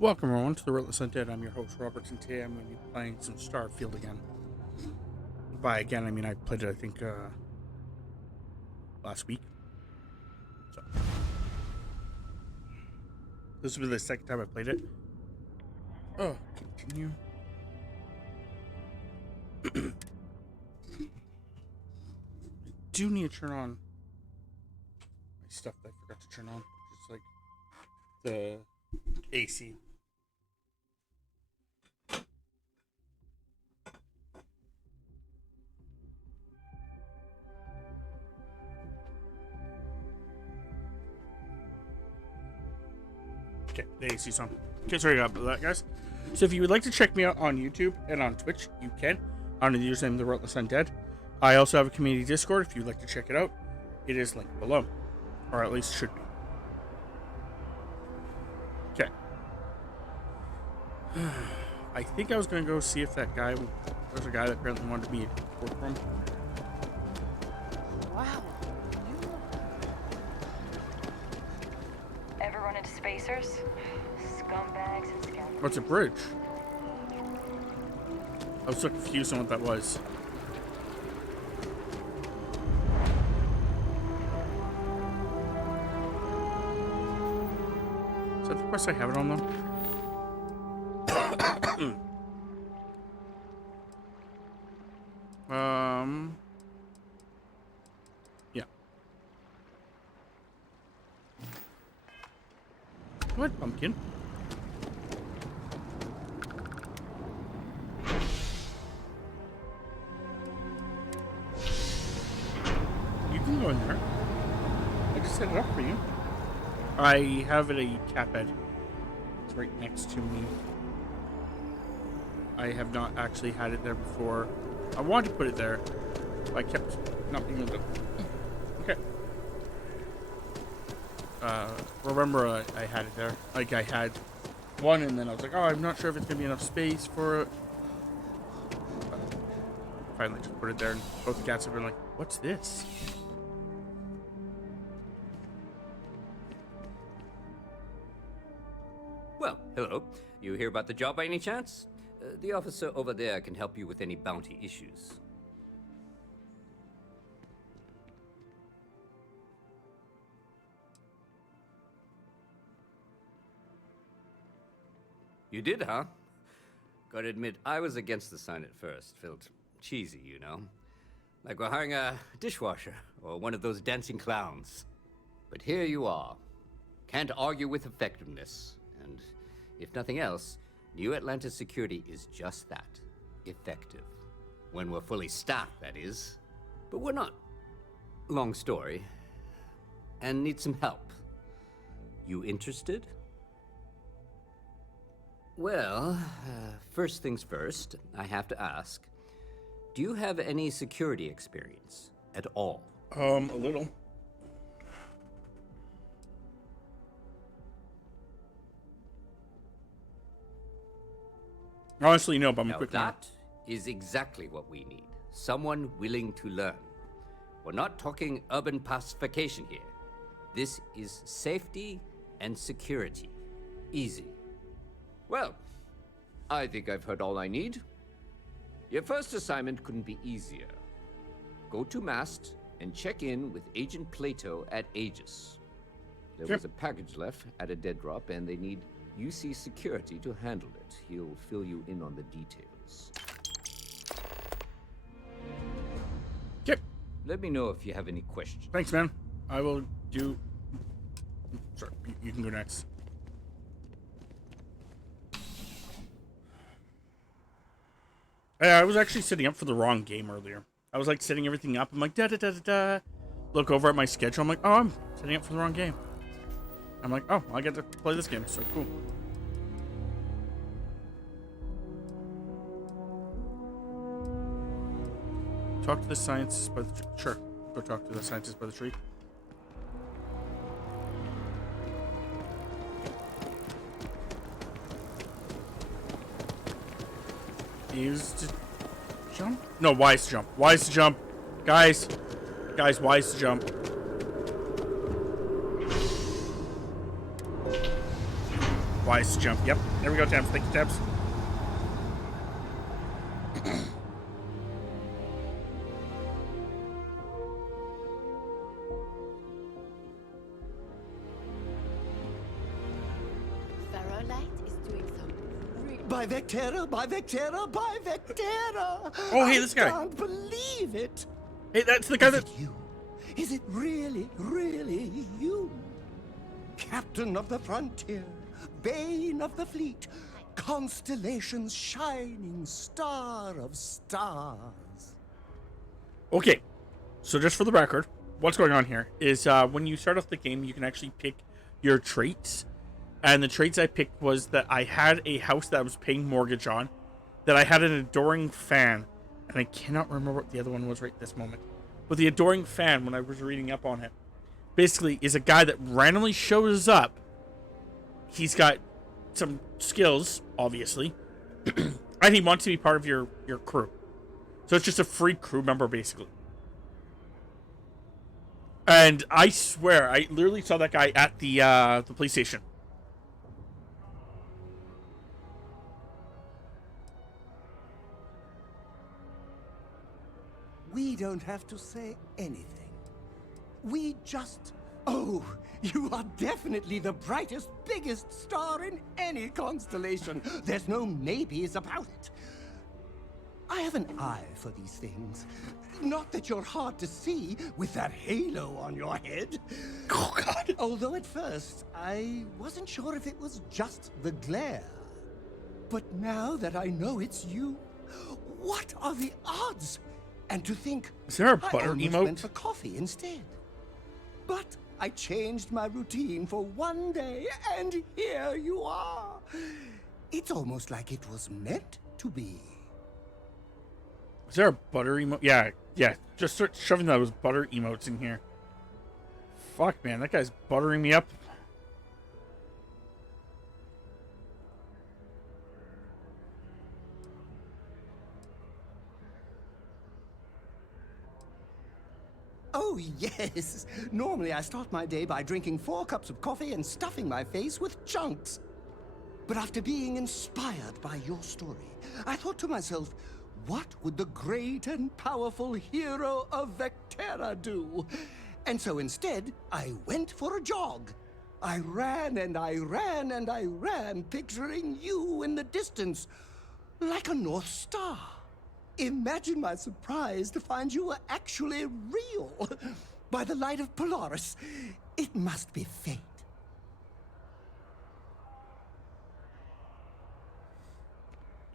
Welcome everyone to the Relentless Undead. I'm your host Robert, and today I'm going to be playing some Starfield again. By again, I mean I played it, I think, last week. So this will be the second time I played it. Oh, continue. I do need to turn on my stuff that I forgot to turn on, just like the AC. Okay, the AC's on. Okay, sorry about that, guys. So if you would like to check me out on YouTube and on Twitch, you can. Under the username The Relentless Undead. I also have a community Discord if you'd like to check it out. It is linked below. Or at least should be. Okay. I think I was going to go see if that guy... There's a guy that apparently wanted me to work for him. Wow. Ever run into spacers? Scumbags and scoundrels. What's a bridge? I was so confused on what that was. Is that the quest I have it on though? Yeah. What, pumpkin? You can go in there. I just set it up for you. I have it a cat bed. It's right next to me. I have not actually had it there before. I wanted to put it there, but I kept not being able to. Okay. Remember I had it there. Like I had one, and then I was like, oh, I'm not sure if it's gonna be enough space for it. Finally, just put it there, and both the cats have been like, "What's this?" Well, hello. You hear about the job by any chance? The officer over there can help you with any bounty issues. You did, huh? Gotta admit, I was against the sign at first. Felt cheesy, you know? Like we're hiring a dishwasher or one of those dancing clowns. But here you are. Can't argue with effectiveness. And if nothing else, New Atlantis security is just that. Effective. When we're fully staffed, that is. But we're not. Long story. And need some help. You interested? Well, first things first, I have to ask. Do you have any security experience at all? A little. Honestly, no, but I'm a Now quick learner. that is exactly what we need. Someone willing to learn. We're not talking urban pacification here. This is safety and security. Easy. Well, I think I've heard all I need. Your first assignment couldn't be easier. Go to Mast and check in with Agent Plato at Aegis. There was a package left at a dead drop, and they need UC security to handle it. He'll fill you in on the details. Yep. Let me know if you have any questions. Thanks, man. I will do. Sorry, you can go next. Hey, I was actually setting up for the wrong game earlier. I was like setting everything up. I'm like da da da da da. Look over at my schedule. I'm like, oh, I'm setting up for the wrong game. I'm like, oh, I get to play this game. So cool. Talk to the scientist by the tree. Sure. Go talk to the scientist by the tree. Is to jump? No, wise to jump. Wise to jump. Guys, wise to jump. Wise jump. Yep. There we go, Tabs. Thank you, Tabs. Ferrolite is doing some By Vectera, by Vectera, by Vectera! Oh, hey, this guy. I can't believe it! Hey, that's the guy Is that... it you? Is it really, really you? Captain of the frontier, bane of the fleet, constellation's shining star of stars. Okay, so just for the record, what's going on here is when you start off the game, you can actually pick your traits. And the traits I picked was that I had a house that I was paying mortgage on, that I had an adoring fan, and I cannot remember what the other one was right this moment. But the adoring fan, when I was reading up on it, basically is a guy that randomly shows up. He's got some skills, obviously, and he wants to be part of your crew. So it's just a free crew member, basically. And I swear, I literally saw that guy at the police station. We don't have to say anything. We just... Oh, you are definitely the brightest, biggest star in any constellation. There's no maybes about it. I have an eye for these things. Not that you're hard to see with that halo on your head. Oh, God. Although at first, I wasn't sure if it was just the glare. But now that I know it's you, what are the odds? And to think, Is there a I butter almost emote? went for coffee instead. But I changed my routine for one day, and here you are. It's almost like it was meant to be. Is there a butter emote? Yeah. Just start shoving those butter emotes in here. Fuck, man. That guy's buttering me up. Oh, yes. Normally I start my day by drinking 4 cups of coffee and stuffing my face with chunks. But after being inspired by your story, I thought to myself, what would the great and powerful hero of Vectera do? And so instead, I went for a jog. I ran and I ran and I ran, picturing you in the distance, like a North Star. Imagine my surprise to find you were actually real. By the light of Polaris, it must be fate.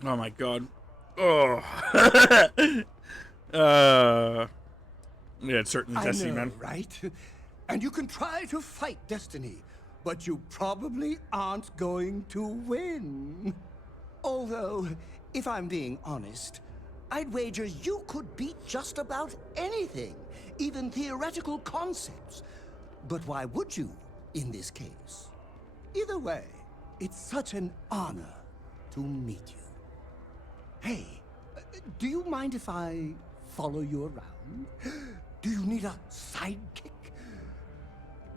Oh, my God. Oh. Yeah, it's certainly Destiny, I know, man. right? And you can try to fight destiny, but you probably aren't going to win. Although, if I'm being honest, I'd wager you could beat just about anything, even theoretical concepts. But why would you, in this case? Either way, it's such an honor to meet you. Hey, do you mind if I follow you around? Do you need a sidekick?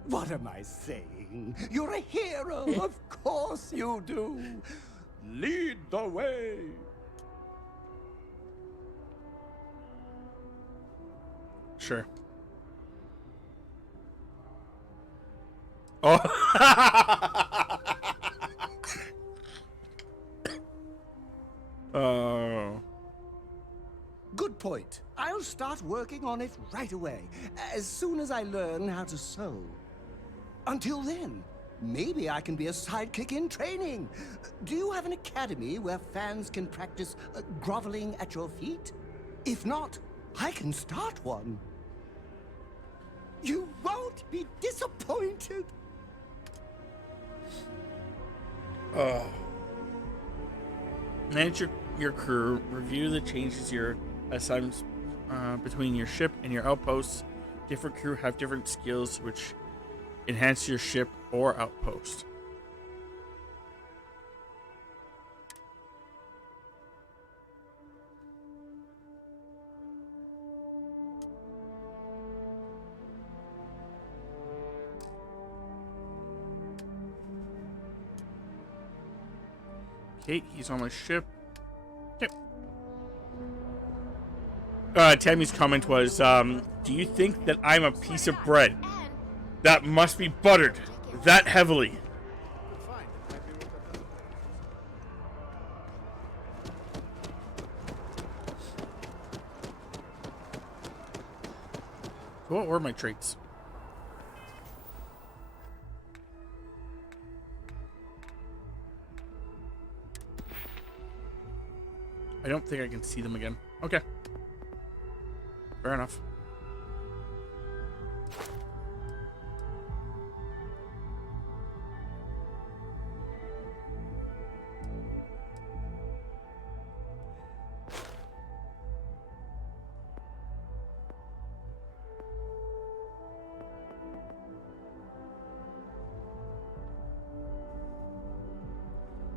What am I saying? You're a hero, of course you do. Lead the way. Sure. Oh. Oh. Good point. I'll start working on it right away, as soon as I learn how to sew. Until then, maybe I can be a sidekick in training. Do you have an academy where fans can practice groveling at your feet? If not, I can start one. You won't be disappointed. Oh. Manage your crew. Review the changes your assignments between your ship and your outposts. Different crew have different skills which enhance your ship or outpost. Okay, he's on my ship. Okay. Tammy's comment was, do you think that I'm a piece of bread that must be buttered that heavily? So what were my traits? I don't think I can see them again. Okay. Fair enough.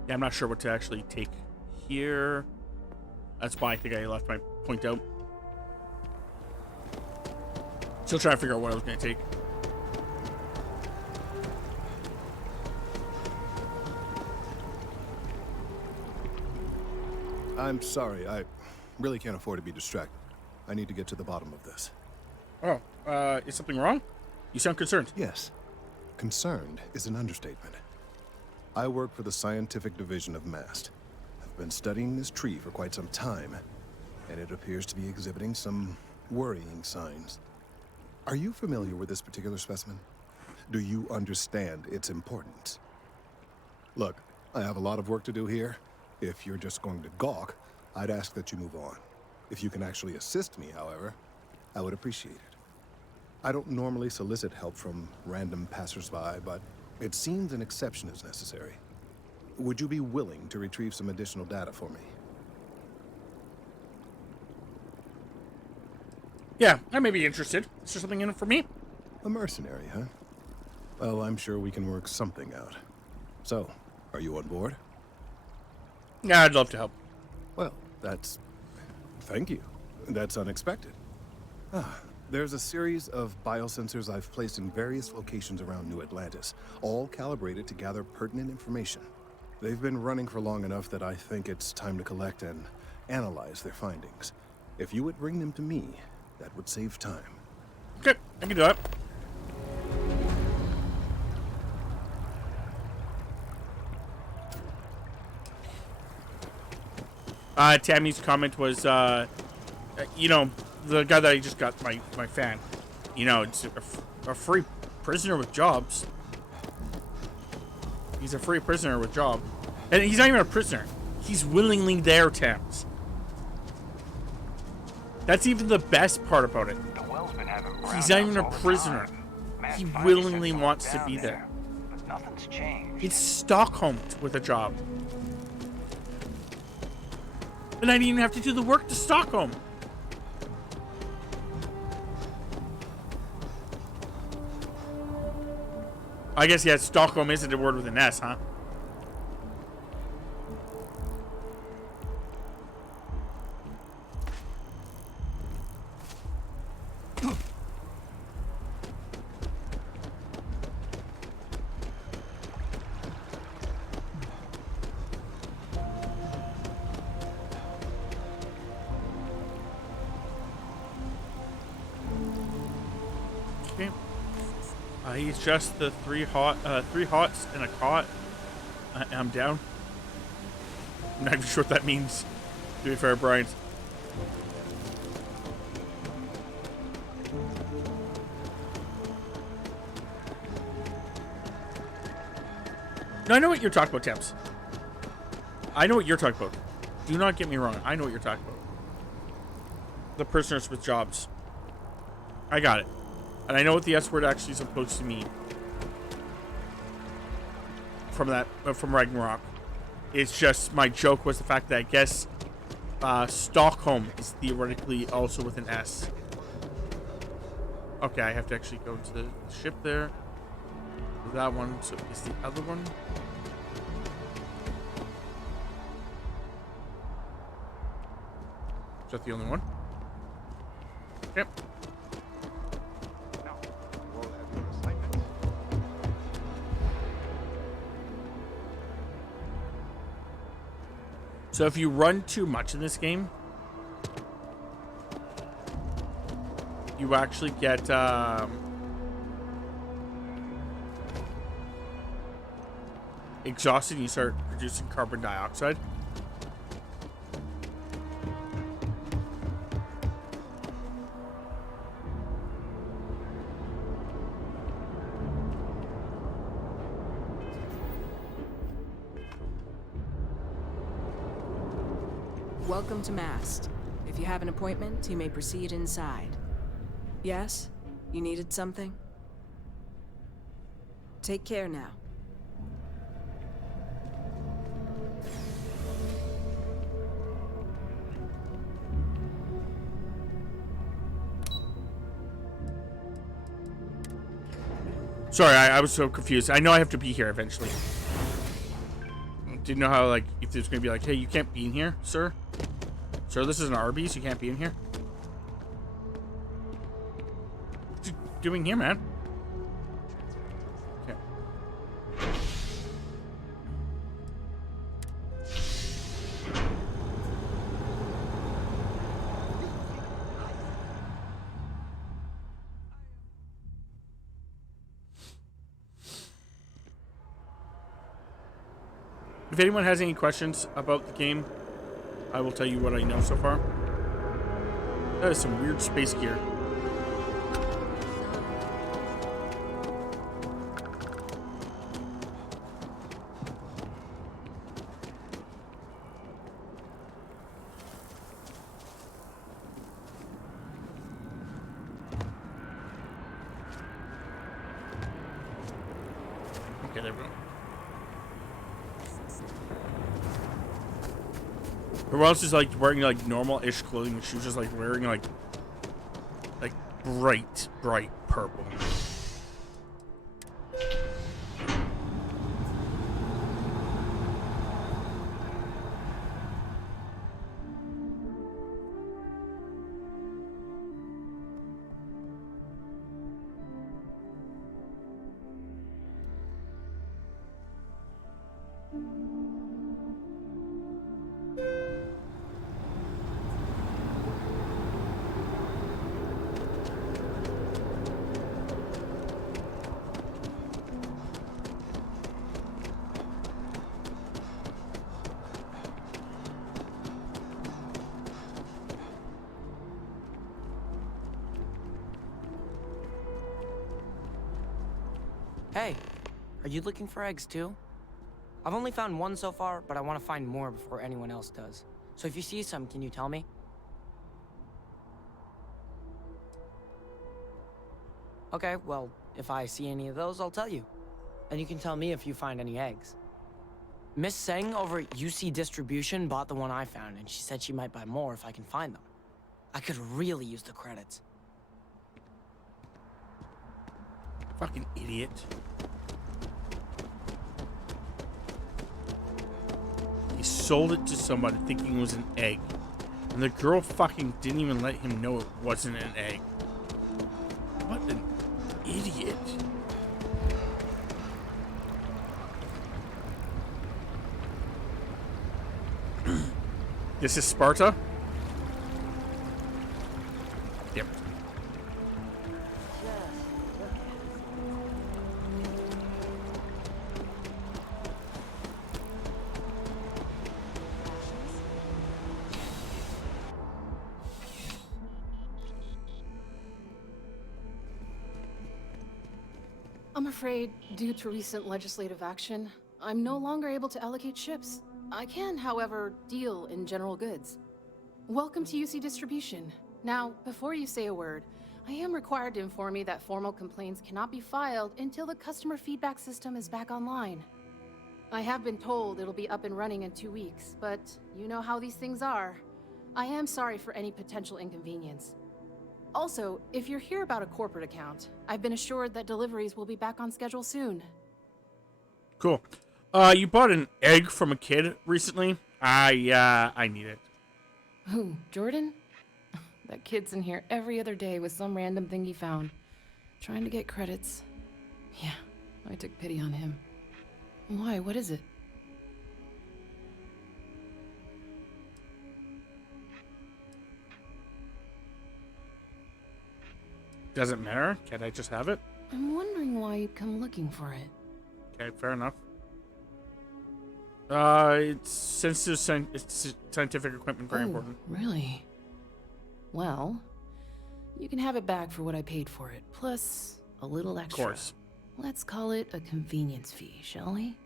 Yeah, I'm not sure what to actually take here. That's why I think I left my point out. Still trying to figure out what I was going to take. I'm sorry. I really can't afford to be distracted. I need to get to the bottom of this. Oh, is something wrong? You sound concerned. Yes. Concerned is an understatement. I work for the scientific division of MAST. I've been studying this tree for quite some time, and it appears to be exhibiting some worrying signs. Are you familiar with this particular specimen? Do you understand its importance? Look, I have a lot of work to do here. If you're just going to gawk, I'd ask that you move on. If you can actually assist me, however, I would appreciate it. I don't normally solicit help from random passersby, but it seems an exception is necessary. Would you be willing to retrieve some additional data for me? Yeah, I may be interested. Is there something in it for me? A mercenary, huh? Well, I'm sure we can work something out. So, are you on board? Yeah, I'd love to help. Well, thank you. That's unexpected. There's a series of biosensors I've placed in various locations around New Atlantis, all calibrated to gather pertinent information. They've been running for long enough that I think it's time to collect and analyze their findings. If you would bring them to me, that would save time. Okay, I can do that. Tammy's comment was, you know, the guy that I just got my fan. You know, it's a free prisoner with jobs. He's a free prisoner with job. And he's not even a prisoner. He's willingly there, Tams. That's even the best part about it. He's not even a prisoner. He willingly wants to be there. But nothing's changed. It's Stockholm with a job. And I didn't even have to do the work to Stockholm. I guess, yeah, Stockholm isn't a word with an S, huh? Okay. He's just the three hots and a cot. I'm down. I'm not even sure what that means, to be fair, Bryant. No, I know what you're talking about, Temps. I know what you're talking about. Do not get me wrong. I know what you're talking about. The prisoners with jobs. I got it. And I know what the S word actually is supposed to mean. From that, from Ragnarok. It's just, my joke was the fact that I guess Stockholm is theoretically also with an S. Okay, I have to actually go to the ship there. That one, so is the other one? Is that the only one? Yep. So if you run too much in this game, you actually get exhausted and you start producing carbon dioxide. Welcome to Mast. If you have an appointment, you may proceed inside. Yes? You needed something? Take care now. Sorry, I was so confused. I know I have to be here eventually. Didn't know how, like, if there's gonna be like, hey, you can't be in here, sir. Sir, this is an Arby's. You can't be in here. What you doing here, man? Okay. If anyone has any questions about the game, I will tell you what I know so far. That is some weird space gear. Okay, there we go. Everyone else is like wearing like normal-ish clothing, and she was just like wearing like bright purple. Hey, are you looking for eggs too? I've only found one so far, but I want to find more before anyone else does. So if you see some, can you tell me? Okay, well, if I see any of those, I'll tell you. And you can tell me if you find any eggs. Miss Seng over at UC Distribution bought the one I found, and she said she might buy more if I can find them. I could really use the credits. Fucking idiot. He sold it to somebody thinking it was an egg. And the girl fucking didn't even let him know it wasn't an egg. What an idiot. This is Sparta? Yep. I'm afraid, due to recent legislative action, I'm no longer able to allocate ships. I can, however, deal in general goods. Welcome to UC Distribution. Now, before you say a word, I am required to inform you that formal complaints cannot be filed until the customer feedback system is back online. I have been told it'll be up and running in 2 weeks, but you know how these things are. I am sorry for any potential inconvenience. Also, if you're here about a corporate account, I've been assured that deliveries will be back on schedule soon. Cool. You bought an egg from a kid recently? I need it. Who, Jordan? That kid's in here every other day with some random thing he found. Trying to get credits. Yeah, I took pity on him. Why, what is it? Doesn't matter. Can't I just have it? I'm wondering why you'd come looking for it. Okay, fair enough. It's sensitive. It's scientific equipment, very important. Really? Well, you can have it back for what I paid for it, plus a little extra. Of course. Let's call it a convenience fee, shall we?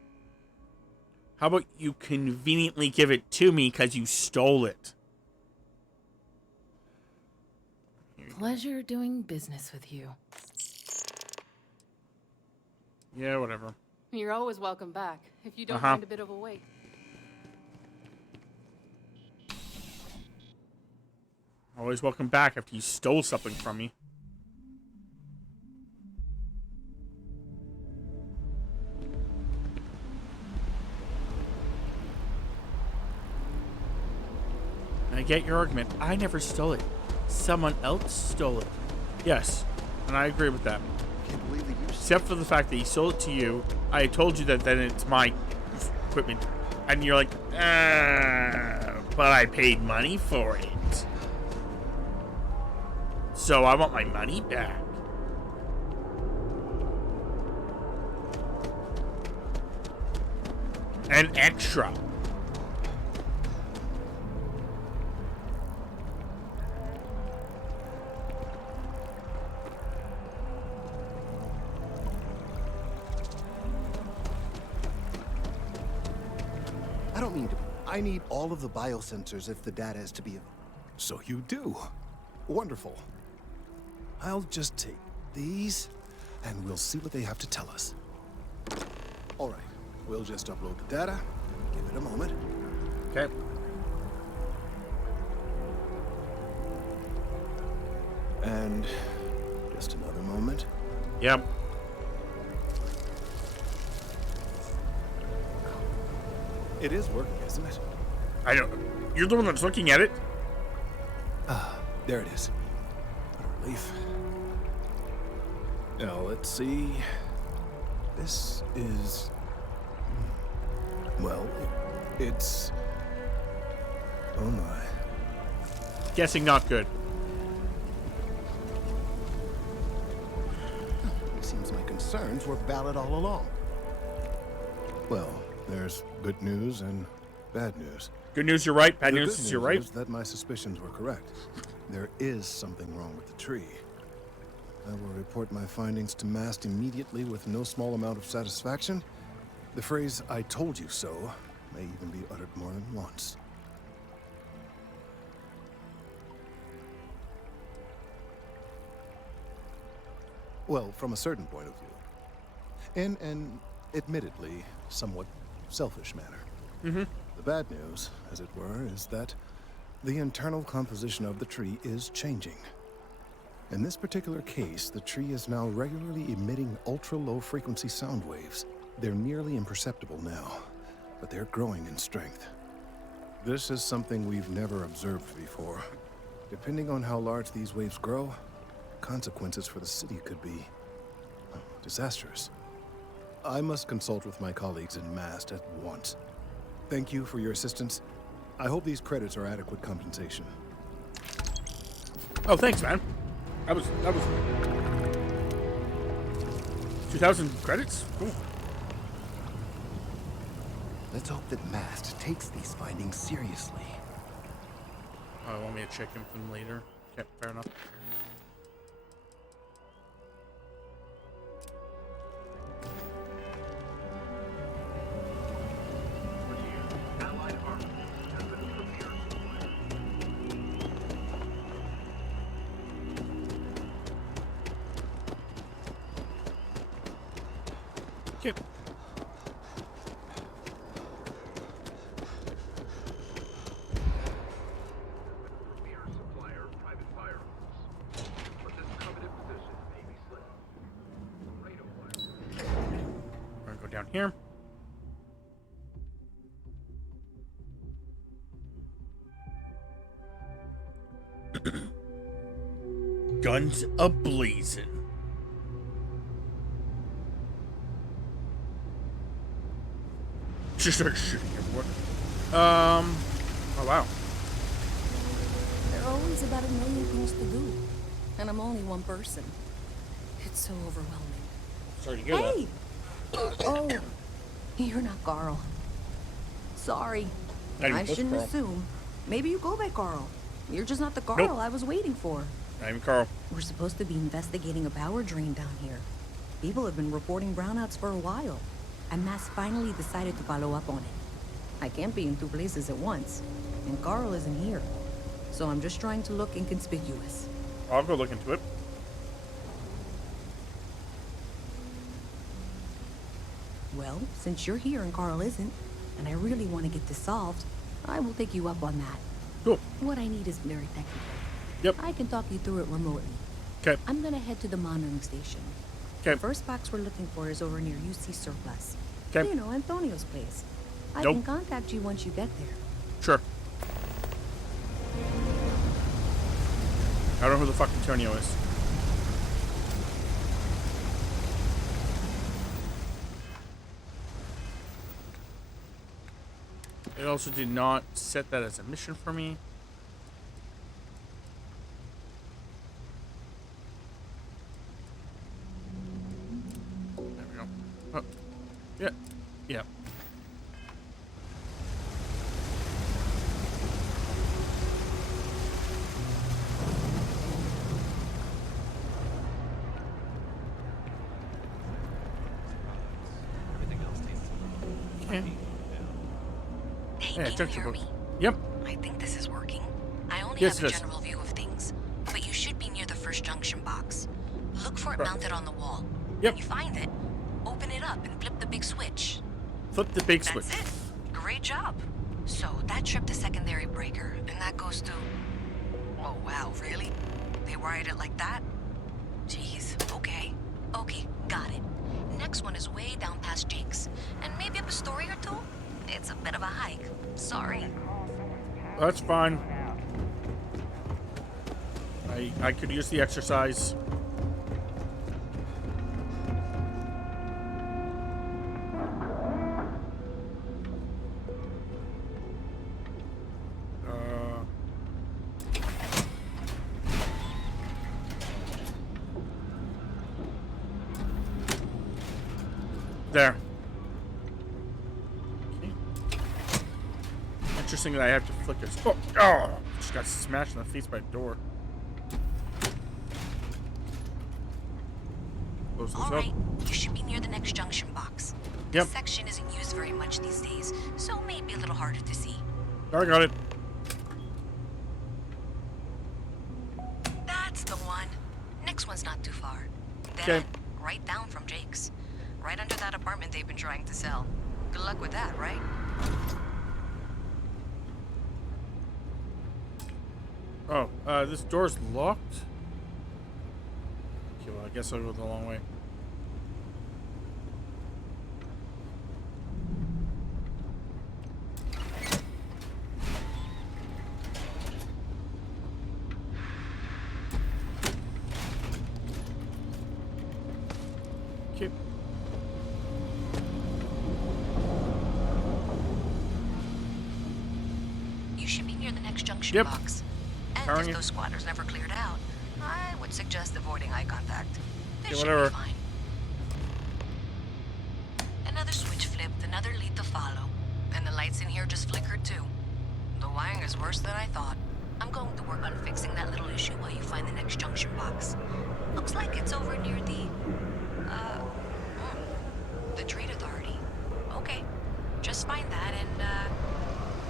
How about you conveniently give it to me because you stole it? Pleasure doing business with you. Yeah, whatever. You're always welcome back, if you don't mind a bit of a wait. Always welcome back after you stole something from me. I get your argument. I never stole it. Someone else stole it. Yes, and I agree with that. Can't believe that you... Except for the fact that he sold it to you. I told you that then it's my equipment. And you're like, but I paid money for it. So I want my money back. And extra. I don't mean to. I need all of the biosensors if the data is to be... So you do. Wonderful. I'll just take these, and we'll see what they have to tell us. All right, we'll just upload the data. Give it a moment. Okay. And just another moment. Yep. It is working, isn't it? I don't. You're the one that's looking at it. Ah, there it is. What a relief. Now, let's see. This is... Well, it's... Oh my. Guessing not good. It seems my concerns were valid all along. Well, there's good news and bad news. Good news, you're right. Bad The news good is you're right. is that my suspicions were correct. There is something wrong with the tree. I will report my findings to Mast immediately with no small amount of satisfaction. The phrase, "I told you so," may even be uttered more than once. Well, from a certain point of view. In an admittedly somewhat selfish manner. Mm-hmm. The bad news, as it were, is that the internal composition of the tree is changing. In this particular case, the tree is now regularly emitting ultra-low frequency sound waves. They're nearly imperceptible now, but they're growing in strength. This is something we've never observed before. Depending on how large these waves grow, consequences for the city could be disastrous. I must consult with my colleagues in Mast at once. Thank you for your assistance. I hope these credits are adequate compensation. Oh, thanks, man. That was 2,000 credits? Cool. Let's hope that Mast takes these findings seriously. Oh, want me to check in with them later? Okay, fair enough. Okay. We're gonna go down here. Guns a-blazing. Just start shooting everyone. Oh wow. There are always about a million things to do. and I'm only one person. It's so overwhelming. Sorry to hear Hey! Oh, you're not Carl. Sorry. I shouldn't assume. Maybe you go by Carl. You're just not the Carl I was waiting for. Not even Carl. We're supposed to be investigating a power drain down here. People have been reporting brownouts for a while, and Mass finally decided to follow up on it. I can't be in two places at once, and Carl isn't here. So I'm just trying to look inconspicuous. I'll go look into it. Well, since you're here and Carl isn't, and I really want to get this solved, I will take you up on that. Cool. What I need is very technical. Yep. I can talk you through it remotely. Okay. I'm gonna head to the monitoring station. Okay. The first box we're looking for is over near UC Surplus. Okay. You know, Antonio's place. I Nope. can contact you once you get there. Sure. I don't know who the fuck Antonio is. It also did not set that as a mission for me. There we go. Oh. Yeah. Yeah. Okay. Hey, Yeah, can you hear me? Yep. I think this is working. I only Yes, have a it is. general view of things, but you should be near the first junction box. Look for it mounted on the wall. Yep. When you find it, open it up and flip the big switch. Flip the big switch. That's it. Great job. So that tripped the secondary breaker, and that goes to... Oh, wow, really? They wired it like that? Jeez, okay. Okay, got it. Next one is way down past Jake's, and maybe up a story or two? It's a bit of a hike. Sorry. That's fine. I could use the exercise. There. Okay. Interesting that I have to flick this. Oh! Just got smashed in the face by a door. Close this All up. right, you should be near the next junction box. Yep. This section isn't used very much these days, so maybe a little harder to see. I got it. That's the one. Next one's not too far. Then Okay. right down from Jake's. Right under that apartment they've been trying to sell. Good luck with that, right? Oh, this door's locked? Okay, well, I guess I'll go the long way. Okay. You should be near the next junction Yep. box. And Powering if you. those squatters never cleared out, I would suggest avoiding eye contact. They Okay, should whatever. be fine. Another switch flipped, another lead to follow. And the lights in here just flickered too. The wiring is worse than I thought. I'm going to work on fixing that little issue while you find the next junction box. Looks like it's over near the Trade Authority. Okay, just find that and,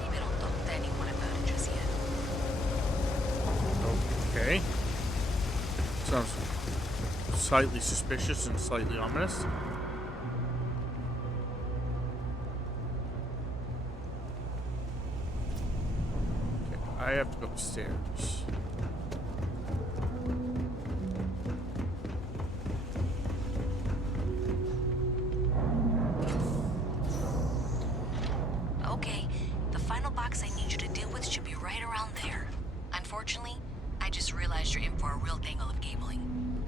maybe don't talk to anyone about it just yet. Okay. Sounds slightly suspicious and slightly ominous. Okay, I have to go upstairs. Okay, the final box I need you to deal with should be right around there. Unfortunately, I just realized you're in for a real tangle of cabling.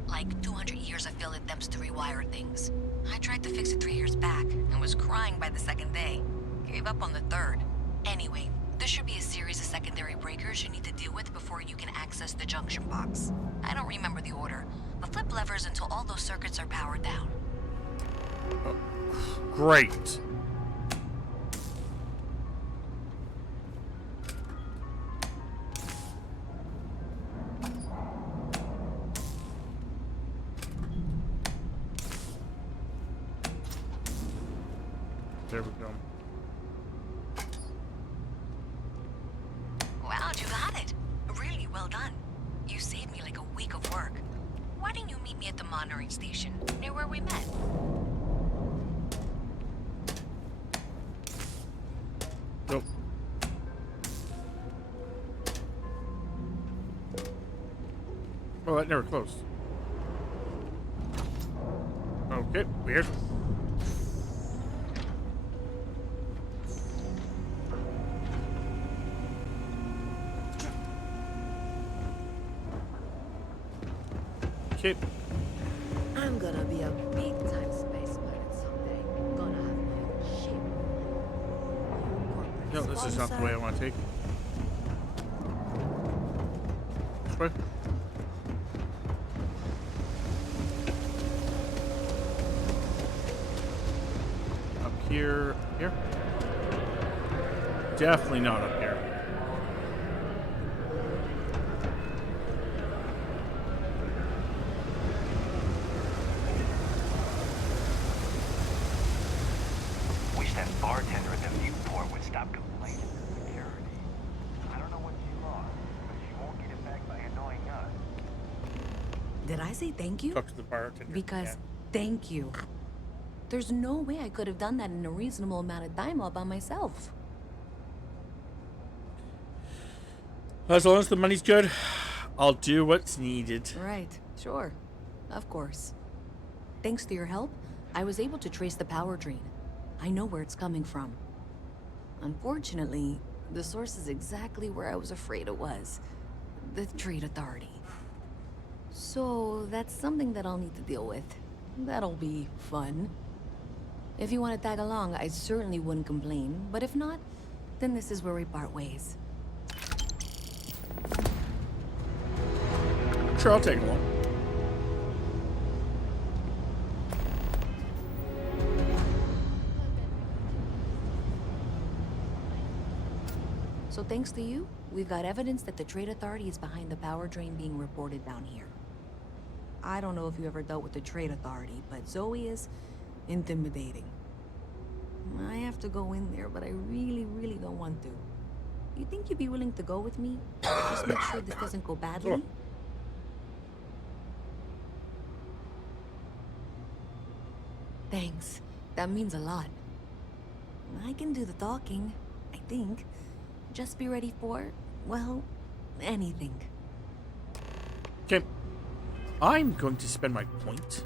Like 200 years of failed attempts to rewire things. I tried to fix it 3 years back and was crying by the second day. Gave up on the third. Anyway, There should be a series of secondary breakers you need to deal with before you can access the junction box. I don't remember the order, but flip levers until all those circuits are powered down. Oh, great. There we go. Wow, you got it. Really well done. You saved me like a week of work. Why didn't you meet me at the monitoring station, near where we met? Nope. Oh, that never closed. Okay, weird. Okay. I'm gonna be a big-time space pilot someday. Gonna have my own ship. No, this is not the way I want to take it. This way. Up here. Here? Definitely not up here. Wish that bartender at the viewport would stop complaining to security. I don't know what she lost, but she won't get it back by annoying us. Did I say thank you? Talk to the bartender. Because Yeah. thank you. There's no way I could have done that in a reasonable amount of time all by myself. As long as the money's good, I'll do what's needed. Right, sure. Of course. Thanks to your help, I was able to trace the power drain. I know where it's coming from. Unfortunately, the source is exactly where I was afraid it was. The Trade Authority. So, that's something that I'll need to deal with. That'll be fun. If you want to tag along, I certainly wouldn't complain. But if not, then this is where we part ways. Sure, I'll take along. So thanks to you, we've got evidence that the Trade Authority is behind the power drain being reported down here. I don't know if you ever dealt with the Trade Authority, but Zoe is intimidating. I have to go in there, but I really don't want to. You think you'd be willing to go with me? Just make sure this doesn't go badly? Sure. Thanks. That means a lot. I can do the talking, I think. Just be ready for, well, anything. Okay. I'm going to spend my point.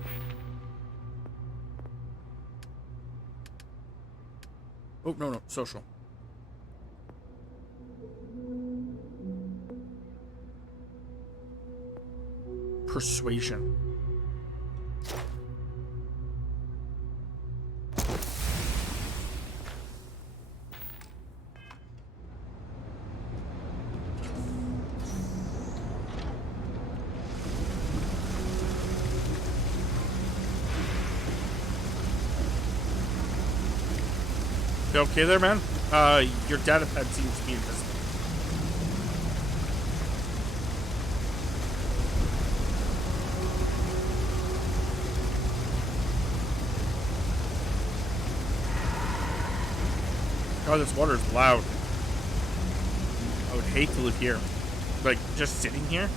Oh, no, social. Persuasion. You okay there, man? Your data pad seems to be invisible. God, this water is loud. I would hate to live here. Like, just sitting here?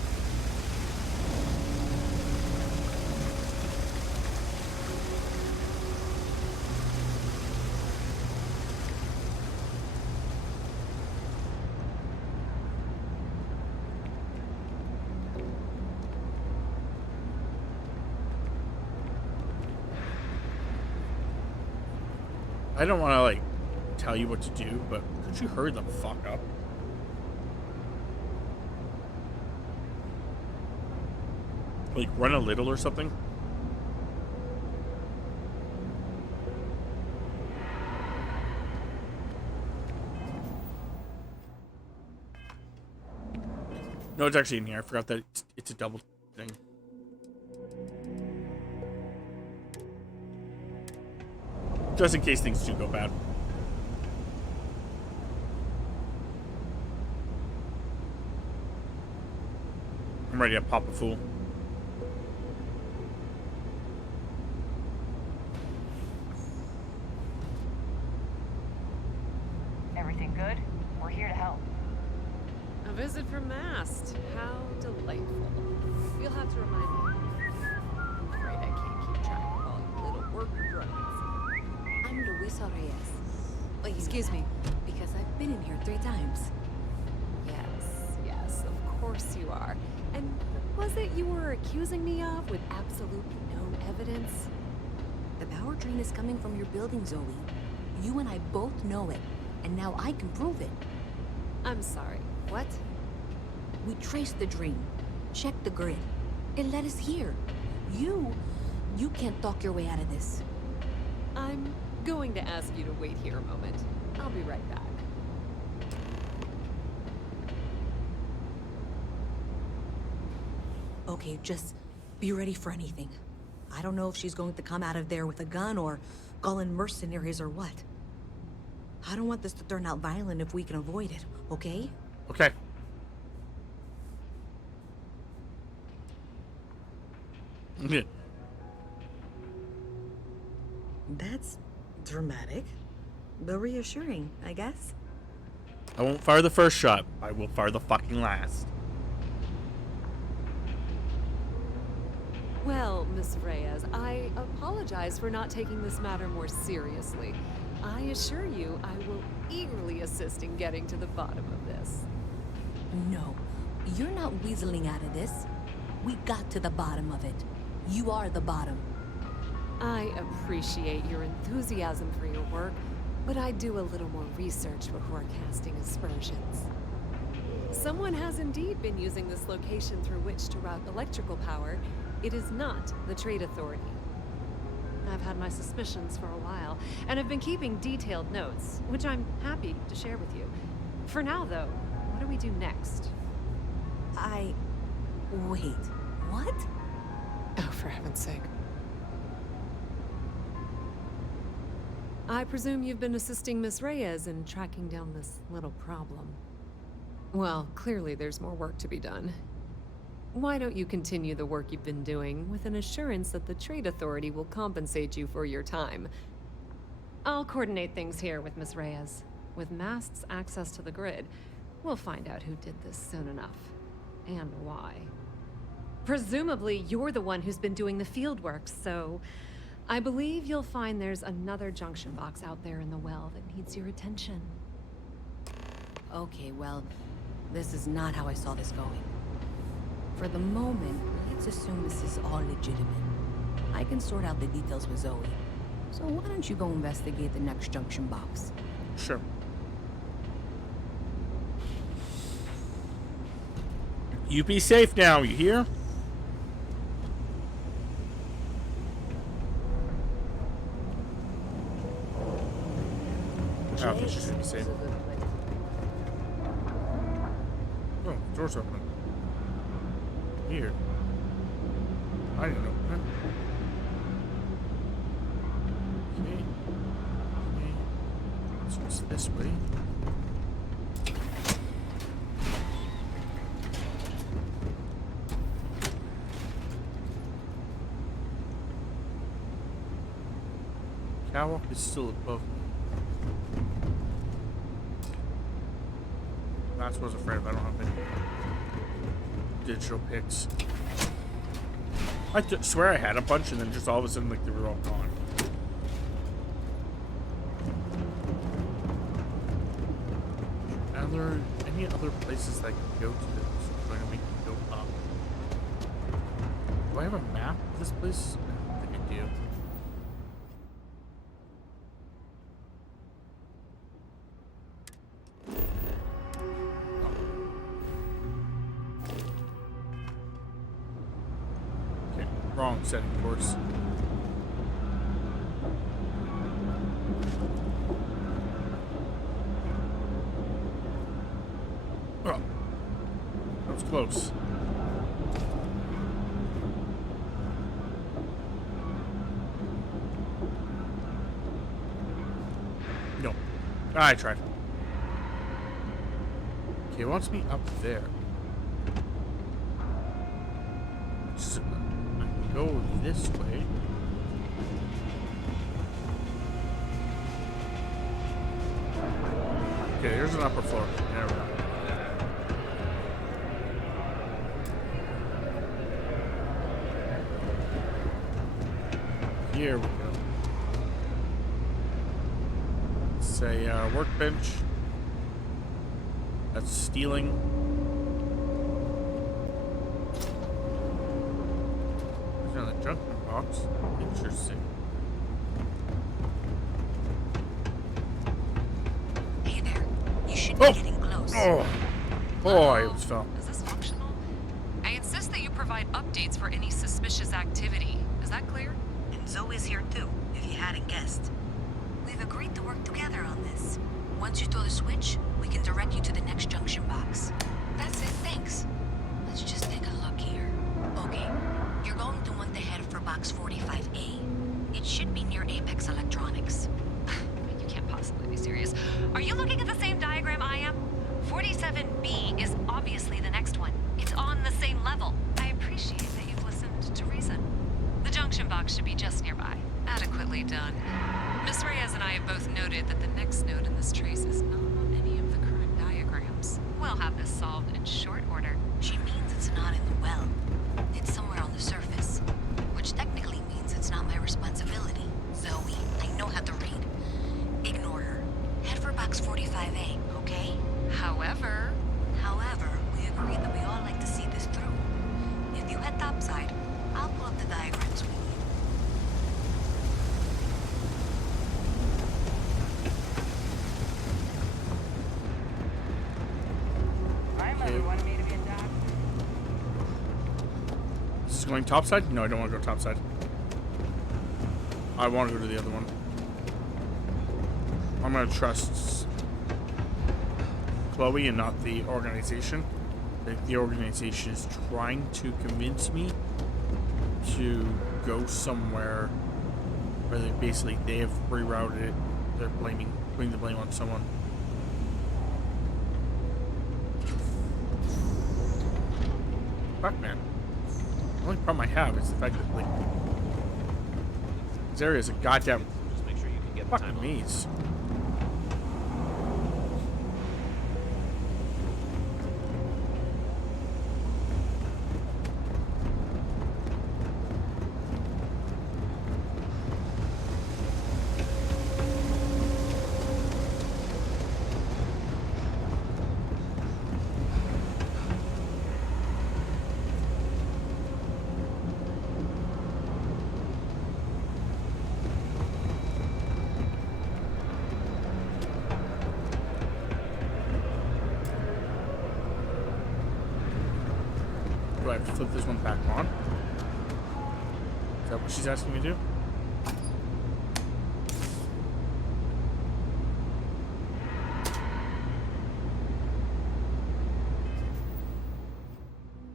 I don't want to, like, tell you what to do, but could you hurry the fuck up? Like, run a little or something? No, it's actually in here. I forgot that it's a double thing. Just in case things do go bad. I'm ready to pop a fool. Everything good? We're here to help. A visit from Mast. How delightful. You'll have to remind me. I'm afraid I can't keep track of all you little worker drones. I'm Luisa Reyes. Oh, excuse me, because I've been in here 3 times. Yes, of course you are. And what was it you were accusing me of with absolutely no evidence? The power drain is coming from your building, Zoe. You and I both know it, and now I can prove it. I'm sorry, what? We traced the drain, checked the grid. It led us here. You can't talk your way out of this. I'm going to ask you to wait here a moment. I'll be right back. Okay, just be ready for anything. I don't know if she's going to come out of there with a gun or call in mercenaries or what. I don't want this to turn out violent if we can avoid it, okay? Okay. Yeah. That's dramatic, but reassuring, I guess. I won't fire the first shot. I will fire the fucking last. Well, Miss Reyes, I apologize for not taking this matter more seriously. I assure you I will eagerly assist in getting to the bottom of this. No, you're not weaseling out of this. We got to the bottom of it. You are the bottom. I appreciate your enthusiasm for your work, but I do a little more research before casting aspersions. Someone has indeed been using this location through which to route electrical power. It is not the Trade Authority. I've had my suspicions for a while, and have been keeping detailed notes, which I'm happy to share with you. For now, though, what do we do next? Wait, what? Oh, for heaven's sake. I presume you've been assisting Miss Reyes in tracking down this little problem. Well, clearly there's more work to be done. Why don't you continue the work you've been doing with an assurance that the Trade Authority will compensate you for your time? I'll coordinate things here with Miss Reyes. With Mast's access to the grid, we'll find out who did this soon enough. And why. Presumably, you're the one who's been doing the field work, so I believe you'll find there's another junction box out there in the well that needs your attention. Okay, well, this is not how I saw this going. For the moment, let's assume this is all legitimate. I can sort out the details with Zoe. So why don't you go investigate the next junction box? Sure. You be safe now, you hear? Oh, I should be safe. Oh, door's open. Weird. I didn't know that. Okay. So it's this way. Catwalk is still above me. That's what I was afraid of. I don't have any digital pics. I swear I had a bunch and then just all of a sudden like they were all gone. Are there any other places that I can go to that's going to make me go up? Do I have a map of this place? I think I do. Wrong setting course. Oh. That was close. No. I tried. Okay, it wants me up there. So, I can go this way. Okay, here's an upper floor. There we go. Here we go. It's a workbench. That's stealing. There's another junk box. Interesting. Hey there. You should be getting close. Oh! Oh, I almost fell. Is this functional? I insist that you provide updates for any suspicious activity. Is that clear? And Zoe's here too, if you hadn't guessed. We've agreed to work together on this. Once you throw the switch, we can direct you to the next junction box. That's it, thanks. Let's just take a look here. Okay, you're going to want to head for box 45A. It should be near Apex Electronics. You can't possibly be serious. Are you looking at the same diagram I am? 47B is obviously the next one. It's on the same level. I appreciate that you've listened to reason. The junction box should be just nearby. Adequately done. Miss Reyes and I have both noted that the next node in this trace is not on any of the current diagrams. We'll have this solved in short order. She means it's not in the well. It's somewhere on the surface. Which technically means it's not my responsibility. Zoe, I know how to read. Ignore her. Head for box 45A, okay? However, we agreed that we all like to see this through. If you head topside, I'll pull up the diagrams we need. This is going topside? No, I don't want to go topside. I want to go to the other one. I'm going to trust Chloe and not the organization. I think the organization is trying to convince me to go somewhere where they have rerouted it. They're putting the blame on someone. Fuck, man. The only problem I have is the fact that, like, this area is a goddamn fucking maze. Do I have to flip this one back on? Is that what she's asking me to do?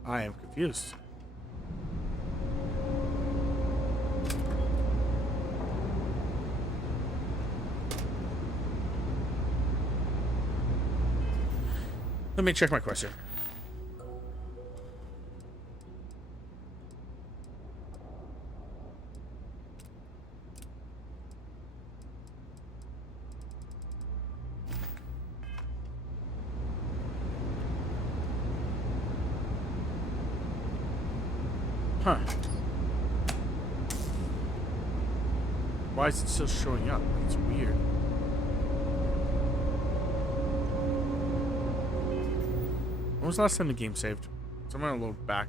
I am confused. Let me check my question. Huh. Why is it still showing up? It's weird. When was the last time the game saved? So I'm gonna load back.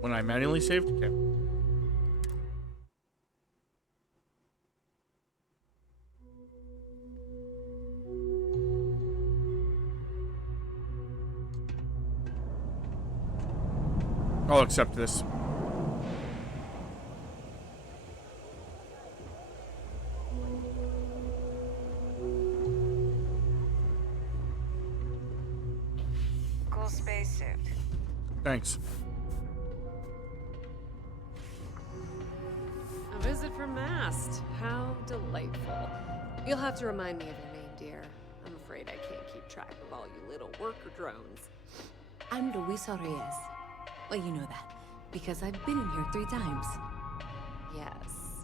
When I manually saved? Okay. I'll accept this. spacesuit. Thanks. A visit from Mast. How delightful. You'll have to remind me of your name, dear. I'm afraid I can't keep track of all you little worker drones. I'm Luisa Reyes. Well, you know that, because I've been in here 3 times.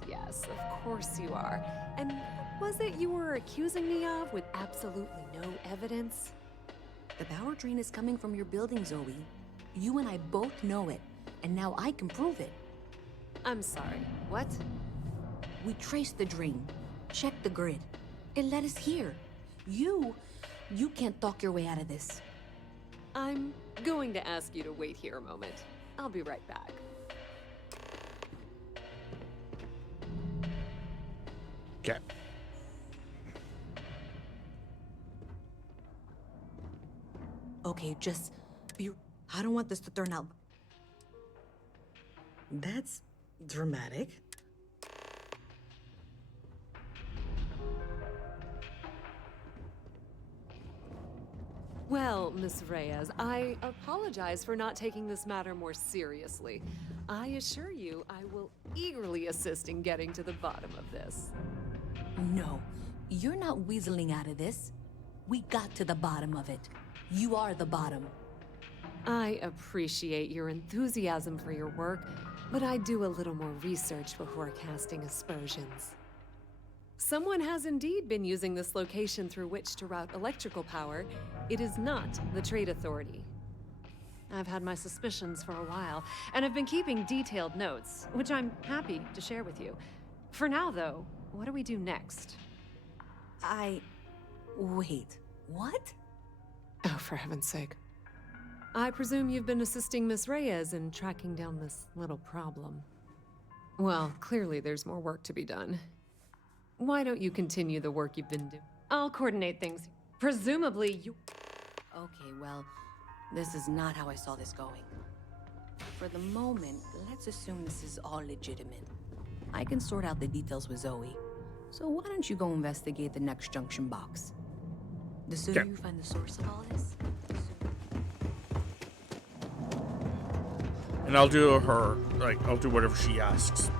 Yes, of course you are. And what was it you were accusing me of with absolutely no evidence? The power drain is coming from your building, Zoe. You and I both know it, and now I can prove it. I'm sorry, what? We traced the drain, checked the grid. It led us here. You can't talk your way out of this. I'm going to ask you to wait here a moment. I'll be right back. Okay. Okay, just be... I don't want this to turn out... That's dramatic. Well, Miss Reyes, I apologize for not taking this matter more seriously. I assure you, I will eagerly assist in getting to the bottom of this. No, you're not weaseling out of this. We got to the bottom of it. You are the bottom. I appreciate your enthusiasm for your work, but I do a little more research before casting aspersions. Someone has indeed been using this location through which to route electrical power. It is not the Trade Authority. I've had my suspicions for a while, and I've been keeping detailed notes, which I'm happy to share with you. For now, though, what do we do next? Wait, what? Oh, for heaven's sake. I presume you've been assisting Miss Reyes in tracking down this little problem. Well, clearly there's more work to be done. Why don't you continue the work you've been doing? I'll coordinate things. Presumably you... Okay, well, this is not how I saw this going. For the moment, let's assume this is all legitimate. I can sort out the details with Zoe. So why don't you go investigate the next junction box? The sooner you find the source of all this, the sooner... And I'll do I'll do whatever she asks.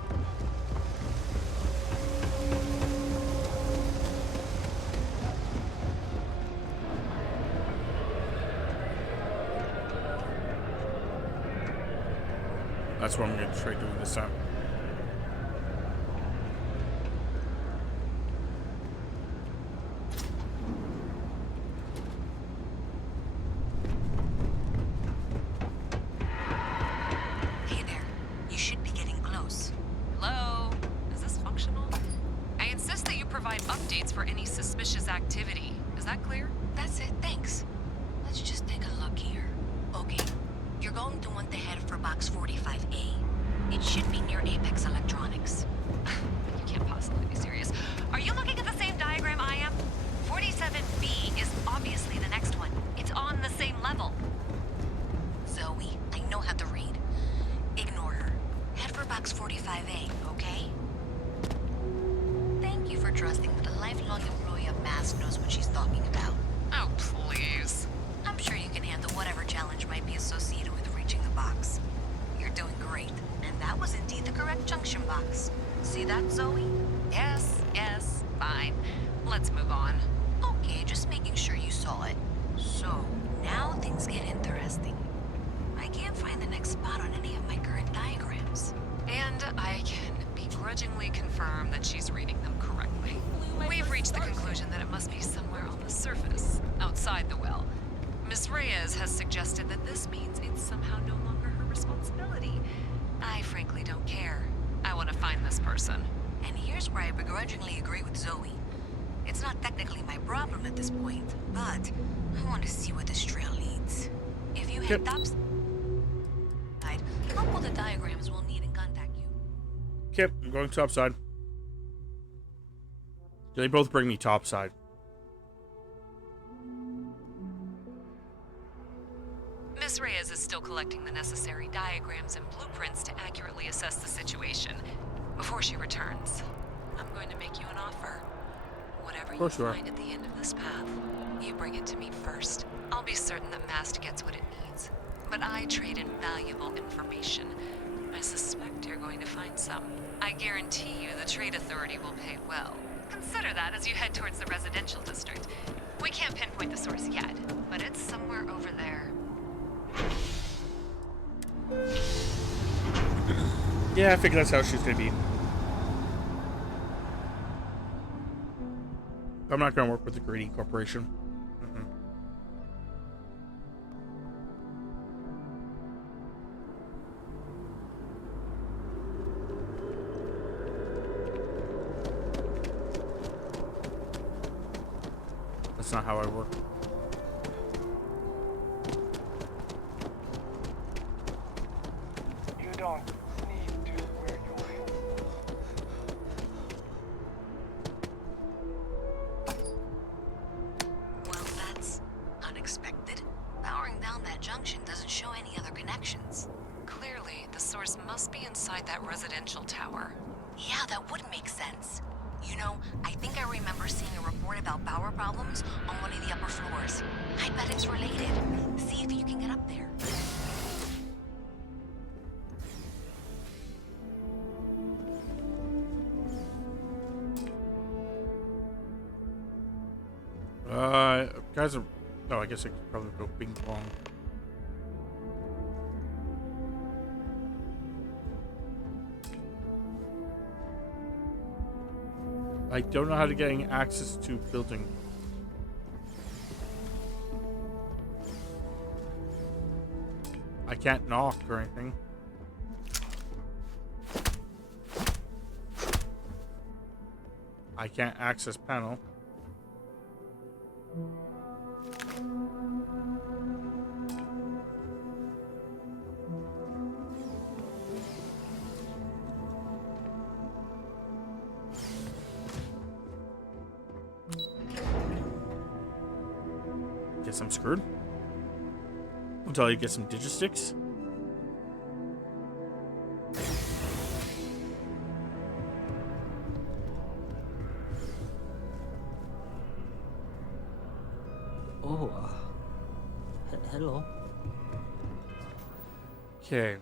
That's what I'm going to try doing this time. Hey there. You should be getting close. Hello? Is this functional? I insist that you provide updates for any suspicious activity. Is that clear? That's it, thanks. Let's just take a look here. Okay. You're going to want to head for box 45A. It should be near Apex Electronics. You can't possibly be serious. Are you looking at the same diagram I am? 47B is obviously the next one. It's on the same level. Zoe, I know how to read. Ignore her. Head for box 45A, okay? Thank you for trusting that a lifelong employee of MASK knows what she's talking about. Oh, please. I'm sure you can handle whatever challenge might be associated with reaching the box. You're doing great. And that was indeed the correct junction box. See that, Zoe? Yes, fine. Let's move on. Okay, just making sure you saw it. So, now things get interesting. I can't find the next spot on any of my current diagrams. And I can begrudgingly confirm that she's reading them correctly. We've reached the conclusion that it must be somewhere on the surface, outside the well. Miss Reyes has suggested that this means it's somehow no longer her responsibility. I frankly don't care. I want to find this person. And here's where I begrudgingly agree with Zoe. It's not technically my problem at this point, but I want to see where this trail leads. If you head topside, I'll pull the diagrams we'll need and contact you. Okay, I'm going topside. They both bring me topside. Miss Reyes is still collecting the necessary diagrams and blueprints to accurately assess the situation. Before she returns, I'm going to make you an offer. Whatever you find at the end of this path, you bring it to me first. I'll be certain that Mast gets what it needs, but I trade in valuable information. I suspect you're going to find some. I guarantee you the Trade Authority will pay well. Consider that as you head towards the residential district. We can't pinpoint the source yet, but it's somewhere over there. Yeah, I figured that's how she's gonna be. I'm not gonna work with the greedy corporation. That's not how I work. You don't need to wear your helmet. Well, that's unexpected. Powering down that junction doesn't show any other connections. Clearly, the source must be inside that residential tower. Yeah, that would make sense. You know, I think I remember seeing a report about power problems on one of the upper floors. I bet it's related. See if you can get up there. Guys are... Oh, I guess I could probably go ping pong. I don't know how to get access to building. I can't knock or anything. I can't access panel. Guess I'm screwed. Until you get some digisticks. Oh, hello. Okay.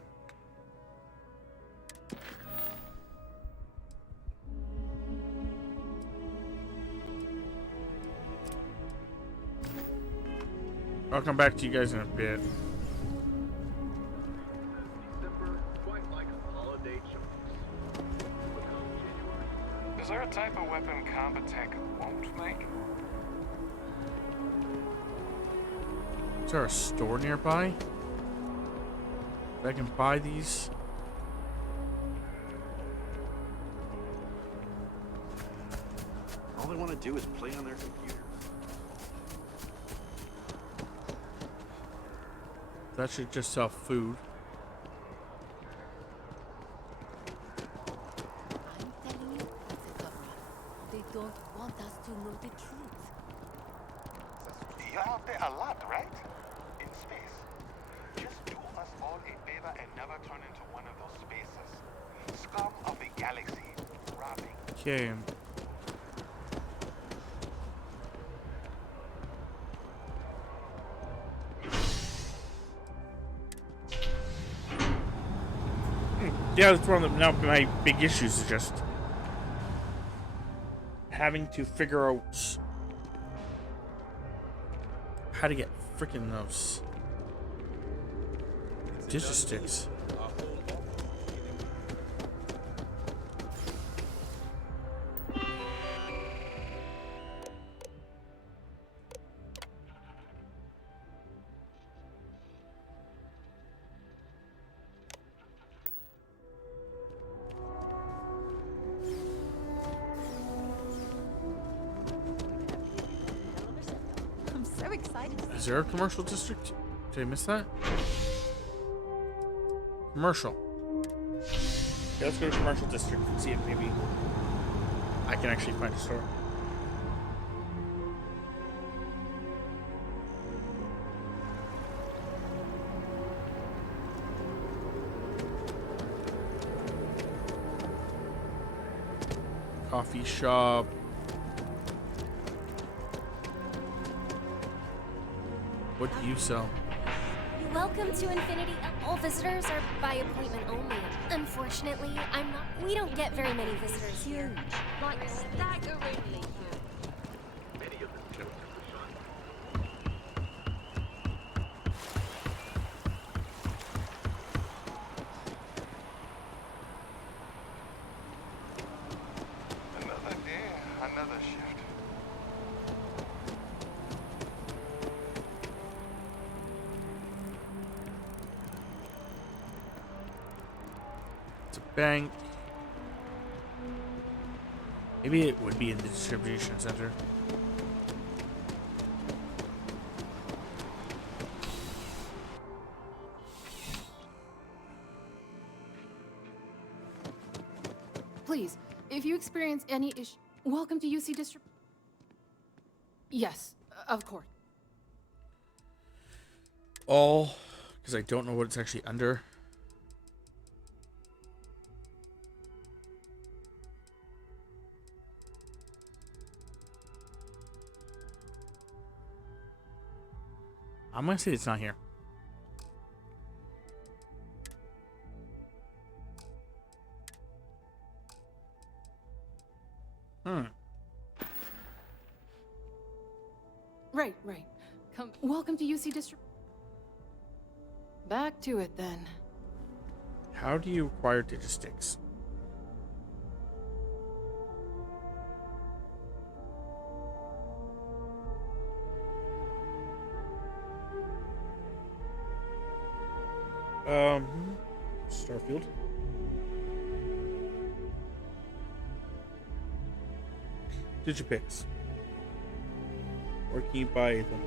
I'll come back to you guys in a bit. December, quite like a holiday choice. Is there a type of weapon combat tech won't make? Is there a store nearby? That I can buy these? All they want to do is play on their computer. That should just sell food. I'm telling you, it's a cover-up. They don't want us to know the truth. You're out there a lot, right? In space. Just do us all a favor and never turn into one of those spaces. Scum of a galaxy. Robbing. Okay. Yeah, that's one of now my big issues is just having to figure out how to get freaking those digisticks. I'm so excited. Is there a commercial district? Did I miss that? Commercial. Okay, let's go to commercial district and see if maybe I can actually find a store. Coffee shop. What do you sell? You Welcome to Infinity. All visitors are by appointment only. Unfortunately, we don't get very many visitors here. Like staggeringly. Another day, another shift. It's a bank. Maybe it would be in the distribution center. Please, if you experience any issue, welcome to UC District. Yes, of course. All, because I don't know what it's actually under. I'm gonna say it's not here. Right. Welcome to UC District. Back to it then. How do you acquire digisticks? Starfield. Digipicks. Or can you buy them?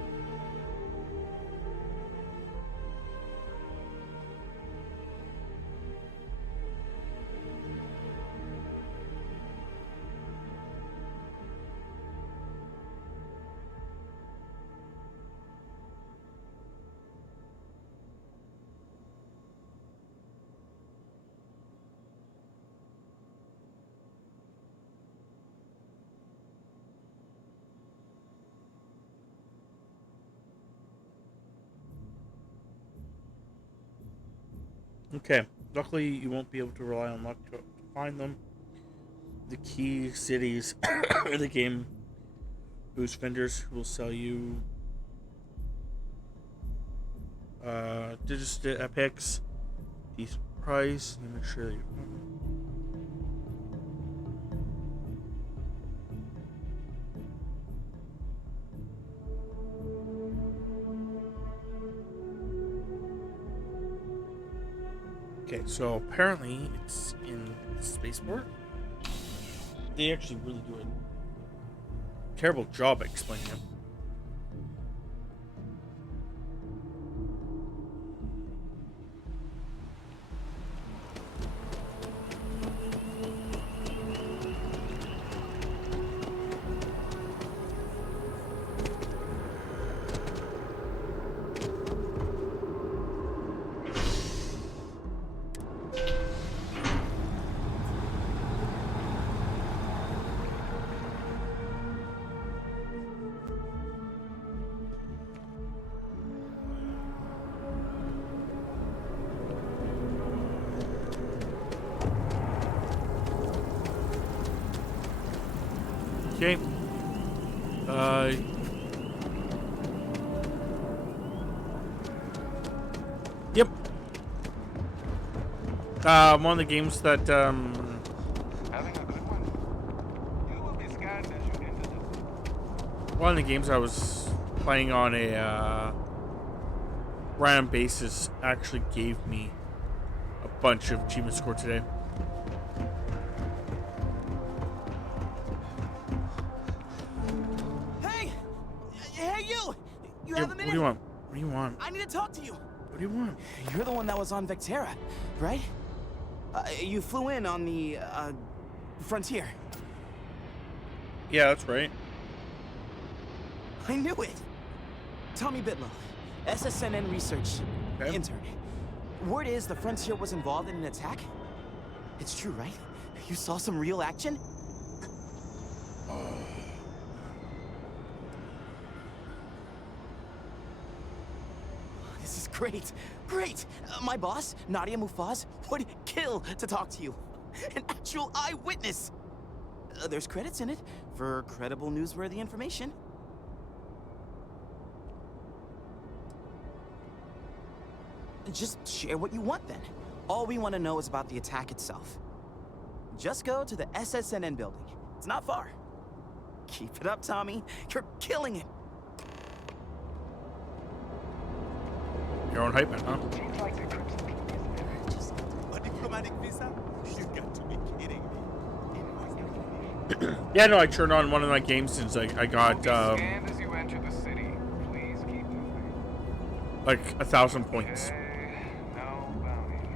Okay. Luckily, you won't be able to rely on luck to find them. The key cities in the game boost vendors will sell you digital epics, decent price. Let me make sure that you. Okay, so apparently it's in the spaceport. They actually really do a terrible job at explaining it. Okay. Yep. One of the games that Having a good one. You will be scanned as you enter the... one of the games I was playing on a random basis actually gave me a bunch of achievement score today. Hey, you! You have a minute? What do you want? What do you want? I need to talk to you. What do you want? You're the one that was on Vectera, right? You flew in on the, Frontier. Yeah, that's right. I knew it! Tommy Bitlow, SSNN research intern. Word is the Frontier was involved in an attack? It's true, right? You saw some real action? This is Great, great. My boss, Nadia Mufaz, would kill to talk to you. An actual eyewitness. There's credits in it for credible, newsworthy information. Just share what you want, then. All we want to know is about the attack itself. Just go to the SSNN building. It's not far. Keep it up, Tommy. You're killing it. Your own hype man, huh? A diplomatic visa? You got to be kidding me. Yeah, no, I turned on one of my games since I got Scanned as you enter the city. Please keep moving. like 1,000 points. No bounty.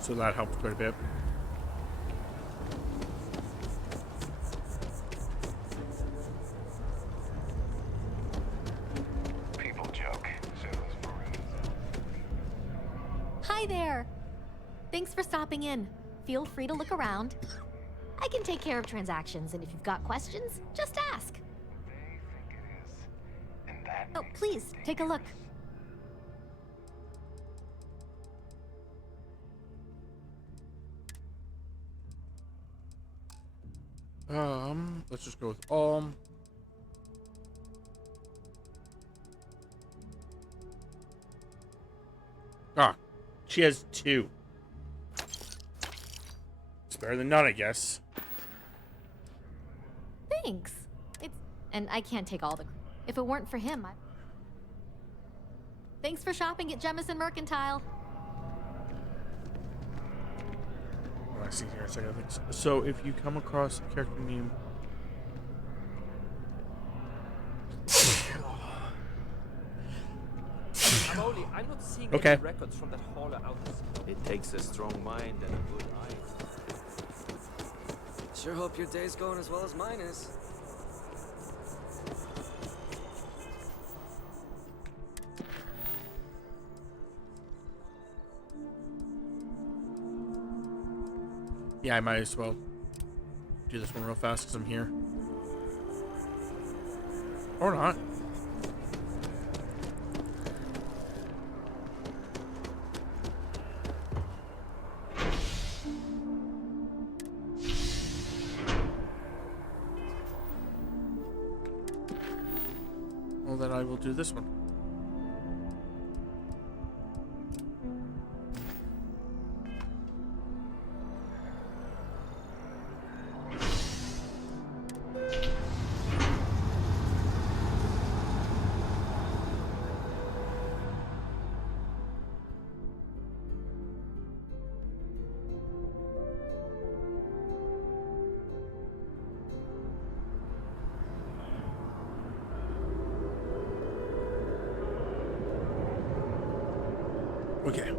So that helped quite a bit. People joke. So those Marines. Hi there. Thanks for stopping in. Feel free to look around. I can take care of transactions, and if you've got questions, just ask. Oh, please, take a look. Let's just go with Ah, she has 2. It's better than none, I guess. Thanks. And I can't take all the... If it weren't for him, Thanks for shopping at Jemison Mercantile. I see here a second. I think so. If you come across a character name, I'm not seeing okay. any records from that hauler out. It takes a strong mind and a good eye. Sure hope your day's going as well as mine is. Yeah, I might as well do this one real fast because I'm here. Or not. Well, then I will do this one. Okay.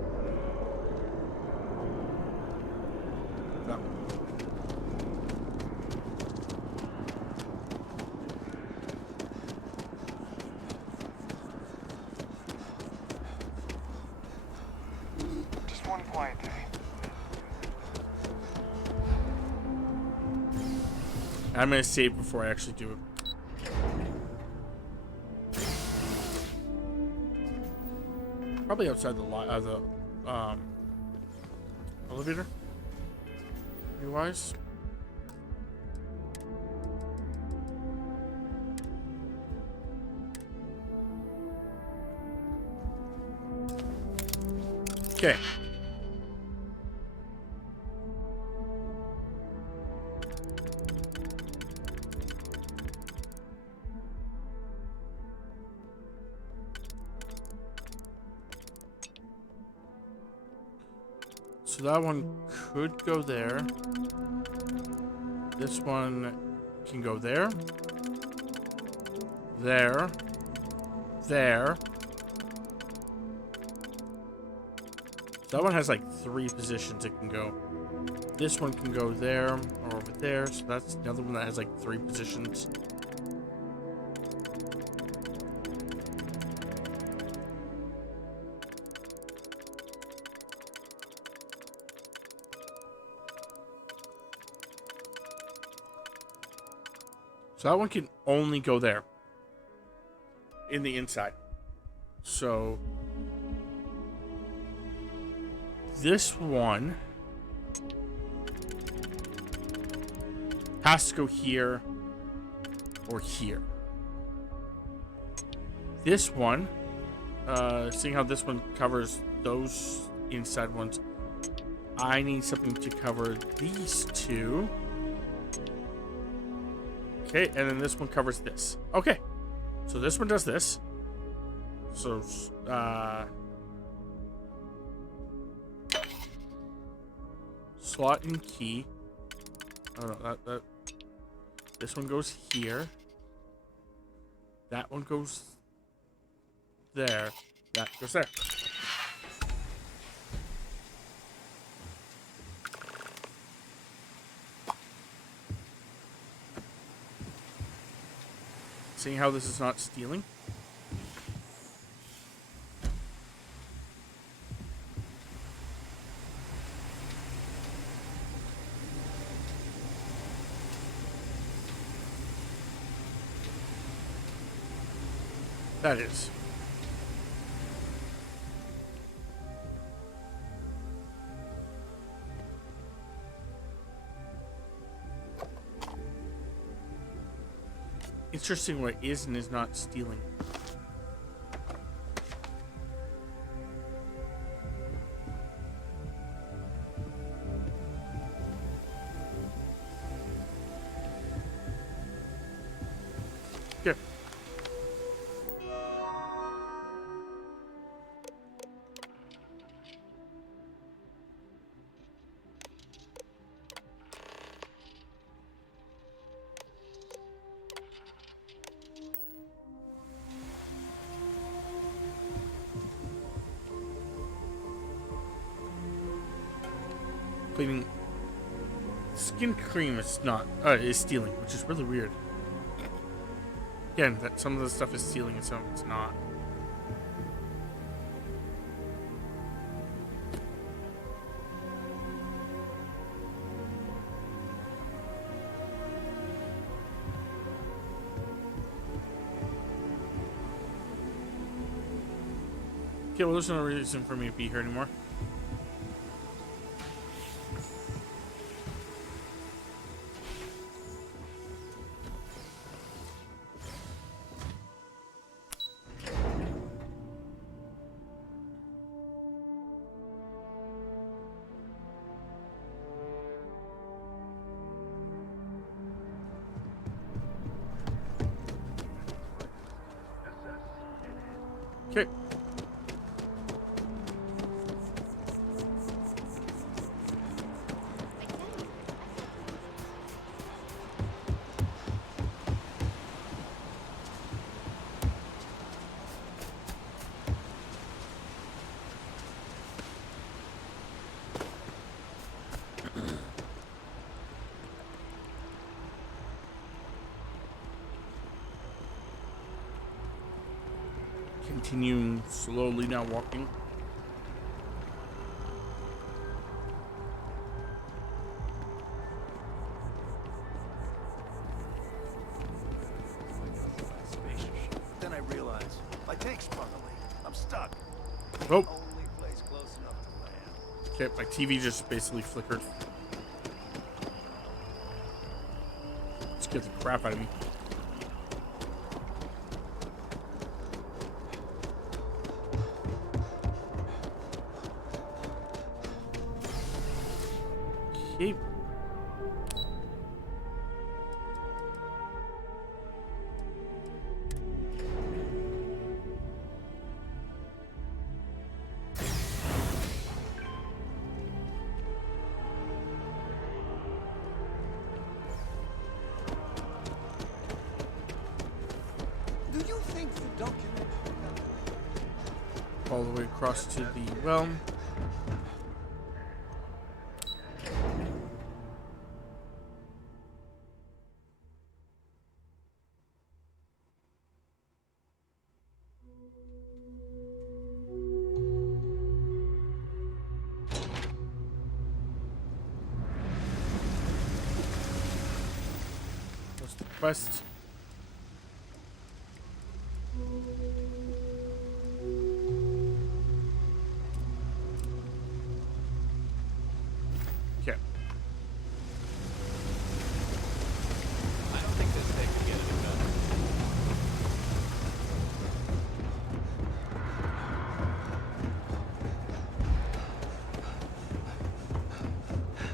No. Just one quiet day. I'm gonna save before I actually do it. Probably outside the elevator. Otherwise. Okay. So that one could go there. This one can go there. There. There. That one has like 3 positions it can go. This one can go there or over there. So that's another one that has like 3 positions. So that one can only go there. In the inside. So this one has to go here or here. This one, seeing how this one covers those inside ones, I need something to cover these two. Okay, and then this one covers this. Okay, so this one does this. So, slot and key. Oh no, that this one goes here. That one goes there. That goes there. Seeing how this is not stealing. That is. Interesting what is and is not stealing. Here. Cleaning skin cream is not is stealing, which is really weird. Again, that some of the stuff is stealing and some of it's not. Okay, well, there's no reason for me to be here anymore. Okay. Continuing slowly now walking. Then I realize my tank's sprung a leak. I'm stuck. Oh. Only place close enough to land. Okay, my TV just basically flickered. Scared the crap out of me. Okay. Do you think the document All the way across to the well. quest. Okay. I don't think this thing can get any better.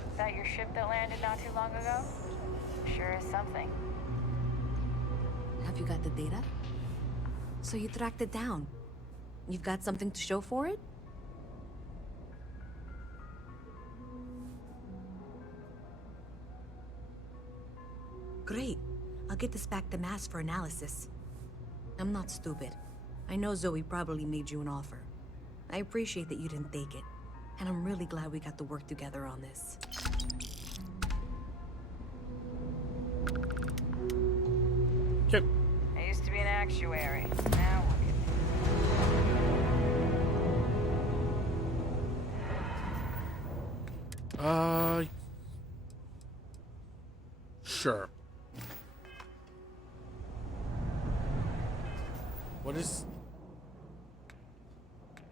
Is that your ship that landed not too long ago? Sure is something. Have you got the data? So you tracked it down. You've got something to show for it? Great. I'll get this back to Mass for analysis. I'm not stupid. I know Zoe probably made you an offer. I appreciate that you didn't take it. And I'm really glad we got to work together on this. Okay. I used to be an actuary. Now look at me. Sure. What is...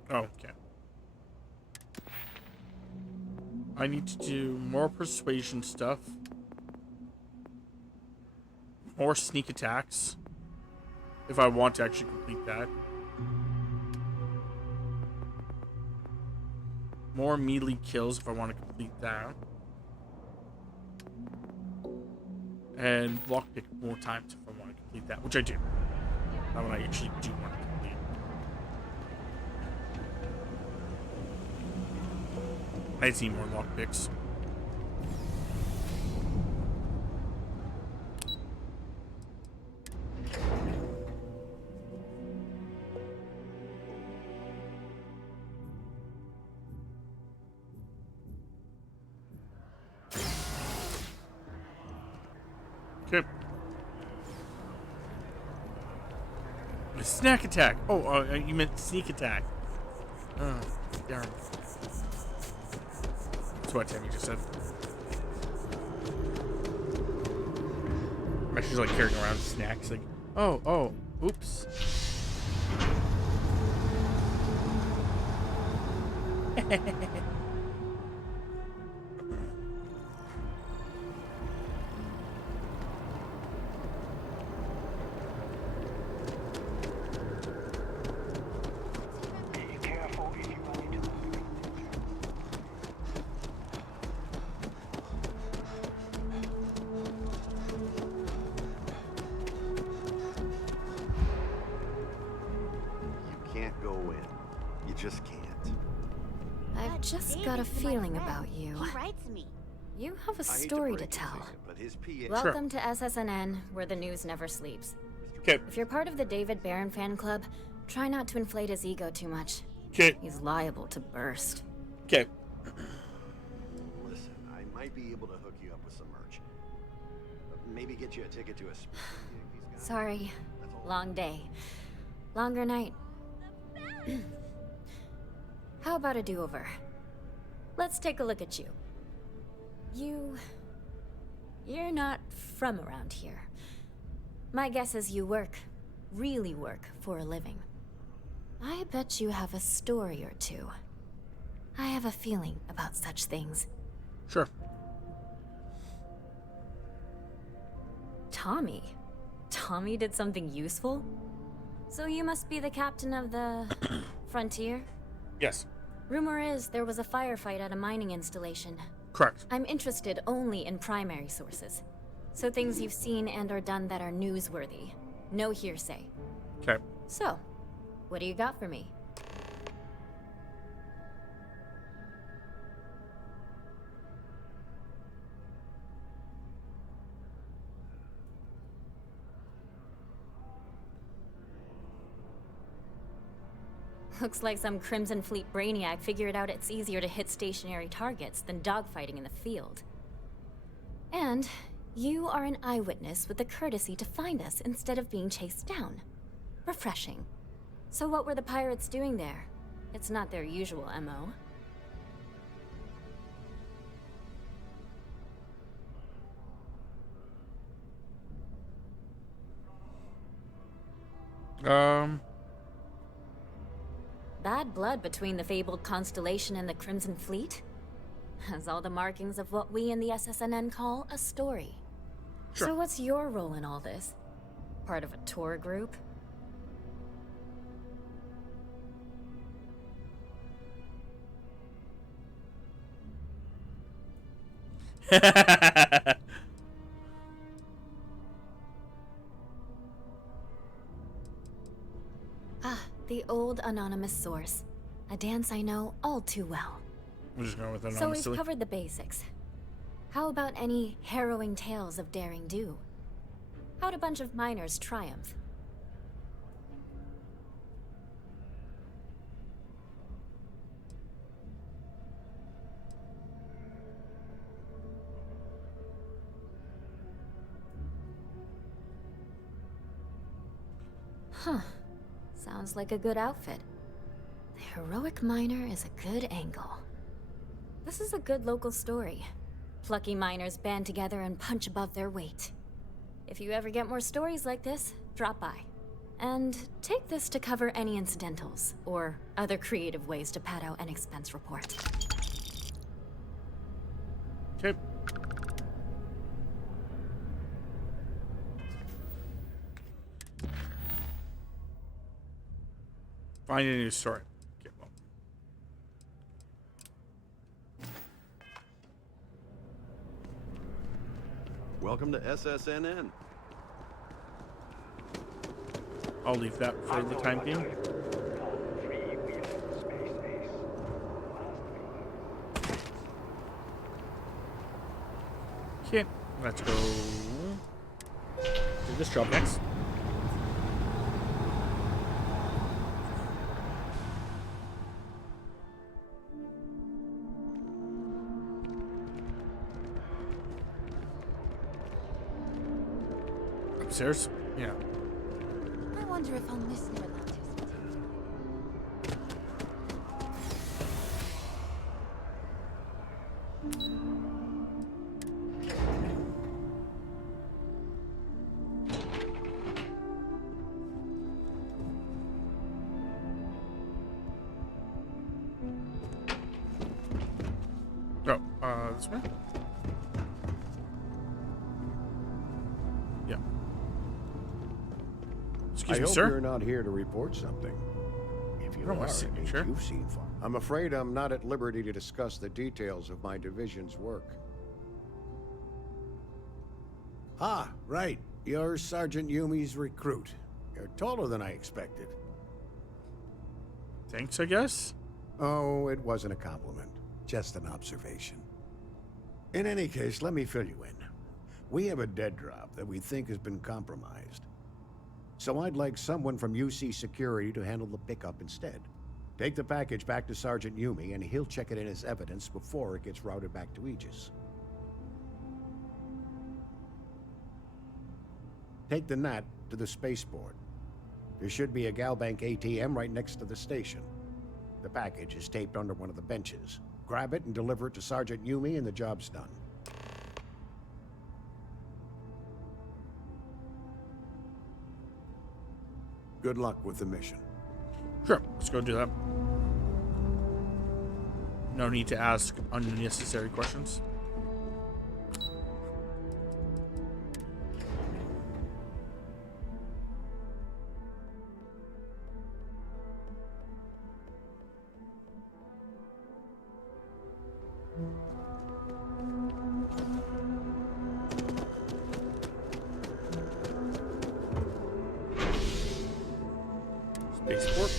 Oh, okay. I need to do more persuasion stuff. More sneak attacks. If I want to actually complete that. More melee kills if I want to complete that. And lockpick more times if I want to complete that, which I do. That one I actually do want to complete. I see more lockpicks. Okay. A snack attack. Oh, you meant sneak attack. Oh, darn. That's what Tammy just said. She's like carrying around snacks. Like, oh, oops. Just can't. I've just got a feeling about you. He writes me. You have a story to tell. But his PA... Welcome to SSNN, where the news never sleeps. Okay. If you're part of the David Barron fan club, try not to inflate his ego too much. Okay. He's liable to burst. Okay. Listen, I might be able to hook you up with some merch. Maybe get you a ticket to a... Sorry. Long day. Longer night. How about a do-over? Let's take a look at you. You're not from around here. My guess is you really work for a living. I bet you have a story or two. I have a feeling about such things. Sure. Tommy? Tommy did something useful? So you must be the captain of the... Frontier? Yes. Rumor is there was a firefight at a mining installation. Correct. I'm interested only in primary sources. So things you've seen and or done that are newsworthy. No hearsay. Okay. So, what do you got for me? Looks like some Crimson Fleet brainiac figured out it's easier to hit stationary targets than dogfighting in the field. And you are an eyewitness with the courtesy to find us instead of being chased down. Refreshing. So what were the pirates doing there? It's not their usual MO. Bad blood between the fabled Constellation and the Crimson Fleet? Has all the markings of what we in the SSNN call a story. Sure. So what's your role in all this? Part of a tour group? Ah, the old anonymous source. A dance I know all too well. I'm just going with that. So we've covered the basics. How about any harrowing tales of daring do? How'd a bunch of miners triumph? Huh. Sounds like a good outfit. The heroic miner is a good angle. This is a good local story. Plucky miners band together and punch above their weight. If you ever get more stories like this, drop by. And take this to cover any incidentals, or other creative ways to pad out an expense report. Okay. Find a new story. Okay, well. Welcome to SSNN. I'll leave that for the time being. Okay, let's go do this job next. Upstairs? Yeah. I wonder if I'll miss New Atlantis. Oh, this way? Yeah. Excuse I me, hope sir? you're not here to report something. If you I don't are, want it to means signature. you've seen far. I'm afraid I'm not at liberty to discuss the details of my division's work. Ah, right. You're Sergeant Yumi's recruit. You're taller than I expected. Thanks, I guess? Oh, it wasn't a compliment. Just an observation. In any case, let me fill you in. We have a dead drop that we think has been compromised. So I'd like someone from UC Security to handle the pickup instead. Take the package back to Sergeant Yumi, and he'll check it in as evidence before it gets routed back to Aegis. Take the Nat to the spaceport. There should be a Galbank ATM right next to the station. The package is taped under one of the benches. Grab it and deliver it to Sergeant Yumi, and the job's done. Good luck with the mission. Sure, let's go do that. No need to ask unnecessary questions. Spaceport.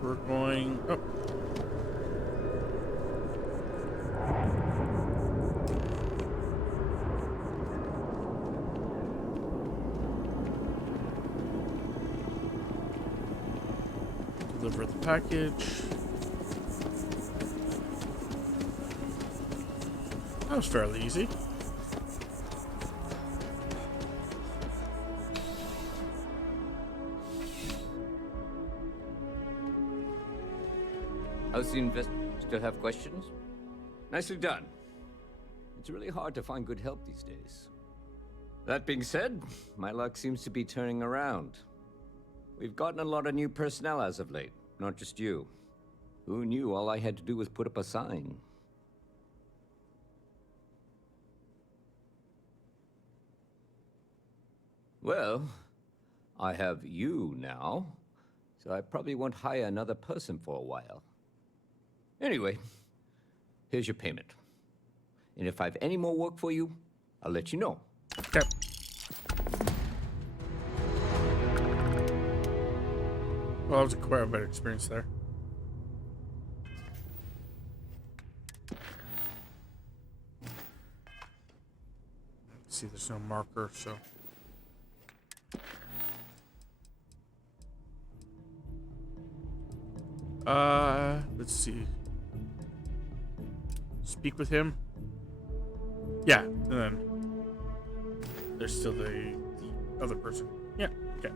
We're going up. Deliver the package. That was fairly easy. How's the invest? Still have questions? Nicely done. It's really hard to find good help these days. That being said, my luck seems to be turning around. We've gotten a lot of new personnel as of late, not just you. Who knew all I had to do was put up a sign? Well, I have you now, so I probably won't hire another person for a while. Anyway, here's your payment. And if I have any more work for you, I'll let you know. Okay. Well, that was quite a better experience there. Let's see, there's no marker, so. Let's see. Speak with him. Yeah, and then there's still the other person. Yeah, okay.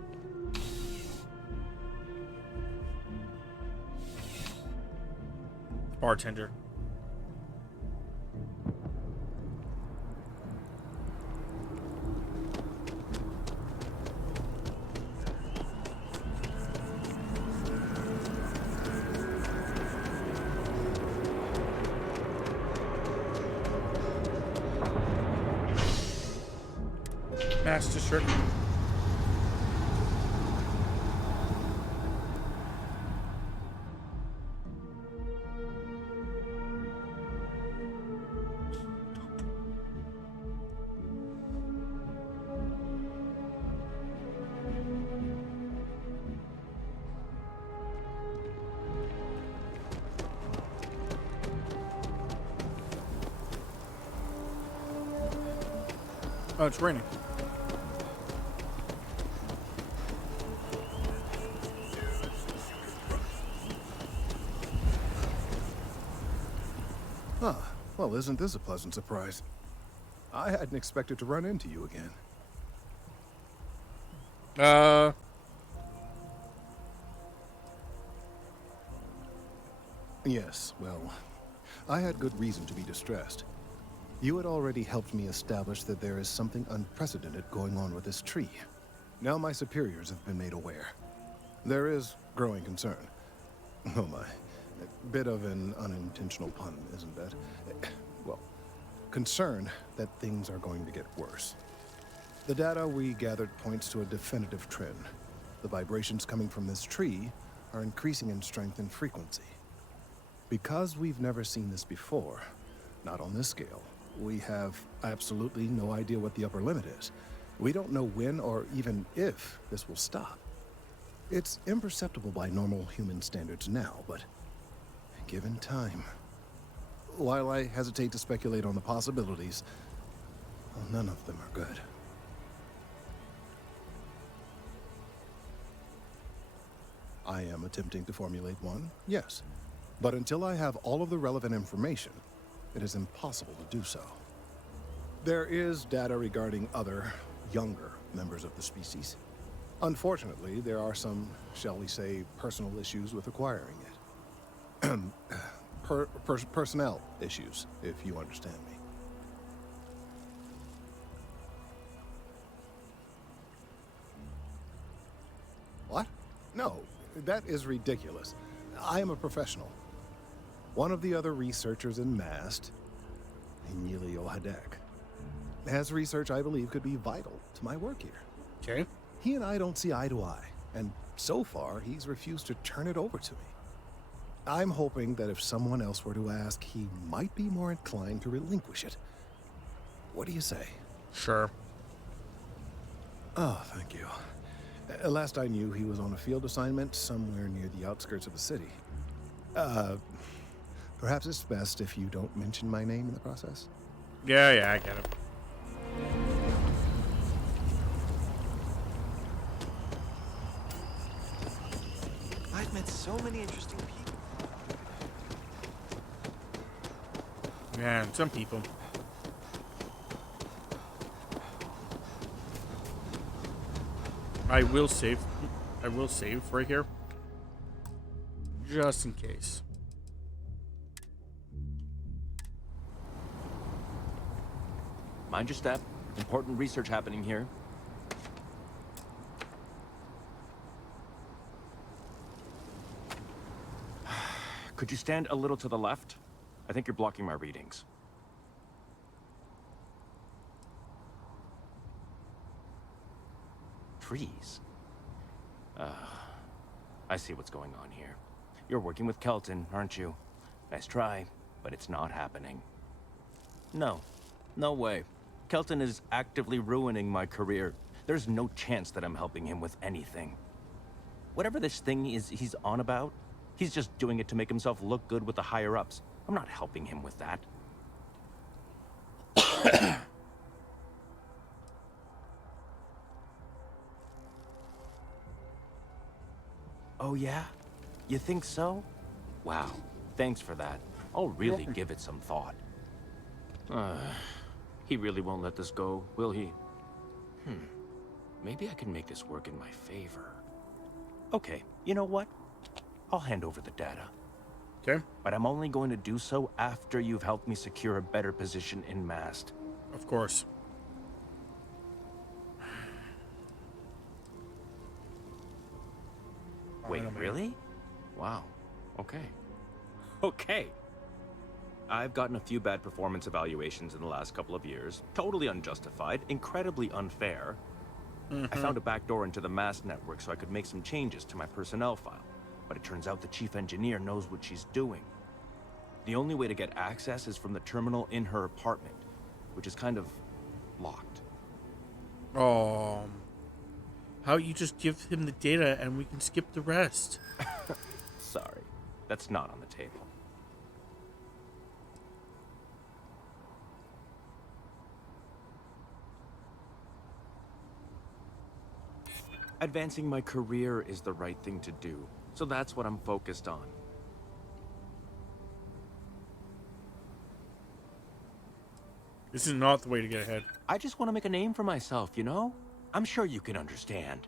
Bartender. Master Trick. Oh, it's raining. Huh. Well, isn't this a pleasant surprise? I hadn't expected to run into you again. Yes, well, I had good reason to be distressed. You had already helped me establish that there is something unprecedented going on with this tree. Now my superiors have been made aware. There is growing concern. Oh my. A bit of an unintentional pun, isn't that? Well, concern that things are going to get worse. The data we gathered points to a definitive trend. The vibrations coming from this tree are increasing in strength and frequency. Because we've never seen this before, not on this scale, we have absolutely no idea what the upper limit is. We don't know when or even if this will stop. It's imperceptible by normal human standards now, but given time. While I hesitate to speculate on the possibilities, well, none of them are good. I am attempting to formulate one, yes. But until I have all of the relevant information, it is impossible to do so. There is data regarding other, younger members of the species. Unfortunately, there are some, shall we say, personal issues with acquiring it. Personnel issues, if you understand me. What? No, that is ridiculous. I am a professional. One of the other researchers in MAST, Emilio Hadek, has research I believe could be vital to my work here. Okay. He and I don't see eye to eye, and so far he's refused to turn it over to me. I'm hoping that if someone else were to ask, he might be more inclined to relinquish it. What do you say? Sure. Oh, thank you. Last I knew, he was on a field assignment somewhere near the outskirts of the city. Perhaps it's best if you don't mention my name in the process? Yeah, I get it. I've met so many interesting people. Man, some people. I will save right here. Just in case. Mind your step. Important research happening here. Could you stand a little to the left? I think you're blocking my readings. Trees? I see what's going on here. You're working with Kelton, aren't you? Nice try, but it's not happening. No. No way. Kelton is actively ruining my career. There's no chance that I'm helping him with anything. Whatever this thing is he's on about, he's just doing it to make himself look good with the higher-ups. I'm not helping him with that. Oh yeah? You think so? Wow. Thanks for that. I'll really give it some thought. He really won't let this go, will he? Maybe I can make this work in my favor. Okay, you know what? I'll hand over the data. Okay. But I'm only going to do so after you've helped me secure a better position in Mast. Of course. Wait, really? Wow. Okay. Okay. I've gotten a few bad performance evaluations in the last couple of years. Totally unjustified, incredibly unfair. I found a backdoor into the Mast network so I could make some changes to my personnel file. But it turns out the chief engineer knows what she's doing. The only way to get access is from the terminal in her apartment, which is kind of locked. How you just give him the data and we can skip the rest? Sorry, that's not on the table. Advancing my career is the right thing to do, so that's what I'm focused on. This is not the way to get ahead. I just want to make a name for myself, you know? I'm sure you can understand.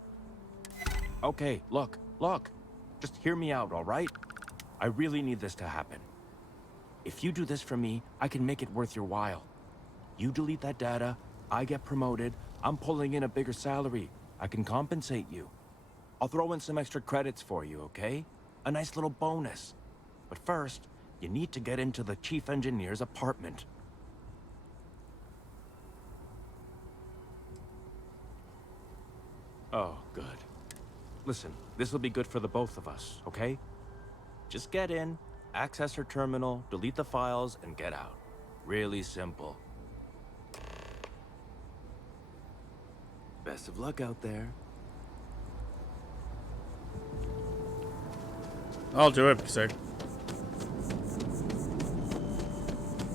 Okay, look. Just hear me out, all right? I really need this to happen. If you do this for me, I can make it worth your while. You delete that data, I get promoted, I'm pulling in a bigger salary. I can compensate you. I'll throw in some extra credits for you, okay? A nice little bonus. But first, you need to get into the chief engineer's apartment. Oh, good. Listen, this will be good for the both of us, okay? Just get in, access her terminal, delete the files, and get out. Really simple. Best of luck out there. I'll do it because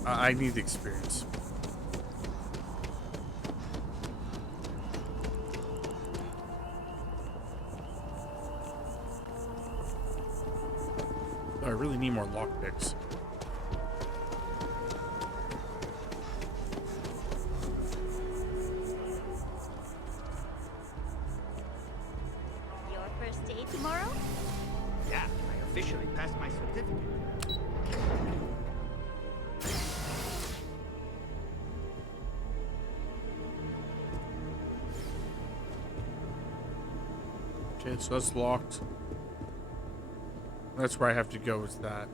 I need the experience. I really need more lockpicks. Your first day tomorrow? Yeah, I officially passed my certificate. Okay, so that's locked. That's where I have to go, is that.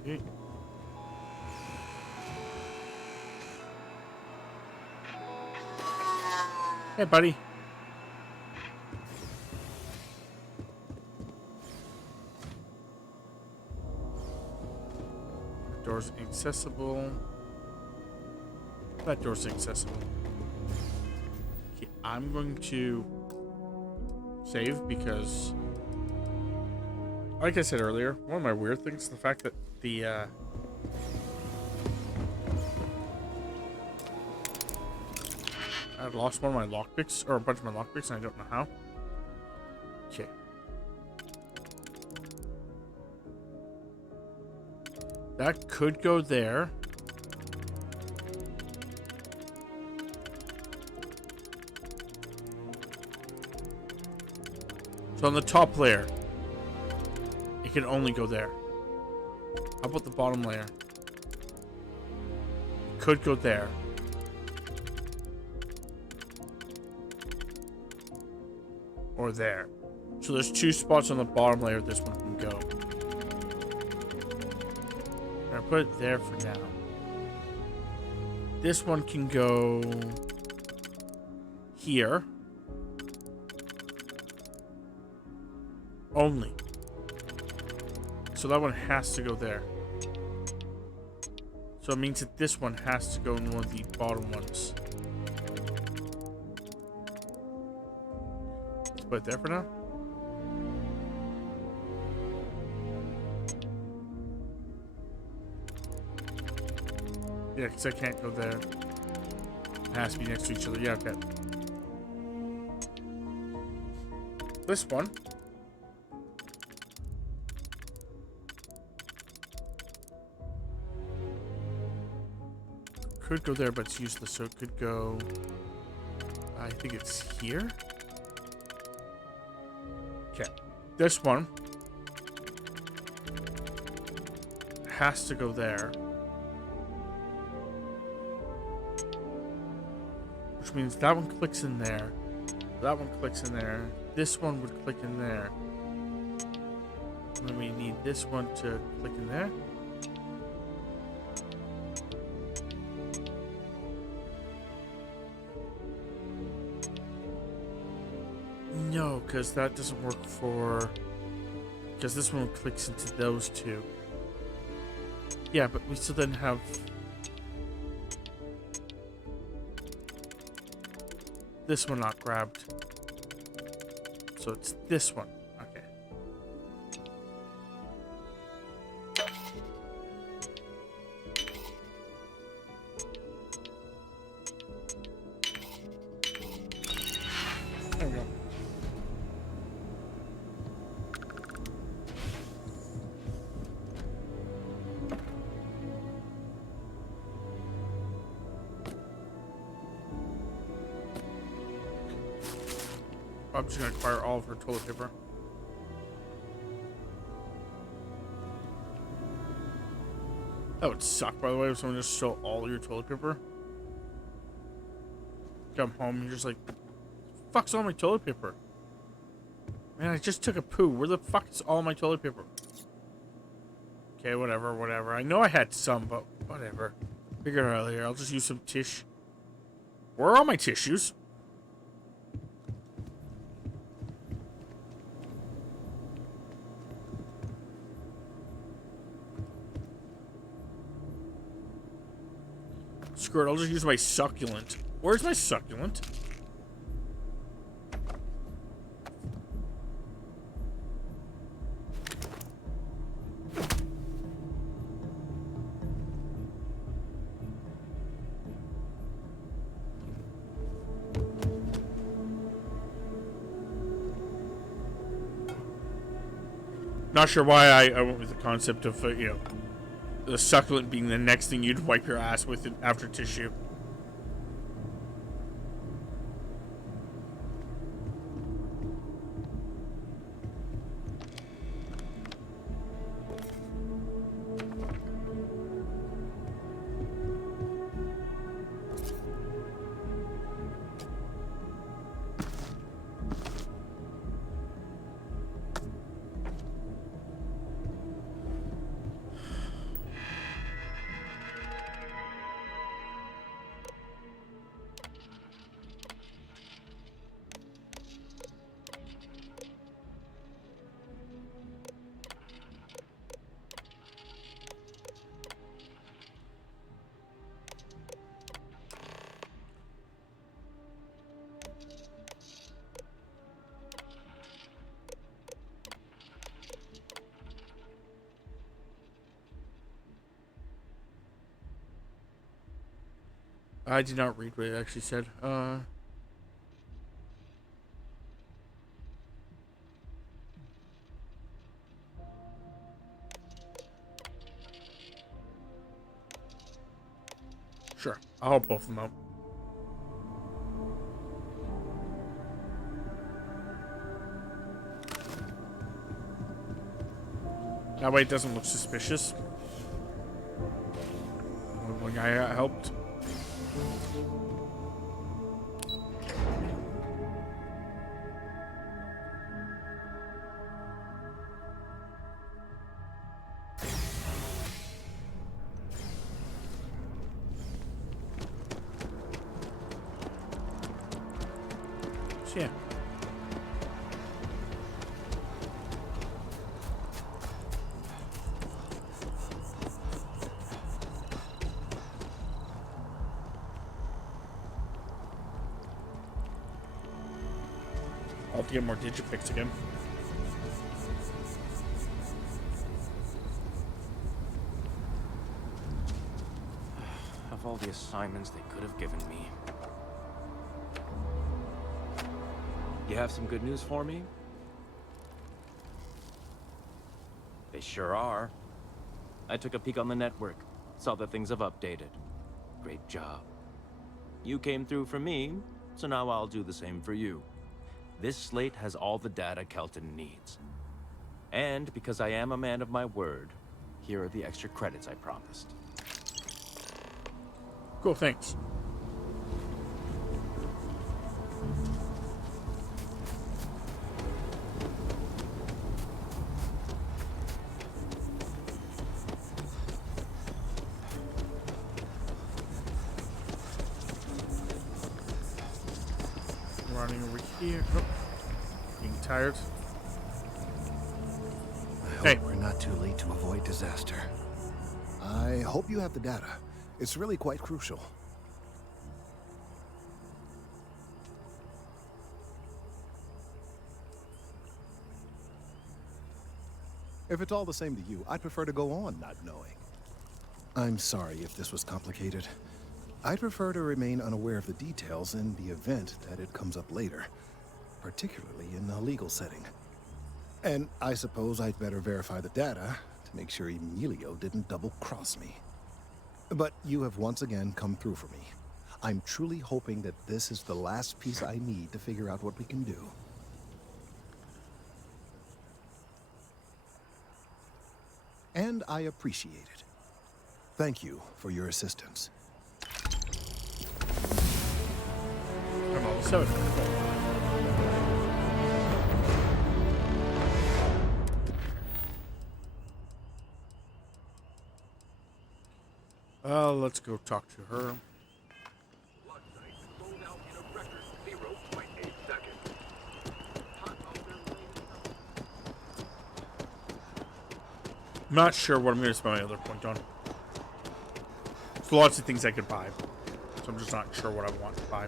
Okay. Hey, buddy. Door's accessible. That door's accessible. Okay, I'm going to save because, like I said earlier, one of my weird things is the fact that the I've lost one of my lockpicks, or a bunch of my lockpicks, and I don't know how. Okay. That could go there. So on the top layer, it can only go there. How about the bottom layer? could go there. Or there. So there's 2 spots on the bottom layer this one can go. I'm gonna put it there for now. This one can go here. Only. So that one has to go there. So it means that this one has to go in one of the bottom ones. Let's put it there for now. Yeah, because I can't go there. It has to be next to each other. Yeah, okay. This one. Could go there, but it's useless, so it could go... I think it's here? Okay. This one has to go there. Which means that one clicks in there. That one clicks in there. This one would click in there. And then we need this one to click in there. No, because that doesn't work for... Because this one clicks into those 2. Yeah, but we still then have... This one not grabbed. So it's this one. Okay. There we go. I'm just gonna acquire all of her toilet paper. That would suck, by the way, if someone just stole all your toilet paper. Come home and you're just like, fuck's all my toilet paper? Man, I just took a poo. Where the fuck is all my toilet paper? Okay, whatever, whatever. I know I had some, but whatever. Figure it out later. I'll just use some tissue. Where are all my tissues? Screw it, I'll just use my succulent. Where's my succulent? Not sure why I went with the concept of, you know, the succulent being the next thing you'd wipe your ass with after tissue. I did not read what it actually said. Sure, I'll help both of them out. That way it doesn't look suspicious. We're going I helped. Yeah. I'll have to get more digipics again. Of all the assignments they could have given me. You have some good news for me? They sure are. I took a peek on the network, saw that things have updated. Great job. You came through for me, so now I'll do the same for you. This slate has all the data Kelton needs. And because I am a man of my word, here are the extra credits I promised. Cool, thanks. Running over here. Oh, being tired. I hope we're not too late to avoid disaster. I hope you have the data. It's really quite crucial. If it's all the same to you, I'd prefer to go on not knowing. I'm sorry if this was complicated. I'd prefer to remain unaware of the details in the event that it comes up later, particularly in a legal setting. And I suppose I'd better verify the data to make sure Emilio didn't double-cross me. But you have once again come through for me. I'm truly hoping that this is the last piece I need to figure out what we can do. And I appreciate it. Thank you for your assistance. I'm all set. Let's go talk to her. I'm not sure what I'm going to spend my other point on. There's lots of things I could buy, so I'm just not sure what I want to buy.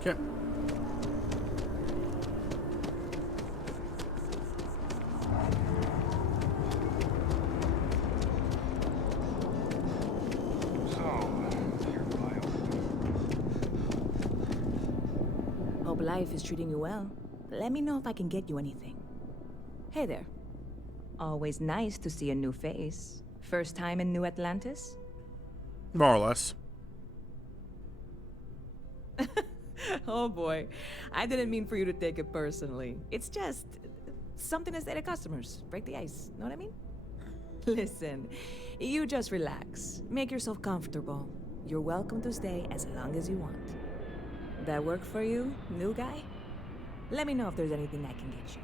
Okay. Hope life is treating you well. Let me know if I can get you anything. Hey there. Always nice to see a new face. First time in New Atlantis? More or less. Oh boy, I didn't mean for you to take it personally. It's just something to say to customers. Break the ice, know what I mean? Listen, you just relax. Make yourself comfortable. You're welcome to stay as long as you want. That work for you, new guy? Let me know if there's anything I can get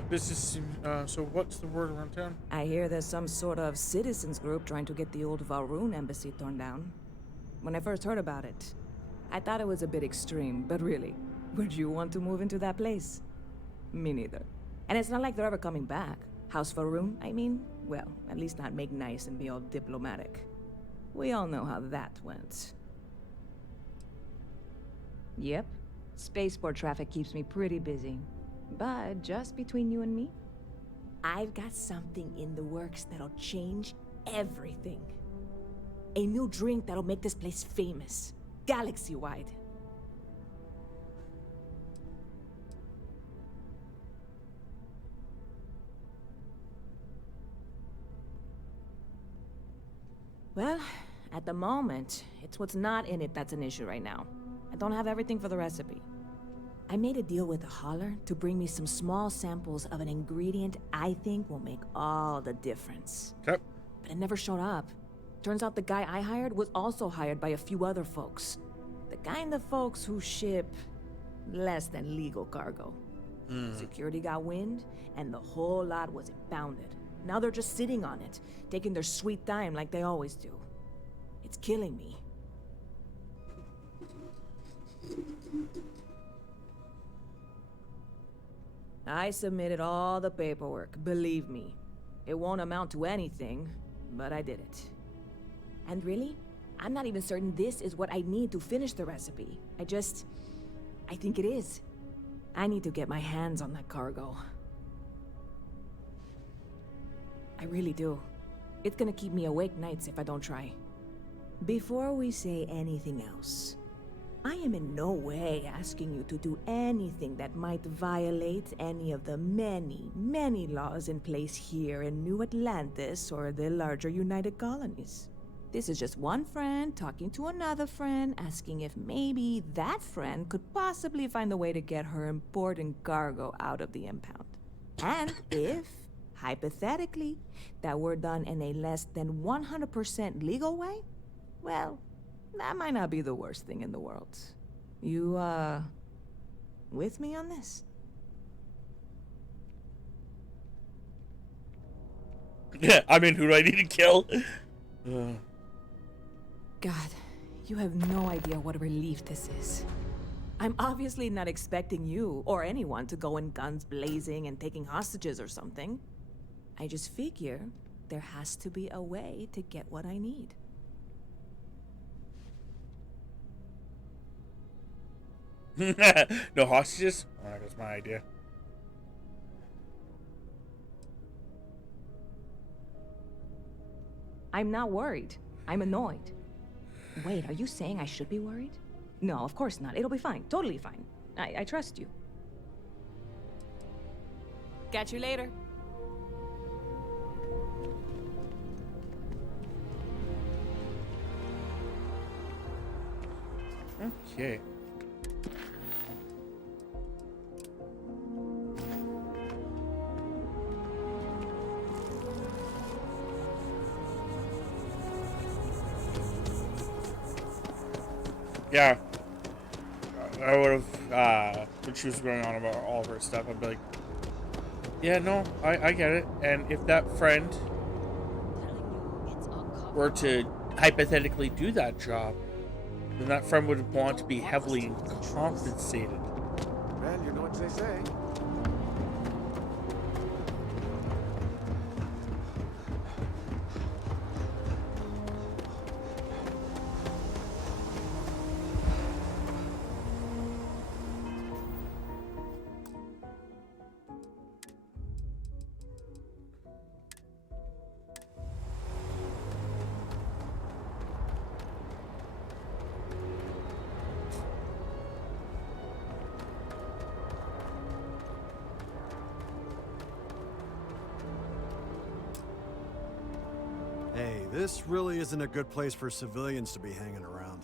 you. Business, so what's the word around town? I hear there's some sort of citizens group trying to get the old Valroon embassy torn down. When I first heard about it, I thought it was a bit extreme, but really, would you want to move into that place? Me neither. And it's not like they're ever coming back. House Valroon, I mean? Well, at least not make nice and be all diplomatic. We all know how that went. Yep. Spaceport traffic keeps me pretty busy. But just between you and me, I've got something in the works that'll change everything. A new drink that'll make this place famous. galaxy-wide. Well, at the moment, it's what's not in it that's an issue right now. I don't have everything for the recipe. I made a deal with the hauler to bring me some small samples of an ingredient I think will make all the difference. Okay. But it never showed up. Turns out the guy I hired was also hired by a few other folks. The kind of folks who ship less than legal cargo. Security got wind, and the whole lot was impounded. Now they're just sitting on it, taking their sweet time like they always do. It's killing me. I submitted all the paperwork, believe me. It won't amount to anything, but I did it. And really, I'm not even certain this is what I need to finish the recipe. I think it is. I need to get my hands on that cargo. I really do. It's gonna keep me awake nights if I don't try. Before we say anything else, I am in no way asking you to do anything that might violate any of the many, many laws in place here in New Atlantis or the larger United Colonies. This is just one friend talking to another friend, asking if maybe that friend could possibly find a way to get her important cargo out of the impound. And if, hypothetically, that were done in a less than 100% legal way, well, that might not be the worst thing in the world. You, with me on this? Yeah, I mean, who do I need to kill? God, you have no idea what a relief this is. I'm obviously not expecting you or anyone to go in guns blazing and taking hostages or something. I just figure there has to be a way to get what I need. No hostages? Oh, that's my idea. I'm not worried. I'm annoyed. Wait, are you saying I should be worried? No, of course not. It'll be fine. Totally fine. I trust you. Catch you later. Okay. Yeah. I would have, when she was going on about all of her stuff, I'd be like, yeah, no, I get it. And if that friend were to hypothetically do that job, then that friend would want to be heavily compensated. Well, you know what they say. This really isn't a good place for civilians to be hanging around.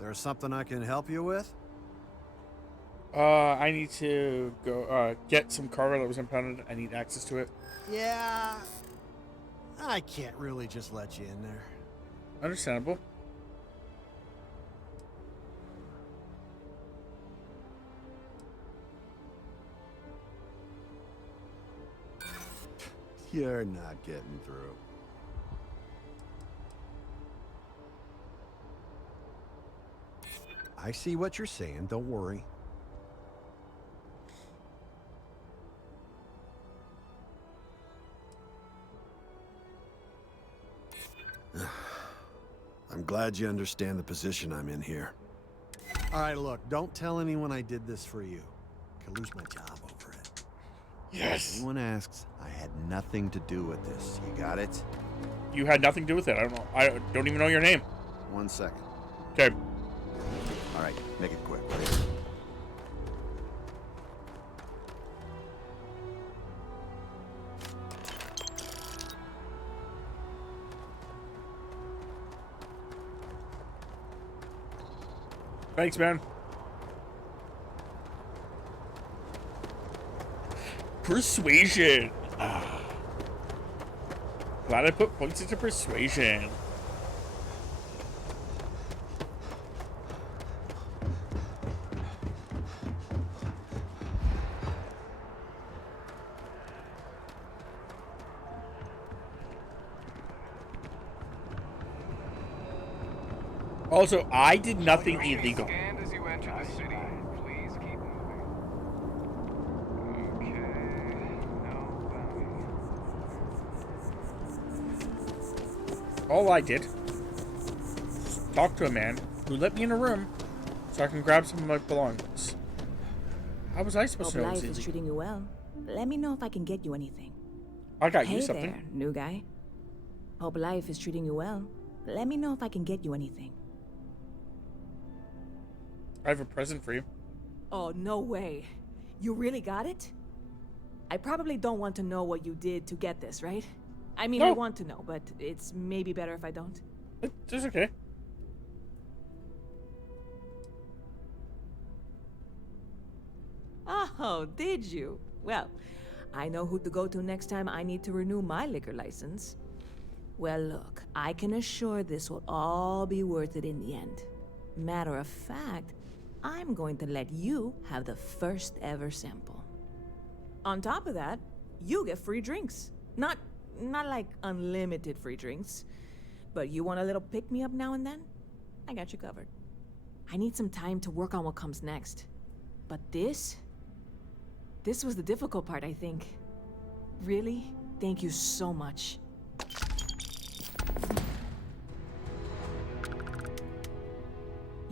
There's something I can help you with? I need to go get some cargo that was impounded. I need access to it. Yeah, I can't really just let you in there. Understandable. You're not getting through. I see what you're saying, don't worry. I'm glad you understand the position I'm in here. All right, look, don't tell anyone I did this for you. I could lose my job over it. Yes. If anyone asks, I had nothing to do with this. You got it? You had nothing to do with it. I don't know. I don't even know your name. 1 second. Okay. right, make it quick. Thanks, man. Persuasion. Glad I put points into persuasion. Also, I did nothing illegal. Scanned as you enter the city. Please keep moving. Okay. No bounty. All I did was talk to a man who let me in a room so I can grab some of my belongings. How was I supposed to know it was life is illegal? treating you well. Let me know if I can get you anything. I got Hey you something. there, new guy. Hope life is treating you well. Let me know if I can get you anything. I have a present for you. Oh, no way. You really got it? I probably don't want to know what you did to get this, right? I mean, I No. want to know, but it's maybe better if I don't. It's okay. Oh, did you? Well, I know who to go to next time I need to renew my liquor license. Well, look, I can assure this will all be worth it in the end. Matter of fact, I'm going to let you have the first ever sample. On top of that, you get free drinks. Not like unlimited free drinks, but you want a little pick-me-up now and then? I got you covered. I need some time to work on what comes next. But this was the difficult part, I think. Really, thank you so much.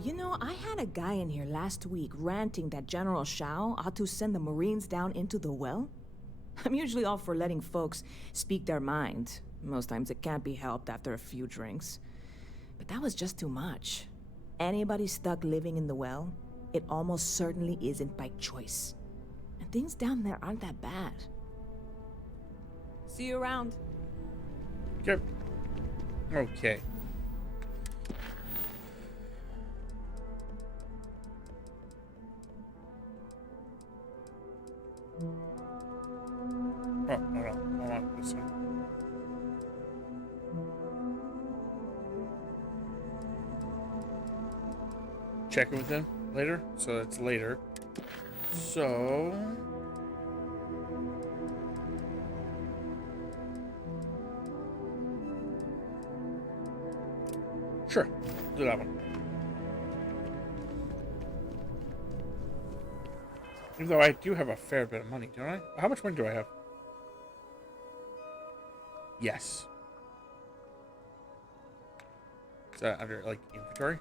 You know, I had a guy in here last week ranting that General Shao ought to send the Marines down into the well. I'm usually all for letting folks speak their mind. Most times it can't be helped after a few drinks. But that was just too much. Anybody stuck living in the well, it almost certainly isn't by choice. And things down there aren't that bad. See you around. Okay. Okay. Oh, no, I want this one. Check in with him later, so that's later. So... Sure, do that one. Even though I do have a fair bit of money, don't I? How much money do I have? Yes. Is that under, like, inventory?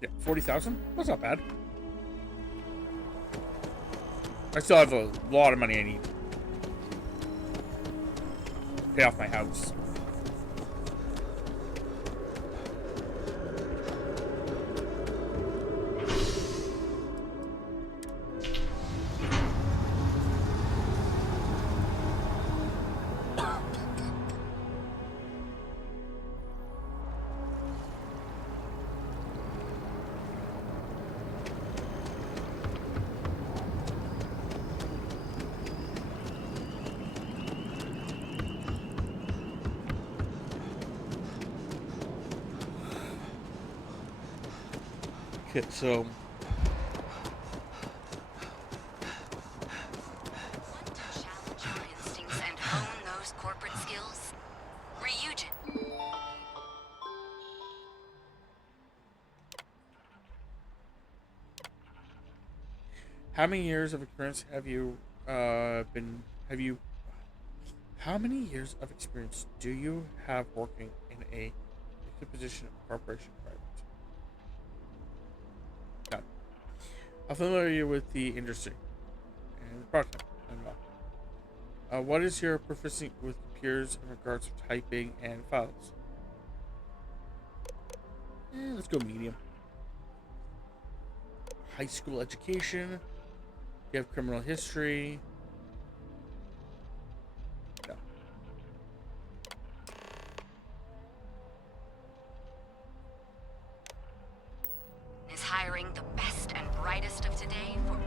Yeah, 40,000? That's not bad. I still have a lot of money I need. Pay off my house. Okay, so instincts and hone those corporate skills? Ryujin. how many years of experience have you how many years of experience do you have working in a position of corporation private? None. How familiar are you with the industry and the product? What is your proficiency with computers in regards to typing and files? Let's go medium. high school education? You have criminal history? No. Is hiring the best and brightest of today for...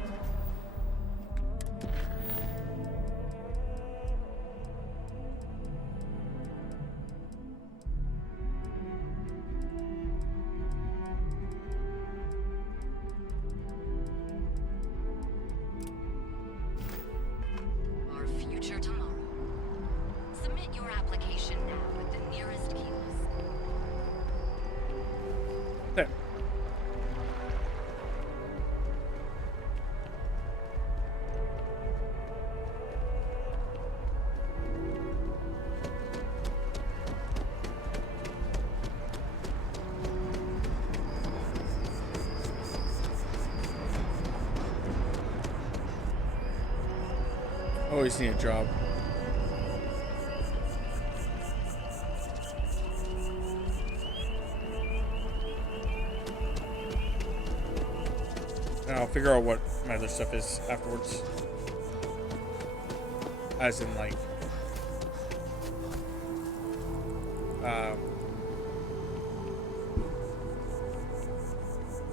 our future tomorrow. Submit your application now at the nearest kiosk. There. Always need a job. And I'll figure out what my other stuff is afterwards. As in, like,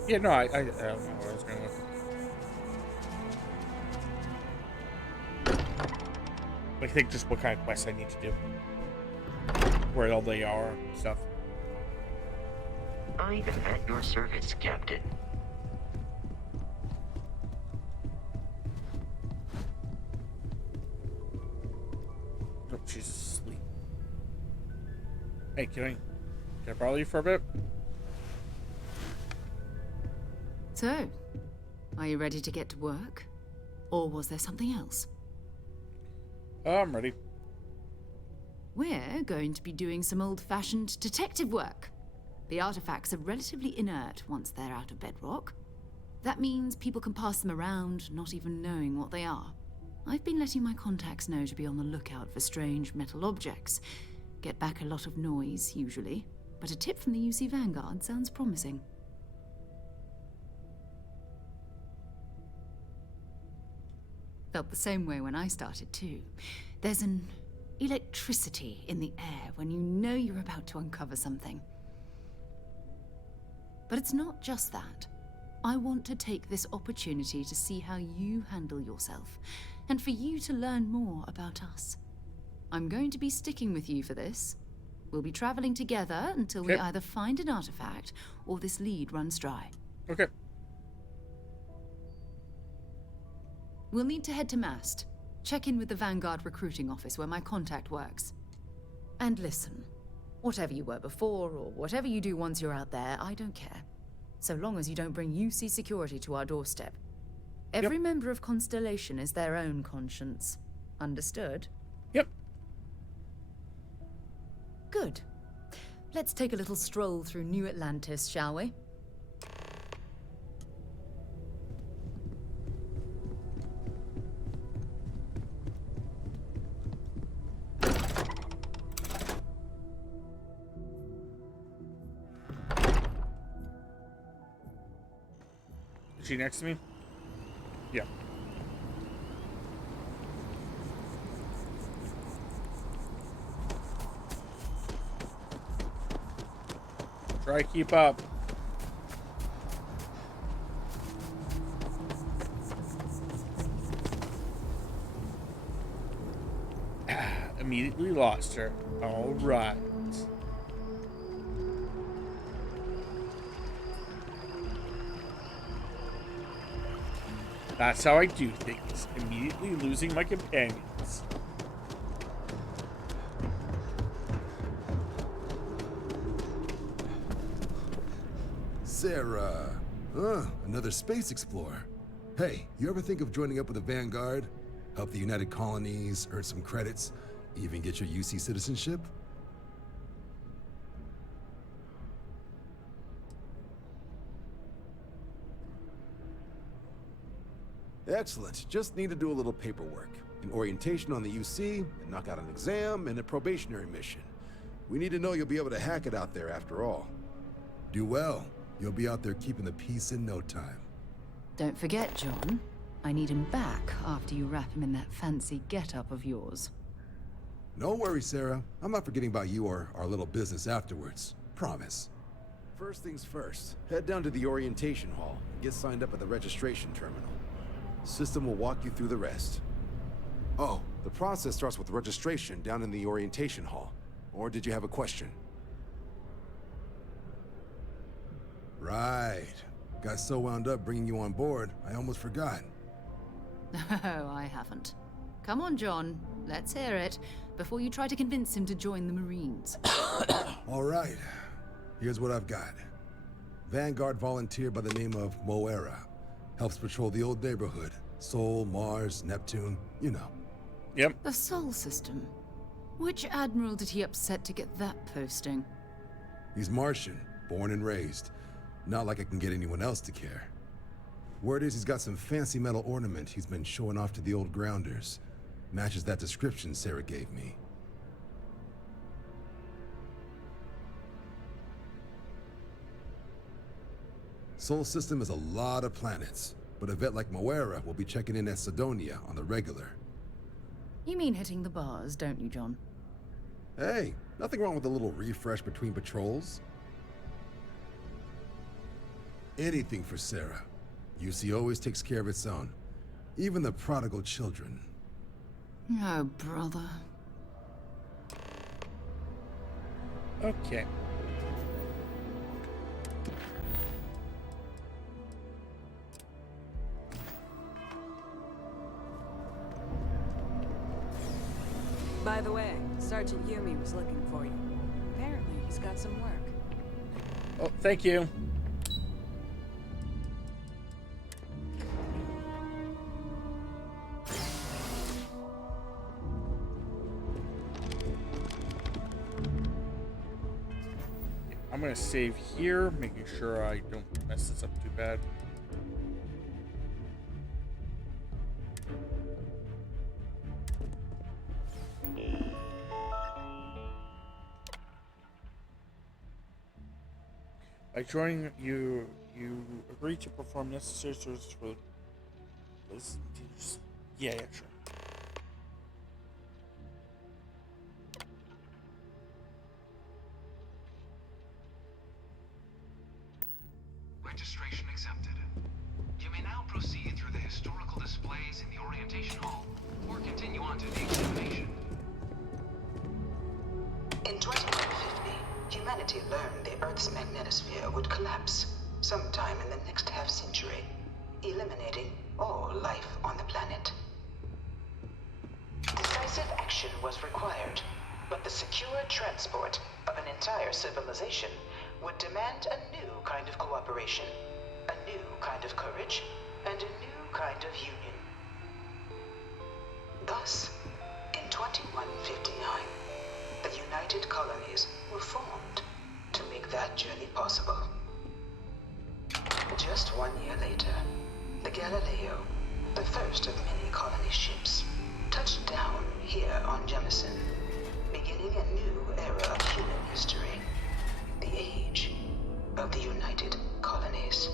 yeah, no, I don't know what I was going with. I think just what kind of quests I need to do. Where all they are and stuff. I'm at your service, Captain. Oh, she's asleep. Hey, can I borrow you for a bit? So, are you ready to get to work? Or was there something else? I'm ready. We're going to be doing some old-fashioned detective work. The artifacts are relatively inert once they're out of bedrock. That means people can pass them around, not even knowing what they are. I've been letting my contacts know to be on the lookout for strange metal objects. Get back a lot of noise, usually. But a tip from the UC Vanguard sounds promising. Felt the same way when I started too. There's an electricity in the air when you know you're about to uncover something. But it's not just that. I want to take this opportunity to see how you handle yourself, and for you to learn more about us. I'm going to be sticking with you for this. We'll be traveling together until we either find an artifact or this lead runs dry. Okay. We'll need to head to Mast. Check in with the Vanguard recruiting office where my contact works. And listen, whatever you were before or whatever you do once you're out there, I don't care. So long as you don't bring UC security to our doorstep. Every member of Constellation is their own conscience. Understood? Yep. Good. Let's take a little stroll through New Atlantis, shall we? Is she next to me? Yeah. Try to keep up. Immediately lost her. All right. That's how I do things. Immediately losing my companions. Sarah. Another space explorer. Hey, you ever think of joining up with the Vanguard? Help the United Colonies, earn some credits, even get your UC citizenship? Excellent. Just need to do a little paperwork. An orientation on the UC, and knock out an exam, and a probationary mission. We need to know you'll be able to hack it out there after all. Do well. You'll be out there keeping the peace in no time. Don't forget, John. I need him back after you wrap him in that fancy get-up of yours. No worries, Sarah. I'm not forgetting about you or our little business afterwards. Promise. First things first, head down to the orientation hall and get signed up at the registration terminal. The system will walk you through the rest. Oh, the process starts with registration down in the orientation hall. Or did you have a question? Right. Got so wound up bringing you on board, I almost forgot. Oh, I haven't. Come on, John. Let's hear it, before you try to convince him to join the Marines. All right. Here's what I've got. Vanguard volunteer by the name of Moera. Helps patrol the old neighborhood. Sol, Mars, Neptune, you know. Yep. The Sol system. Which admiral did he upset to get that posting? He's Martian, born and raised. Not like I can get anyone else to care. Word is he's got some fancy metal ornament he's been showing off to the old grounders. Matches that description Sarah gave me. Sol system is a lot of planets, but a vet like Moera will be checking in at Sidonia on the regular. You mean hitting the bars, don't you, John? Hey, nothing wrong with a little refresh between patrols. Anything for Sarah. UC always takes care of its own. Even the prodigal children. Oh, brother. Okay. By the way, Sergeant Yumi was looking for you. Apparently, he's got some work. Oh, thank you. I'm gonna save here, making sure I don't mess this up too bad. By joining you agree to perform necessary services for this. Yeah, sure. Registration accepted. You may now proceed through the historical displays in the orientation hall, or continue on to the examination. In 2150, humanity learned the Earth's magnetosphere would collapse sometime in the next half-century, eliminating all life on the planet. Decisive action was required, but the secure transport of an entire civilization would demand a new kind of cooperation, a new kind of courage, and a new kind of union. Thus, in 2159, the United Colonies were formed to make that journey possible. Just 1 year later, the Galileo, the first of many colony ships, touched down here on Jemison, beginning a new era of human history, the age of the United Colonies.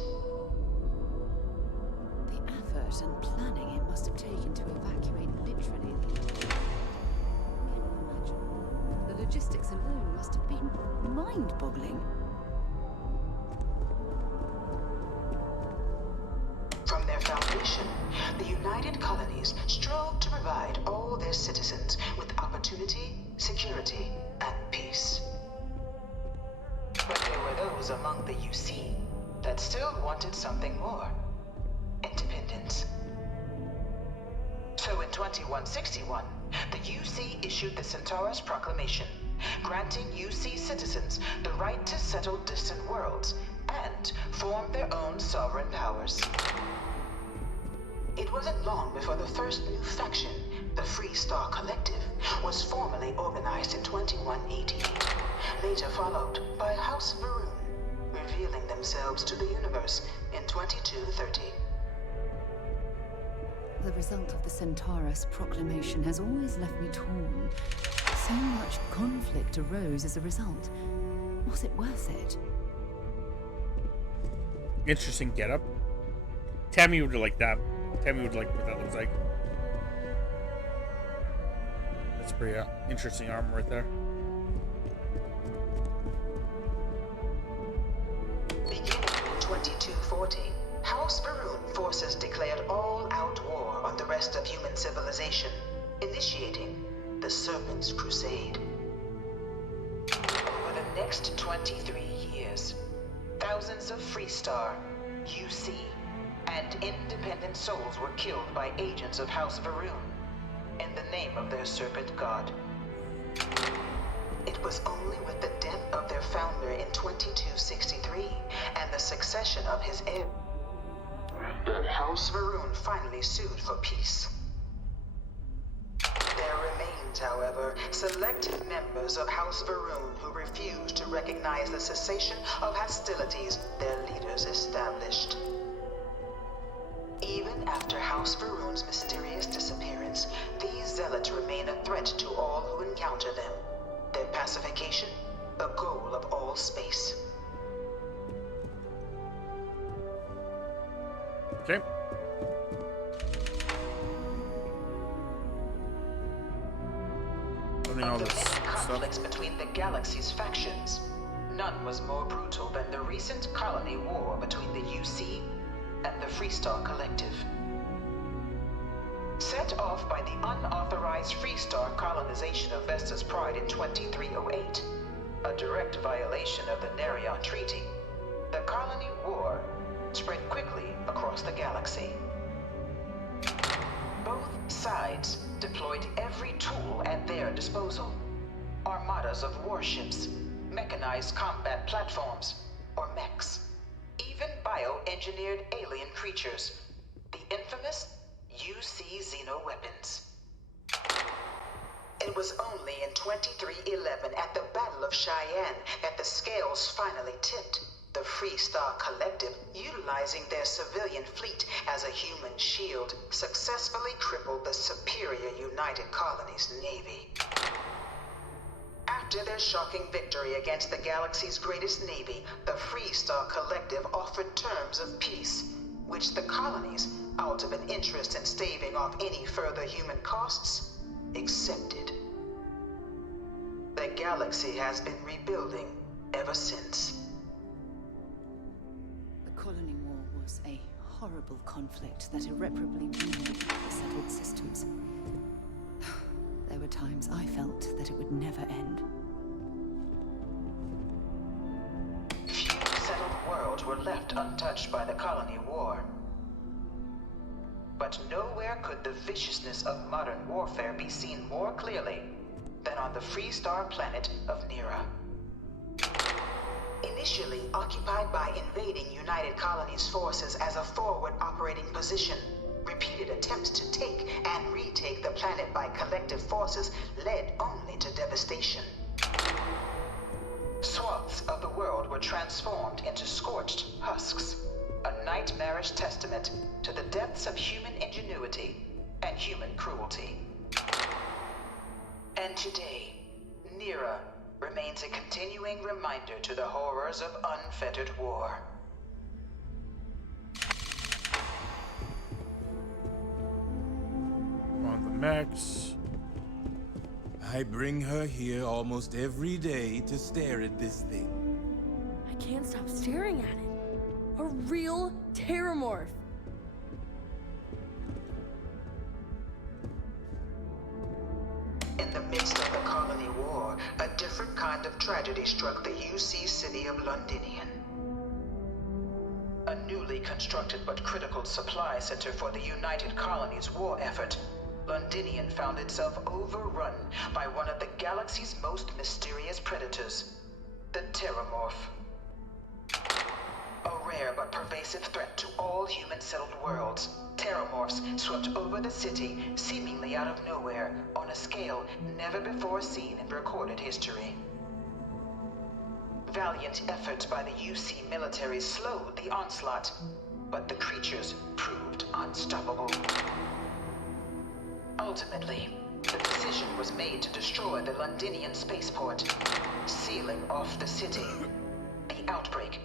The effort and planning it must have taken to evacuate literally the... The logistics alone must have been mind-boggling. From their foundation, the United Colonies strove to provide all their citizens with opportunity, security, and peace. But there were those among the UC that still wanted something more. Independence. So in 2161, the UC issued the Centaurus Proclamation, granting UC citizens the right to settle distant worlds and form their own sovereign powers. It wasn't long before the first new faction, the Free Star Collective, was formally organized in 2188, later followed by House Varun, revealing themselves to the universe in 2230. The result of the Centaurus Proclamation has always left me torn. So much conflict arose as a result. Was it worth it? Interesting getup. Tammy would like that. Tammy would like what that looks like. That's pretty interesting armor right there. Beginning in 2240, House Varun forces declared all-out war on the rest of human civilization, initiating the Serpent's Crusade. Over the next 23 years, thousands of Freestar, UC, and independent souls were killed by agents of House Varun in the name of their serpent god. It was only with the death of their founder in 2263 and the succession of his heir that House Varun finally sued for peace. There remained, however, select members of House Varun who refused to recognize the cessation of hostilities their leaders established. Even after House Varun's mysterious disappearance, these zealots remain a threat to all who encounter them. Their pacification, a goal of all space. Okay. Of the many conflicts between the galaxy's factions, none was more brutal than the recent colony war between the UC and the Freestar Collective. Set off by the unauthorized Freestar colonization of Vesta's Pride in 2308, a direct violation of the Nerion Treaty, the colony war spread quickly across the galaxy. Both sides deployed every tool at their disposal. Armadas of warships, mechanized combat platforms, or mechs, even bioengineered alien creatures, the infamous UC xeno-weapons. It was only in 2311 at the Battle of Cheyenne that the scales finally tipped. The Freestar Collective, utilizing their civilian fleet as a human shield, successfully crippled the superior United Colonies Navy. After their shocking victory against the galaxy's greatest navy, the Freestar Collective offered terms of peace, which the colonies, out of an interest in staving off any further human costs, accepted. The galaxy has been rebuilding ever since. The colony war was a horrible conflict that irreparably ruined the settled systems. There were times I felt that it would never end. Few settled worlds were left untouched by the colony war. But nowhere could the viciousness of modern warfare be seen more clearly than on the Freestar planet of Nera. Initially occupied by invading United Colonies forces as a forward operating position, repeated attempts to take and retake the planet by collective forces led only to devastation. Swaths of the world were transformed into scorched husks, a nightmarish testament to the depths of human ingenuity and human cruelty. And today, Nera remains a continuing reminder to the horrors of unfettered war. On the mechs. I bring her here almost every day to stare at this thing. I can't stop staring at it. A real terramorph. In the midst of the colony war, a different kind of tragedy struck the UC city of Londinian. A newly constructed but critical supply center for the United Colonies' war effort, Londinian found itself overrun by one of the galaxy's most mysterious predators, the Terramorph. A rare but pervasive threat to all human-settled worlds, Terramorphs swept over the city, seemingly out of nowhere, on a scale never before seen in recorded history. Valiant efforts by the UC military slowed the onslaught, but the creatures proved unstoppable. Ultimately, the decision was made to destroy the Londinian spaceport, sealing off the city, the outbreak,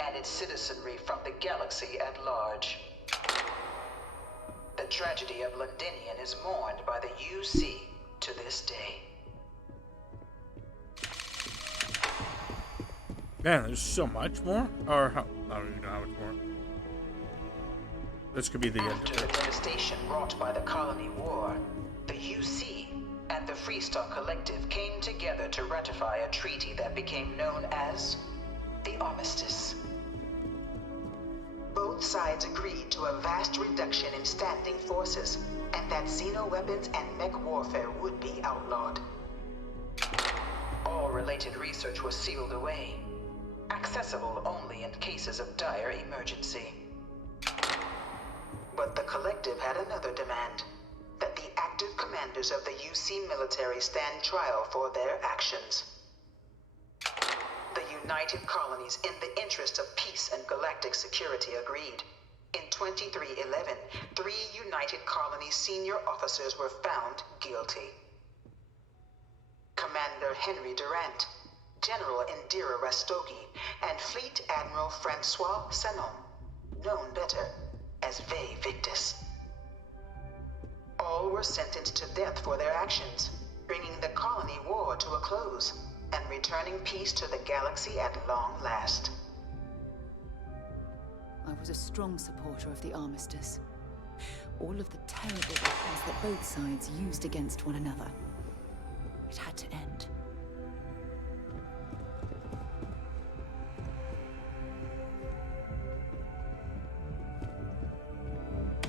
and its citizenry from the galaxy at large. The tragedy of Londinian is mourned by the UC to this day. Man, there's so much more? Or how? I don't even know how much more. This could be the end of After the it. devastation wrought by the Colony War, the UC and the Freestock Collective came together to ratify a treaty that became known as the Armistice. Both sides agreed to a vast reduction in standing forces, and that xeno-weapons and mech warfare would be outlawed. All related research was sealed away, accessible only in cases of dire emergency. But the Collective had another demand, that the active commanders of the UC military stand trial for their actions. The United Colonies, in the interest of peace and galactic security, agreed. In 2311, 3 United Colonies senior officers were found guilty. Commander Henry Durant, General Indira Rastogi, and Fleet Admiral Francois Sanon, known better as Ve Victus. All were sentenced to death for their actions, bringing the colony war to a close and returning peace to the galaxy at long last. I was a strong supporter of the Armistice. All of the terrible weapons that both sides used against one another. It had to end.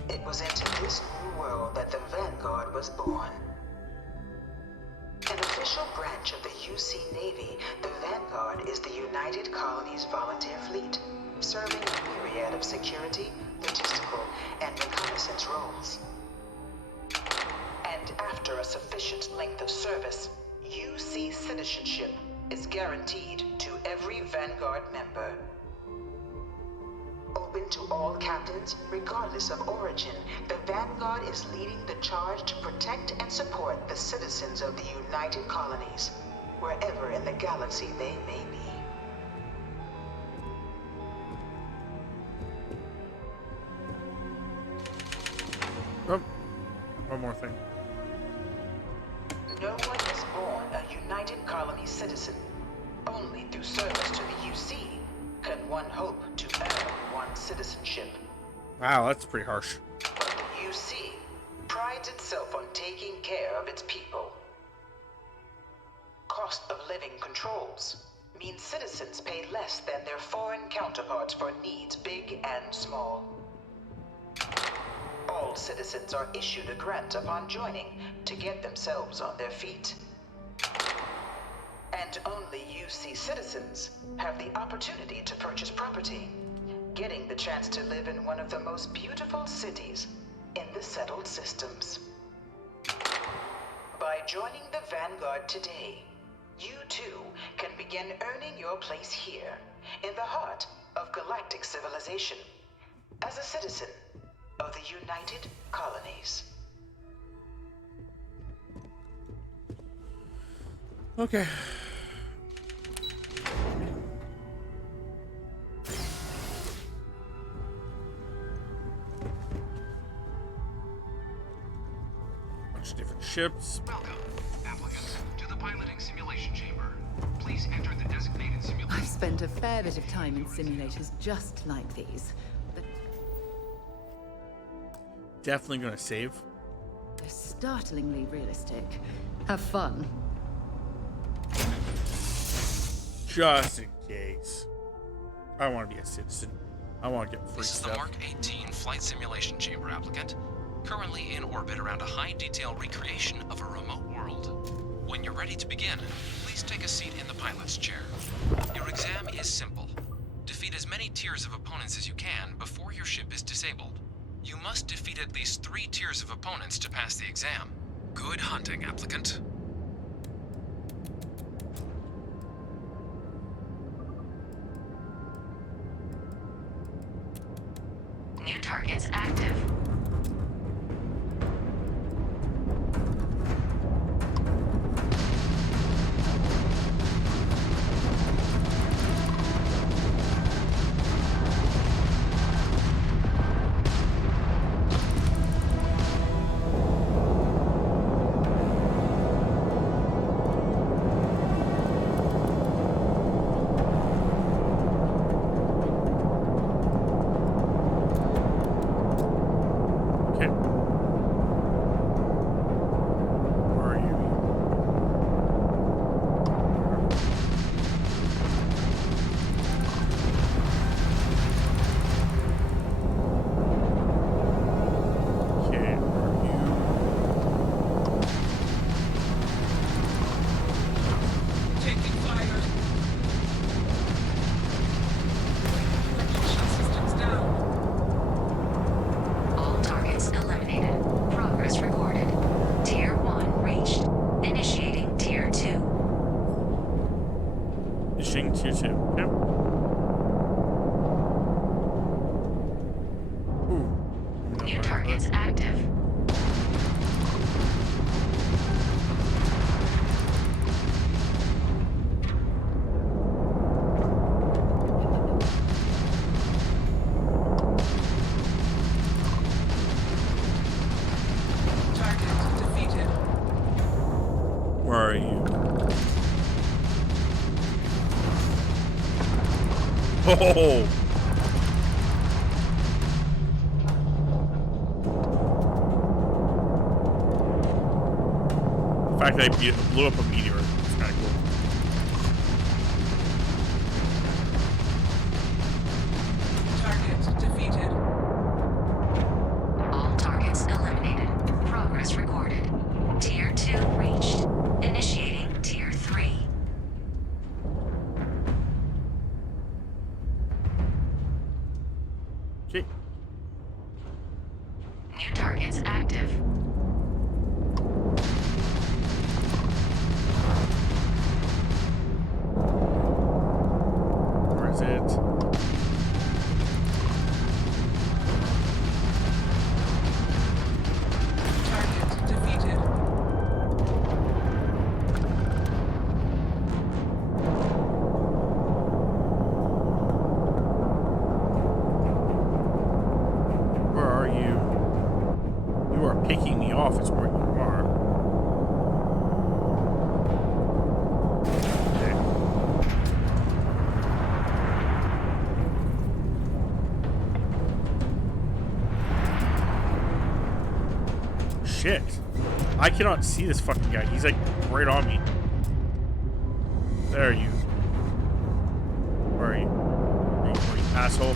It was into this new world that the Vanguard was born. An official branch of the UC Navy, the Vanguard is the United Colonies Volunteer Fleet, serving a myriad of security, logistical, and reconnaissance roles. And after a sufficient length of service, UC citizenship is guaranteed to every Vanguard member. Open to all captains, regardless of origin, the Vanguard is leading the charge to protect and support the citizens of the United Colonies, wherever in the galaxy they may be. Oh, one more thing. No one is born a United Colony citizen. Only through service to the UC can one hope to earn one's citizenship. Wow, that's pretty harsh. But the UC prides itself on taking care of its people. Cost of living controls means citizens pay less than their foreign counterparts for needs big and small. All citizens are issued a grant upon joining to get themselves on their feet. And only UC citizens have the opportunity to purchase property, getting the chance to live in one of the most beautiful cities in the settled systems. By joining the Vanguard today, you too can begin earning your place here, in the heart of galactic civilization, as a citizen of the United Colonies. Okay. Bunch of different ships. Welcome, applicants, to the piloting simulation chamber. Please enter the designated simulation. I've spent a fair bit of time in simulators just like these. But Definitely gonna save. they're startlingly realistic. Have fun. Just in case. I want to be a citizen. I want to get free This is stuff. the Mark 18 Flight Simulation Chamber applicant, currently in orbit around a high-detail recreation of a remote world. When you're ready to begin, please take a seat in the pilot's chair. Your exam is simple. Defeat as many tiers of opponents as you can before your ship is disabled. You must defeat at least 3 tiers of opponents to pass the exam. Good hunting, applicant. New targets active. tier 2. Yep. Ooh. New targets active. Target defeated. Where are you? Oh! The fact that I blew up a meteor is kind of cool. Target defeated. All targets eliminated. Progress recorded. Tier 2 reached. Initiating Tier 3. Okay. New targets active. Where is it? Target defeated. Where are you? You are picking me off is where you are. Okay. Shit. I cannot see this fucking guy. He's like right on me. There you. Where are you? Where are you, asshole?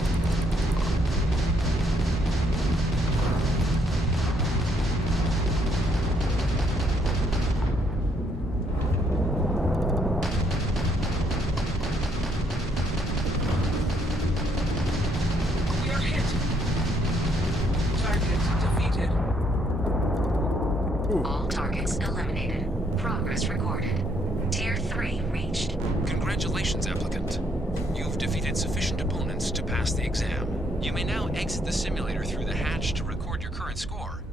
We are hit. Target defeated. All targets eliminated. Progress recorded. Tier 3 reached. Congratulations, applicant. You've defeated sufficient opponents to pass the exam. You may now exit the simulator through the hatch to record your current score,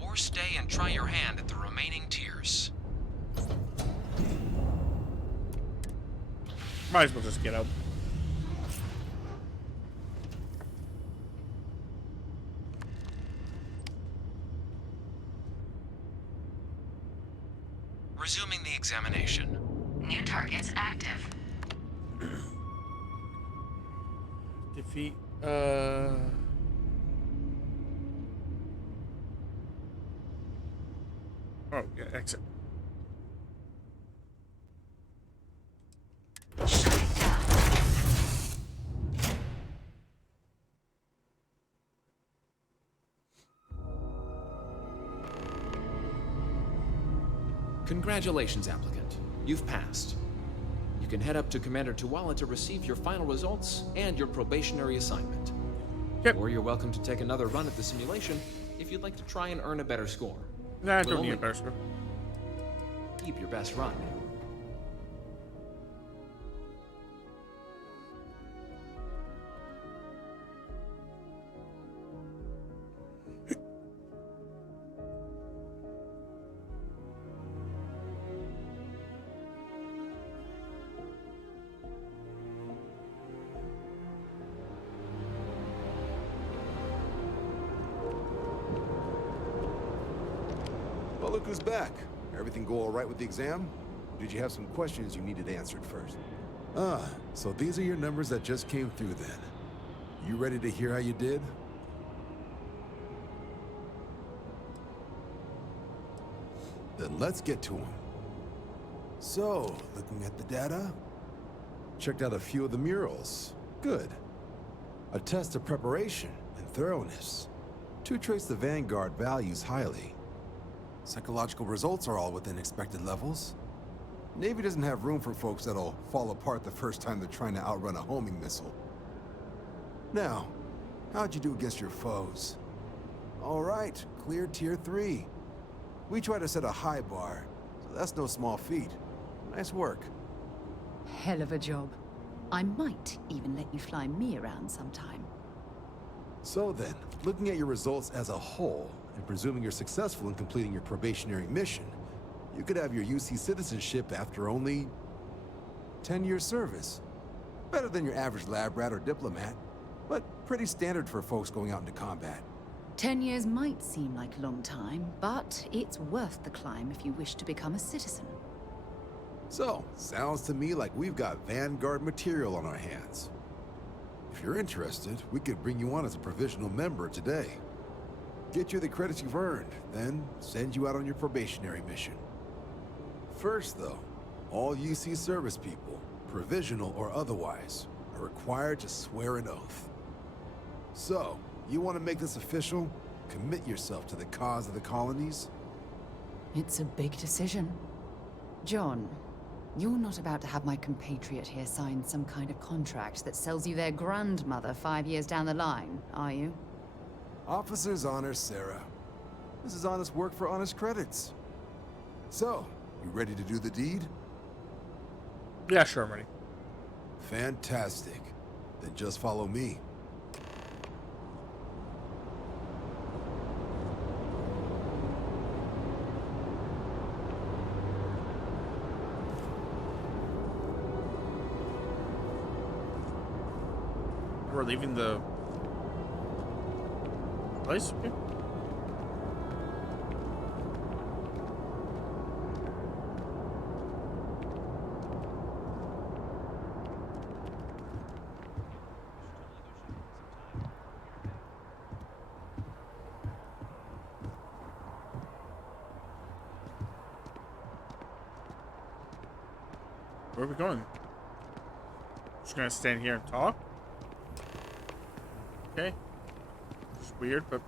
or stay and try your hand at the remaining tiers. Might as well just get out. Resuming the examination. New targets active. Defeat, Oh, yeah, exit. Congratulations, applicant. You've passed. You can head up to Commander Tuala to receive your final results and your probationary assignment. Yep. Or you're welcome to take another run at the simulation if you'd like to try and earn a better score. Nah, I We'll don't need a only better score. Keep your best run. Well, look who's back. Everything go all right with the exam? Or did you have some questions you needed answered first? Ah, so these are your numbers that just came through then. You ready to hear how you did? Then let's get to them. So, looking at the data, checked out a few of the murals. Good. A test of preparation and thoroughness. 2 traits the Vanguard values highly. Psychological results are all within expected levels. Navy doesn't have room for folks that'll fall apart the first time they're trying to outrun a homing missile. Now, how'd you do against your foes? All right, clear Tier 3. We try to set a high bar, so that's no small feat. Nice work. Hell of a job. I might even let you fly me around sometime. So then, looking at your results as a whole, and presuming you're successful in completing your probationary mission, you could have your UC citizenship after only 10 years service. Better than your average lab rat or diplomat, but pretty standard for folks going out into combat. 10 years might seem like a long time, but it's worth the climb if you wish to become a citizen. So, sounds to me like we've got Vanguard material on our hands. If you're interested, we could bring you on as a provisional member today. Get you the credits you've earned, then send you out on your probationary mission. First, though, all UC service people, provisional or otherwise, are required to swear an oath. So, you want to make this official? Commit yourself to the cause of the colonies? It's a big decision. John, you're not about to have my compatriot here sign some kind of contract that sells you their grandmother 5 years down the line, are you? Officer's honor, Sarah. This is honest work for honest credits. So, you ready to do the deed? Yeah, sure, I'm ready. Fantastic. Then just follow me. We're leaving the place? Okay. Where are we going? Just gonna stand here and talk? Okay. It's weird, but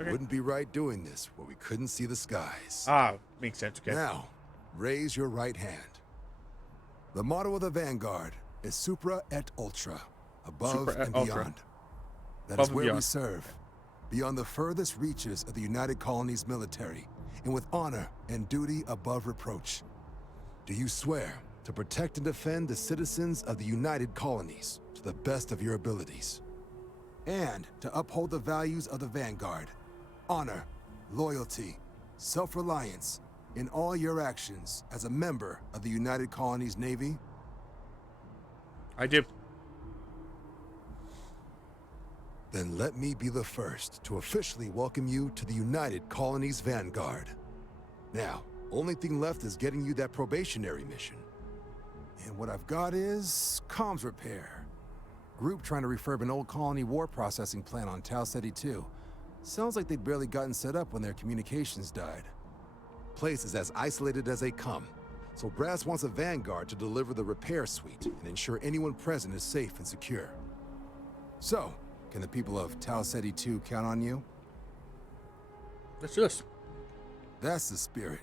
okay. Wouldn't be right doing this where we couldn't see the skies. Ah, makes sense. Okay. Now, raise your right hand. The motto of the Vanguard is Supra et Ultra, above Supra et and Ultra. beyond. That Above is and where we beyond. serve, beyond the furthest reaches of the United Colonies military, and with honor and duty above reproach. Do you swear to protect and defend the citizens of the United Colonies to the best of your abilities? And to uphold the values of the Vanguard, honor, loyalty, self-reliance, in all your actions as a member of the United Colonies Navy? I do. Then let me be the first to officially welcome you to the United Colonies Vanguard. Now, only thing left is getting you that probationary mission. And what I've got is comms repair. Group trying to refurb an old colony war processing plant on Tau Ceti 2. Sounds like they'd barely gotten set up when their communications died. Place is as isolated as they come, so Brass wants a Vanguard to deliver the repair suite and ensure anyone present is safe and secure. So, can the people of Tau Ceti 2 count on you? Let's do this. That's the spirit.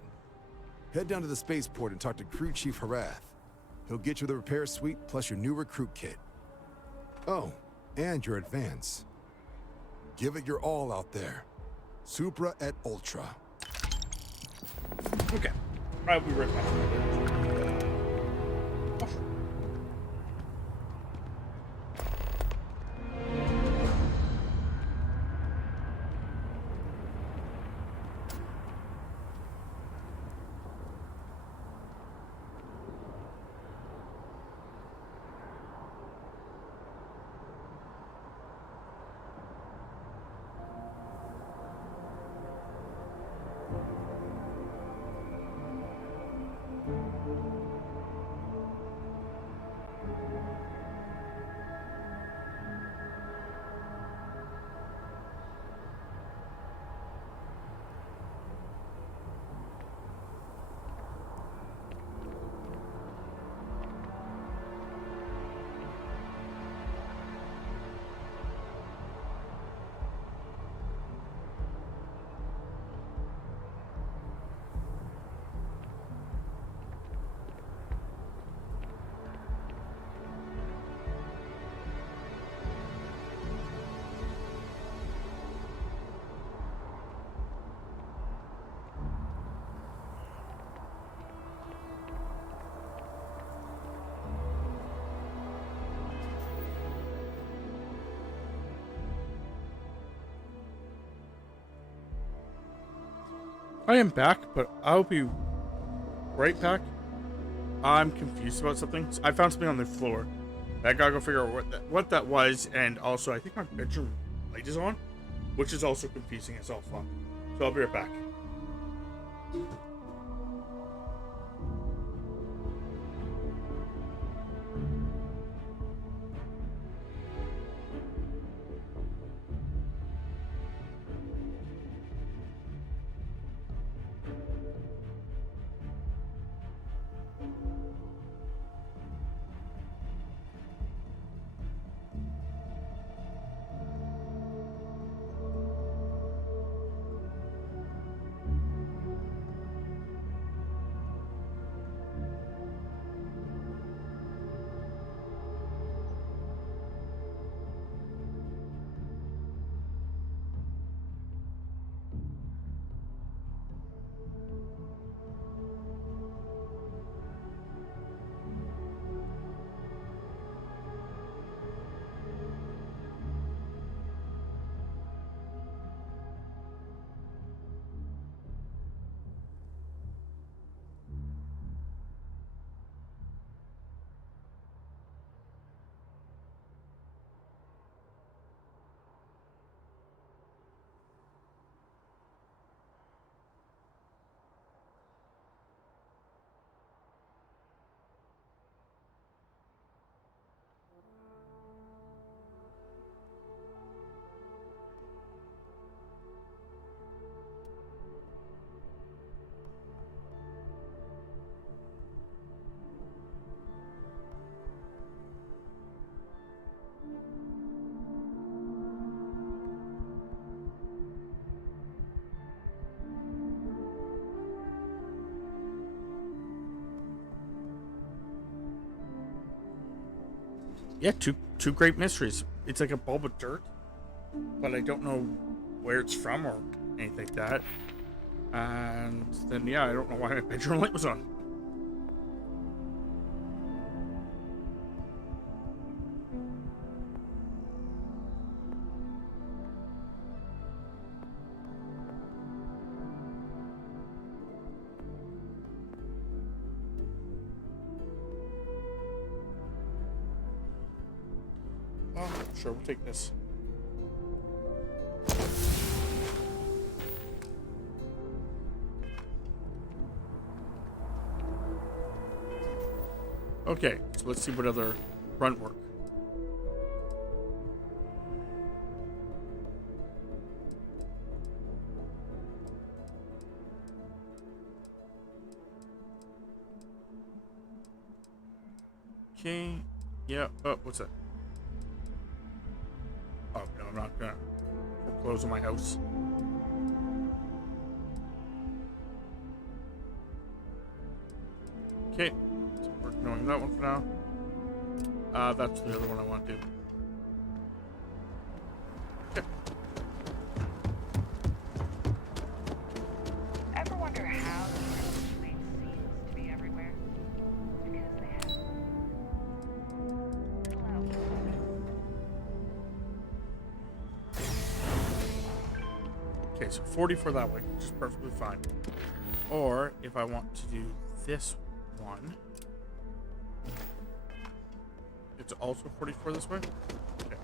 Head down to the spaceport and talk to Crew Chief Harath. He'll get you the repair suite plus your new recruit kit. Oh, and your advance. Give it your all out there. Supra et Ultra. Okay. I'll be right back. I am back, but I'll be right back. I'm confused about something. I found something on the floor. I gotta go figure out what that was, and also I think my bedroom light is on, which is also confusing as all fuck. So I'll be right back. Yeah, two great mysteries. It's like a bulb of dirt, but I don't know where it's from or anything like that. And then, yeah, I don't know why my bedroom light was on. Oh, sure, we'll take this. Okay, so let's see what other grunt work. Okay, yeah, oh, what's that? Oh, no, I'm not gonna foreclose on my house. Okay, so we're ignoring that one for now. That's the other one I want to do. Okay. Ever wonder how the United States seems to be everywhere? Because they have. Okay, so 44 that way, which is perfectly fine. Or if I want to do this one, it's also 44 this way. Okay.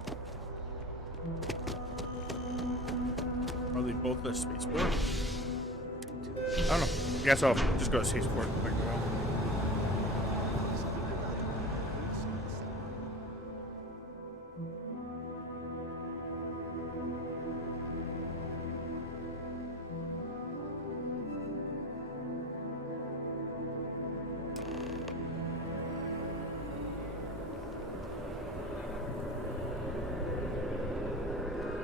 Are they both the spaceport? I don't know. I guess I'll just go to spaceport.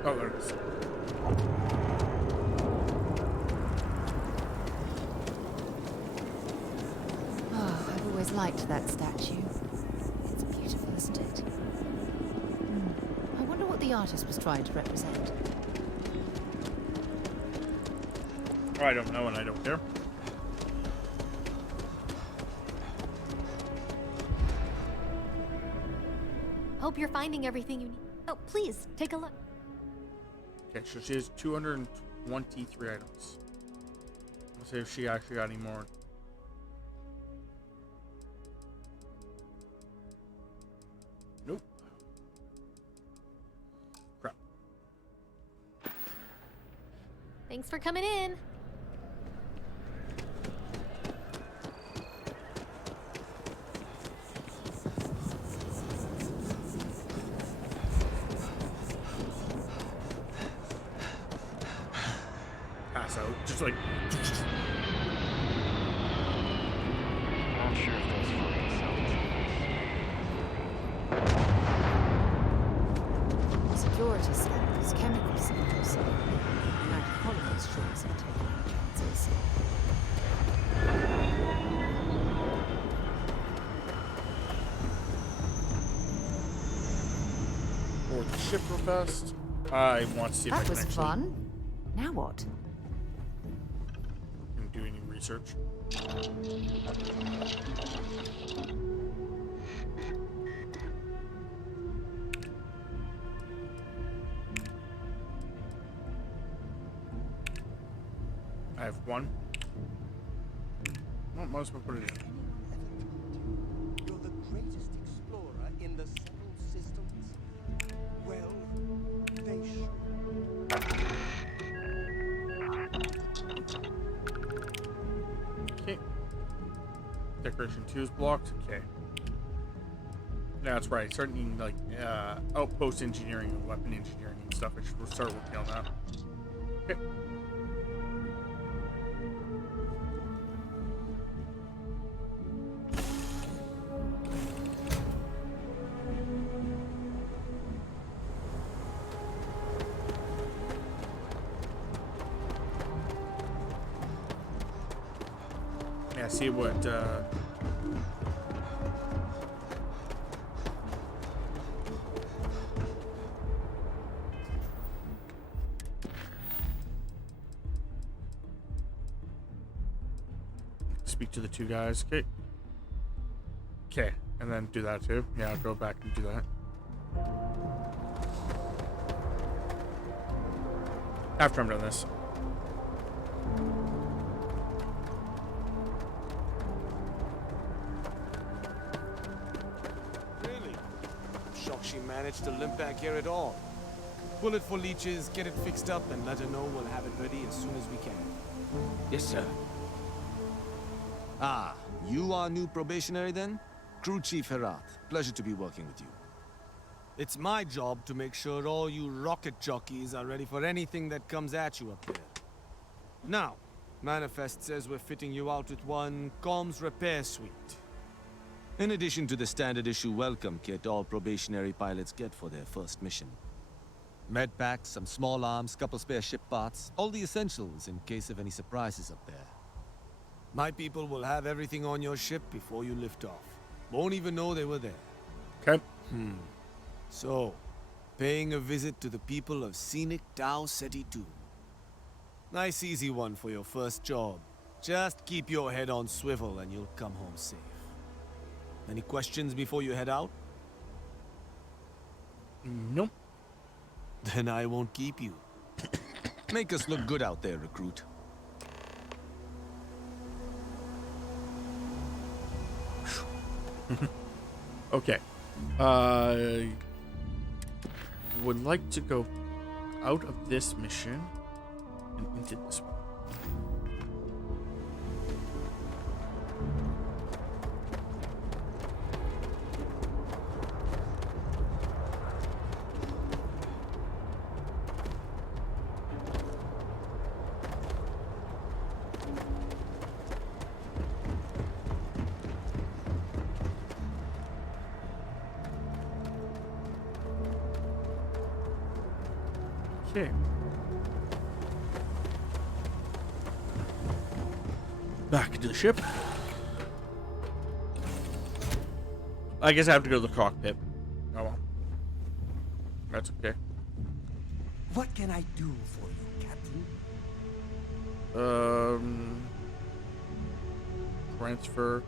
Oh, there it is. Oh, I've always liked that statue. It's beautiful, isn't it? I wonder what the artist was trying to represent. I don't know, and I don't care. Hope you're finding everything you need. Oh, please, take a look. Okay, so she has 223 items. Let's see if she actually got any more. Nope. Crap. Thanks for coming in. Pass out. Just like. Not sure if those fucking cells. Security scanners, chemical samples. United Colonies sure isn't taking any chances. Board the ship real fast. I want to see if I That can was actually fun. Now what? do any research. I have one. Well, might as well put it in. You're the greatest explorer in the settled systems. Well, they should. Okay. Decoration 2 is blocked. Okay. That's right. Start needing like outpost engineering and weapon engineering and stuff. I should start working on that. Okay. Yeah, see what speak to the two guys. Okay. Okay, and then do that too. Yeah, I'll go back and do that. After I'm done this. Really? I'm shocked she managed to limp back here at all. Pull it for leeches, get it fixed up, and let her know we'll have it ready as soon as we can. Yes, sir. Ah, you are new probationary then? Crew Chief Herat. Pleasure to be working with you. It's my job to make sure all you rocket jockeys are ready for anything that comes at you up there. Now, Manifest says we're fitting you out with one comms repair suite. In addition to the standard issue welcome kit all probationary pilots get for their first mission. Med packs, some small arms, couple spare ship parts, all the essentials in case of any surprises up there. My people will have everything on your ship before you lift off. Won't even know they were there. Okay. So, paying a visit to the people of scenic Tau Ceti 2. Nice easy one for your first job. Just keep your head on swivel and you'll come home safe. Any questions before you head out? Nope. Then I won't keep you. Make us look good out there, recruit. Okay. Would like to go out of this mission and into this one. Okay. Back to the ship. I guess I have to go to the cockpit. Oh well. That's okay. What can I do for you, Captain? Transfer.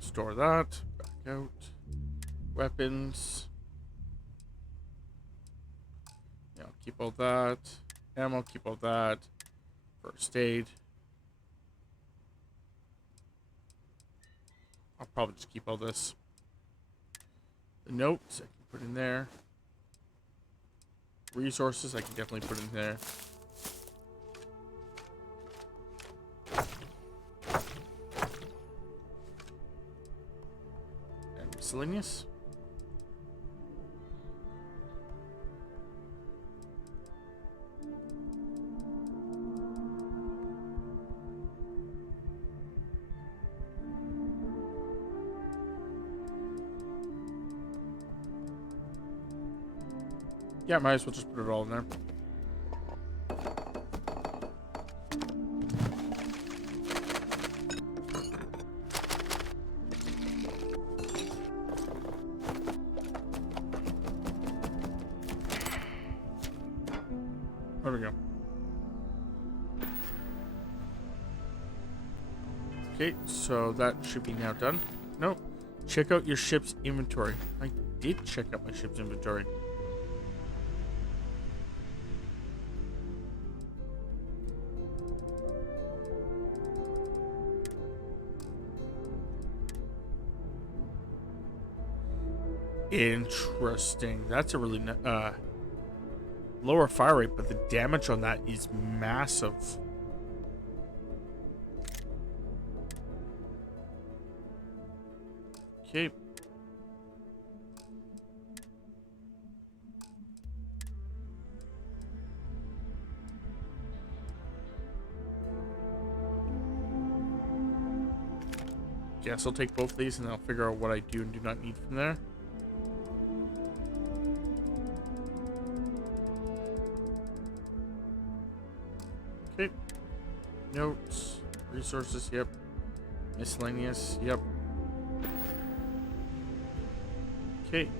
Store that. Back out. Weapons. keep all that. Ammo, keep all that. First aid. I'll probably just keep all this. The notes I can put in there. Resources I can definitely put in there. And miscellaneous. Yeah, might as well just put it all in there. There we go. Okay, so that should be now done. No, check out your ship's inventory. I did check out my ship's inventory. Interesting. That's a really lower fire rate, but the damage on that is massive. Okay. Guess I'll take both of these and I'll figure out what I do and do not need from there. Okay. Notes. Resources, yep. Miscellaneous, yep. Okay.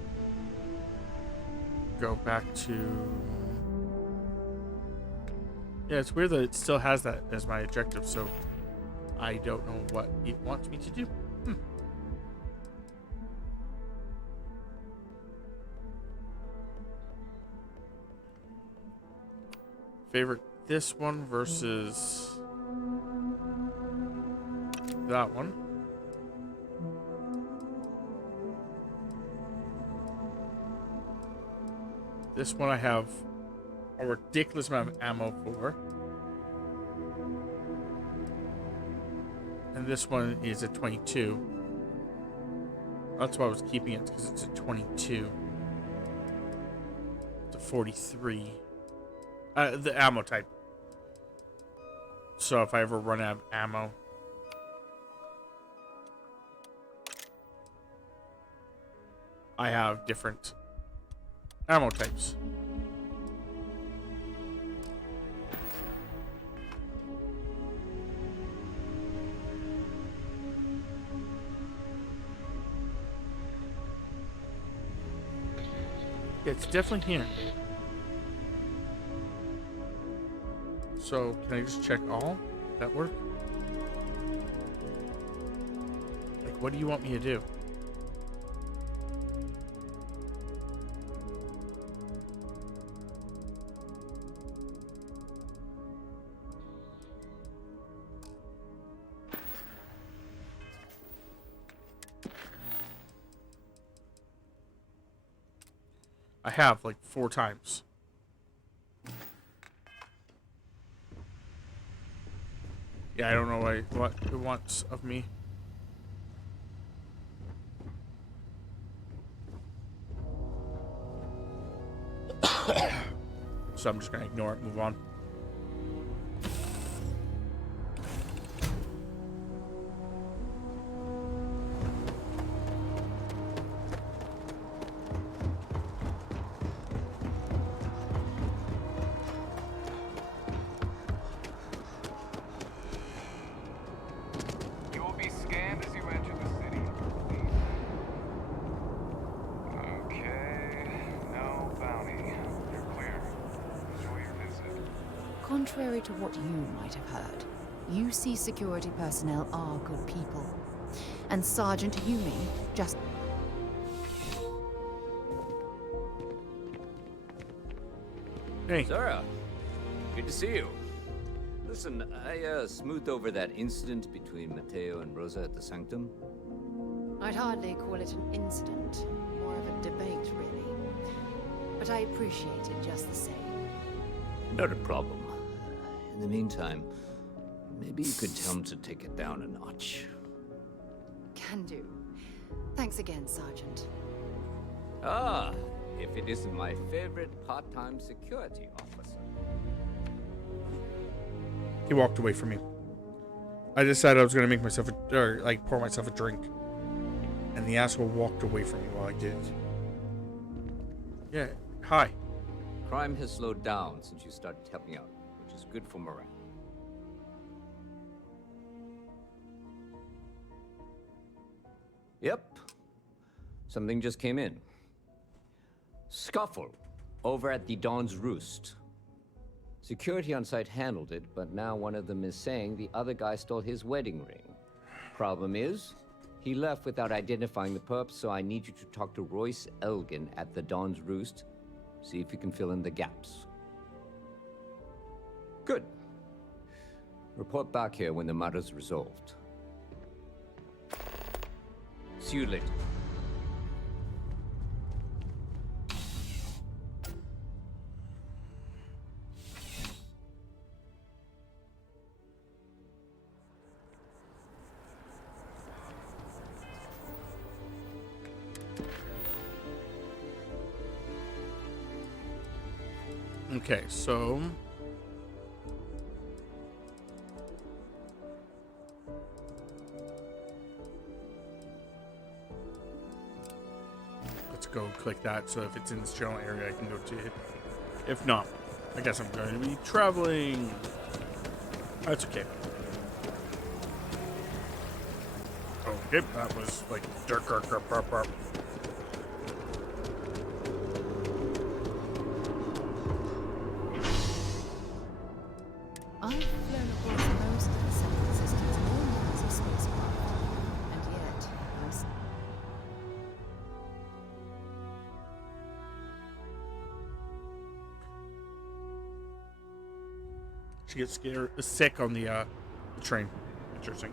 Go back to... Yeah, it's weird that it still has that as my objective, so I don't know what it wants me to do. Favorite this one versus that one. This one I have a ridiculous amount of ammo for. And this one is a 22. That's why I was keeping it, because it's a 22. It's a 43. The ammo type. So if I ever run out of ammo, I have different ammo types. Yeah, it's definitely here. So, can I just check all? That work? Like, what do you want me to do? I have, like, 4 times. Yeah, I don't know what it wants of me. So I'm just gonna ignore it, move on. Contrary to what you might have heard, UC security personnel are good people. And Sergeant Yumi just... Hey. Sarah, good to see you. Listen, I smoothed over that incident between Matteo and Rosa at the Sanctum. I'd hardly call it an incident, more of a debate, really. But I appreciate it just the same. Not a problem. In the meantime, maybe you could tell him to take it down a notch. Can do. Thanks again, Sergeant. Ah, if it isn't my favorite part-time security officer. He walked away from me. I decided I was gonna make myself pour myself a drink, and the asshole walked away from me while I did it. Yeah. Hi. Crime has slowed down since you started helping out, which is good for morale. Yep. Something just came in. Scuffle over at the Dawn's Roost. Security on site handled it, but now one of them is saying the other guy stole his wedding ring. Problem is, he left without identifying the perp, so I need you to talk to Royce Elgin at the Dawn's Roost. See if you can fill in the gaps. Good. Report back here when the matter's resolved. See you later. Okay, so let's go click that. So if it's in this general area, I can go to it. If not, I guess I'm going to be traveling. That's okay. Okay, that was like dark. I've flown across most of the Central Systems all as a spacecraft, and yet I'm She gets sick on the train. Interesting.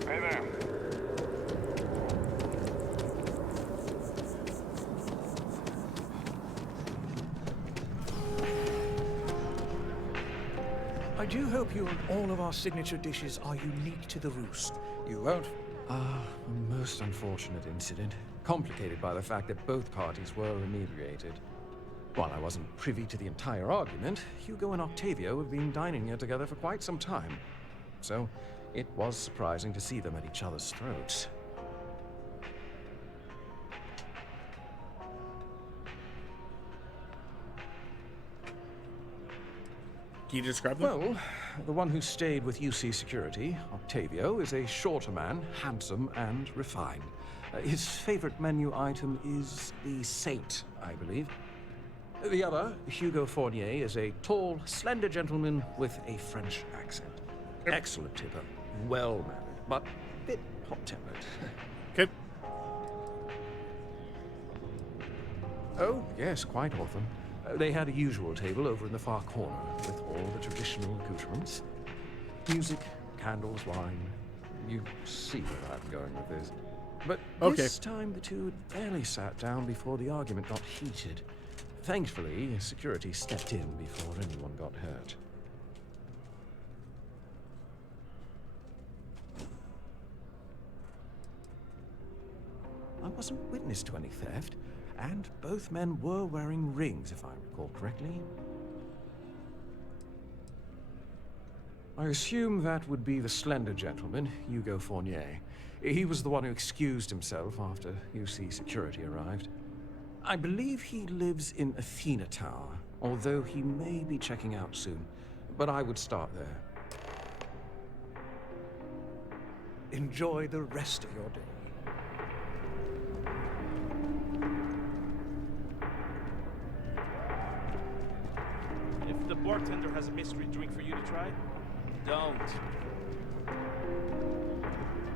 Hey there. I do hope you and all of our signature dishes are unique to the Roost. You won't? A most unfortunate incident, complicated by the fact that both parties were inebriated. While I wasn't privy to the entire argument, Hugo and Octavio have been dining here together for quite some time. So, it was surprising to see them at each other's throats. Can you describe them? Well, the one who stayed with UC Security, Octavio, is a shorter man, handsome and refined. His favorite menu item is the Saint, I believe. The other, Hugo Fournier, is a tall, slender gentleman with a French accent. Excellent tipper, well-mannered, but a bit hot-tempered. Okay. Oh, yes, quite often. They had a usual table over in the far corner, with all the traditional accoutrements. Music, candles, wine. You see where I'm going with this. But this time the two had barely sat down before the argument got heated. Thankfully, security stepped in before anyone got hurt. I wasn't witness to any theft, and both men were wearing rings, if I recall correctly. I assume that would be the slender gentleman, Hugo Fournier. He was the one who excused himself after UC security arrived. I believe he lives in Athena Tower, although he may be checking out soon. But I would start there. Enjoy the rest of your day. If the bartender has a mystery drink for you to try, don't.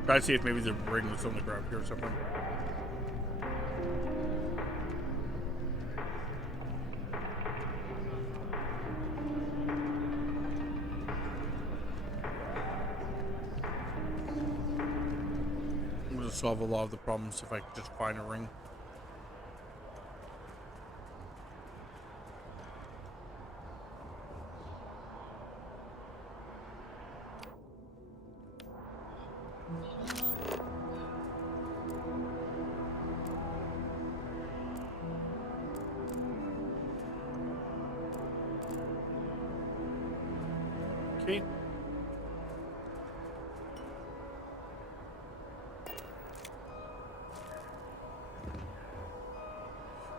Try to see if maybe the ring was on the ground here or something. solve a lot of the problems if I could just find a ring. Okay.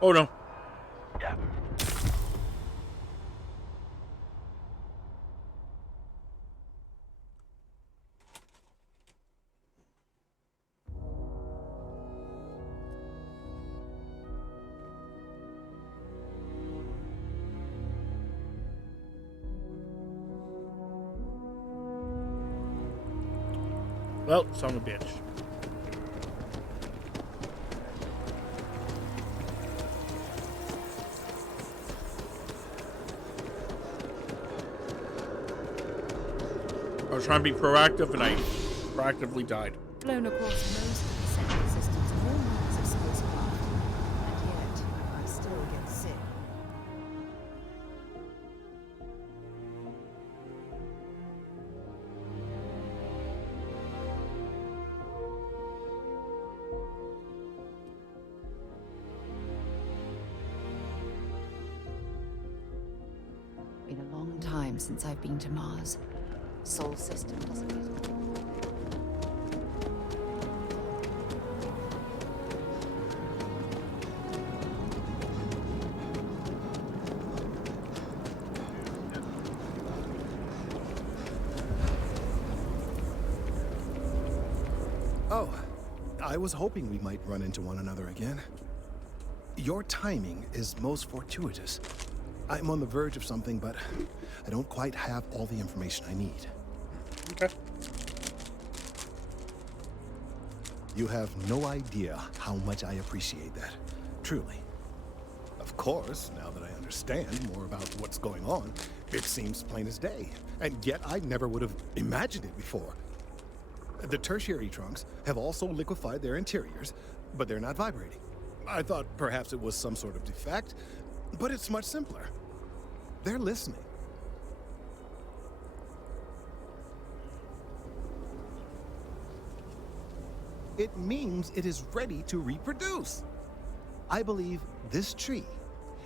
Oh no. Yeah. Well, son of a bitch. I was trying to be proactive and I proactively died. Blown across most of the central systems of all kinds of spacecraft, and yet I still get sick. Been a long time since I've been to Mars. Sol system doesn't get it. Oh, I was hoping we might run into one another again. Your timing is most fortuitous. I'm on the verge of something, but I don't quite have all the information I need. Okay. You have no idea how much I appreciate that. Truly. Of course, now that I understand more about what's going on, it seems plain as day. And yet I never would have imagined it before. The tertiary trunks have also liquefied their interiors, but they're not vibrating. I thought perhaps it was some sort of defect, but it's much simpler. They're listening. It means it is ready to reproduce. I believe this tree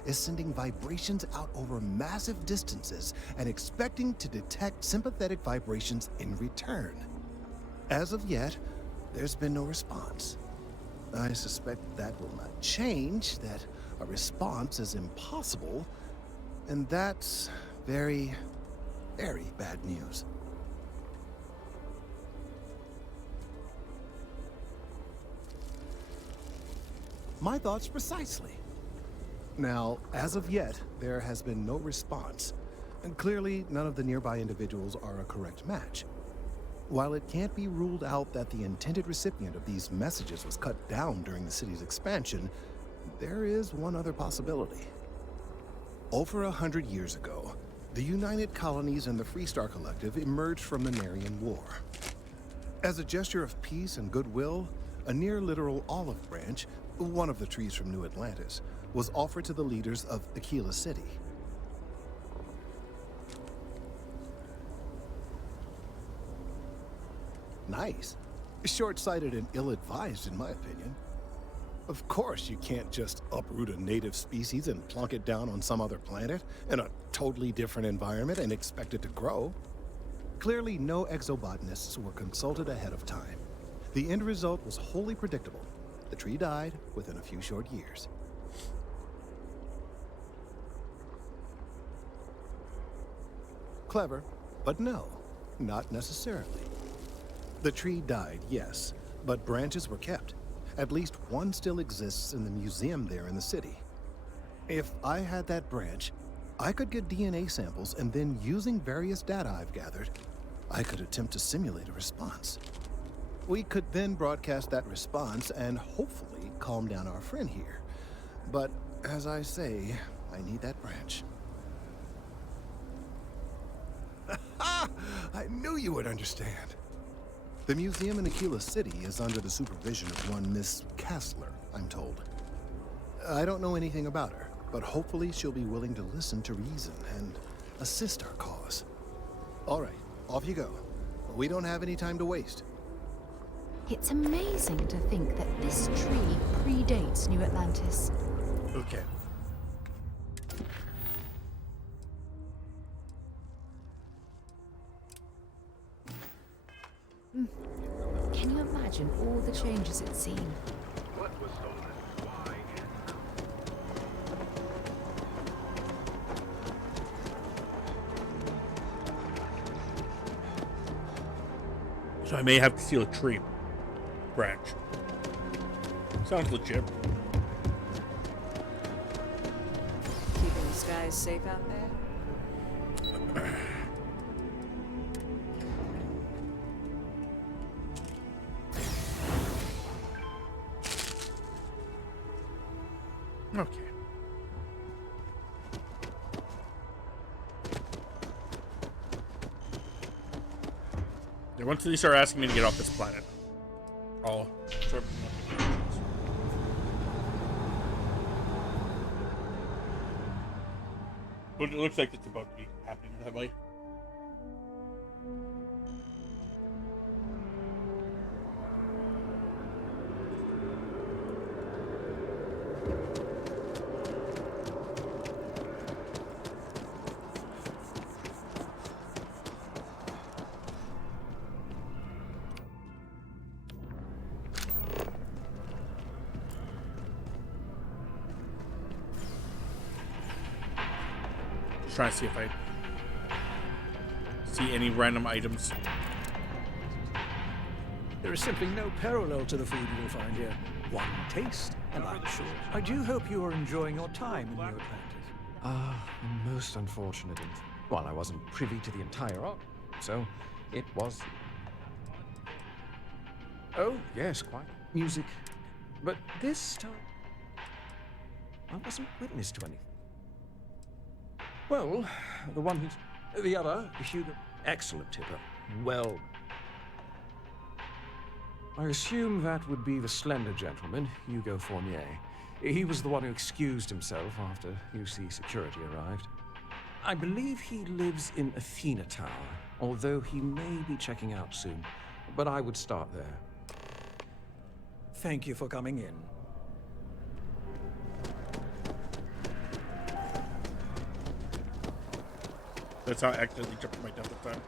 is sending vibrations out over massive distances and expecting to detect sympathetic vibrations in return. As of yet, there's been no response. I suspect that will not change, that a response is impossible, and that's very, very bad news. My thoughts precisely. Now, as of yet, there has been no response, and clearly none of the nearby individuals are a correct match. While it can't be ruled out that the intended recipient of these messages was cut down during the city's expansion, there is one other possibility. Over 100 years ago, the United Colonies and the Freestar Collective emerged from the Narian War. As a gesture of peace and goodwill, a near-literal olive branch, one of the trees from New Atlantis, was offered to the leaders of Aquila City. Nice. Short-sighted and ill-advised, in my opinion. Of course, you can't just uproot a native species and plunk it down on some other planet in a totally different environment and expect it to grow. Clearly, no exobotanists were consulted ahead of time. The end result was wholly predictable. The tree died within a few short years. Clever, but no, not necessarily. The tree died, yes, but branches were kept. At least one still exists in the museum there in the city. If I had that branch, I could get DNA samples, and then using various data I've gathered, I could attempt to simulate a response. We could then broadcast that response and hopefully calm down our friend here. But as I say, I need that branch. I knew you would understand. The museum in Aquila City is under the supervision of one Miss Castler, I'm told. I don't know anything about her, but hopefully she'll be willing to listen to reason and assist our cause. All right, off you go. We don't have any time to waste. It's amazing to think that this tree predates New Atlantis. Okay. Can you imagine all the changes it's seen? What was stolen? Why? So I may have to steal a tree branch. Sounds legit. Keeping the skies safe out there? Okay. Once they start asking me to get off this planet, I'll start. But it looks like it's about to be happening that way. Trying to see if I see any random items. There is simply no parallel to the food you will find here. One taste, and I'm sure. I do hope you are enjoying your time in New Atlantis. Most unfortunate. Well, I wasn't privy to the entire arc, so it was... Oh, yes, quite. Music. But this time, I wasn't witness to anything. Well, the one who's... The other, Hugo. Excellent tipper. Well... I assume that would be the slender gentleman, Hugo Fournier. He was the one who excused himself after UC security arrived. I believe he lives in Athena Tower, although he may be checking out soon. But I would start there. Thank you for coming in. That's how I accidentally jumped my death at time.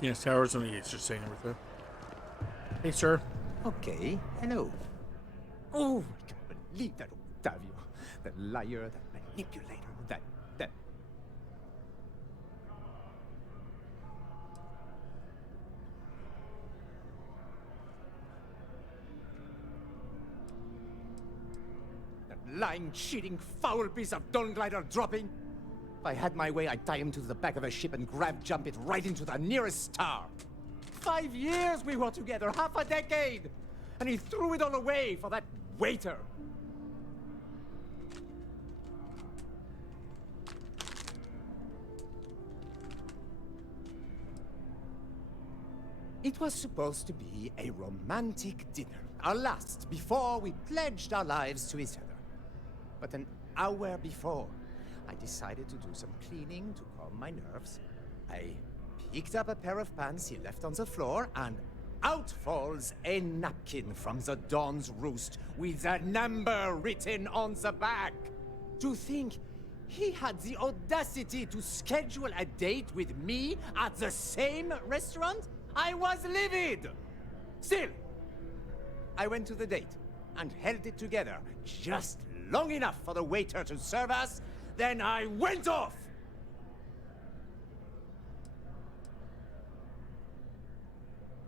Yes, towers on the east, just saying everything. Hey, sir. Okay, hello. Oh, I can't believe that Octavio. That liar, that manipulator, that... That lying, cheating, foul piece of Dawn Glider dropping. If I had my way, I'd tie him to the back of a ship and jump it right into the nearest star. 5 years we were together, half a decade! And he threw it all away for that waiter. It was supposed to be a romantic dinner, our last before we pledged our lives to each other. But an hour before, I decided to do some cleaning to calm my nerves. I picked up a pair of pants he left on the floor, and out falls a napkin from the Dawn's Roost with a number written on the back. To think he had the audacity to schedule a date with me at the same restaurant? I was livid! Still, I went to the date and held it together just long enough for the waiter to serve us, then I went off!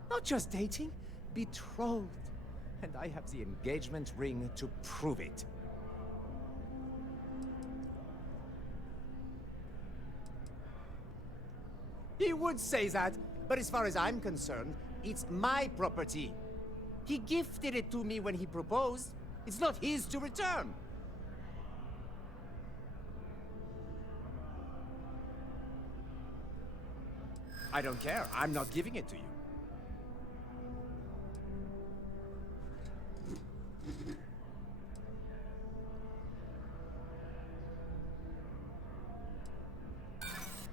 Not just dating, betrothed. And I have the engagement ring to prove it. He would say that, but as far as I'm concerned, it's my property. He gifted it to me when he proposed. It's not his to return. I don't care. I'm not giving it to you.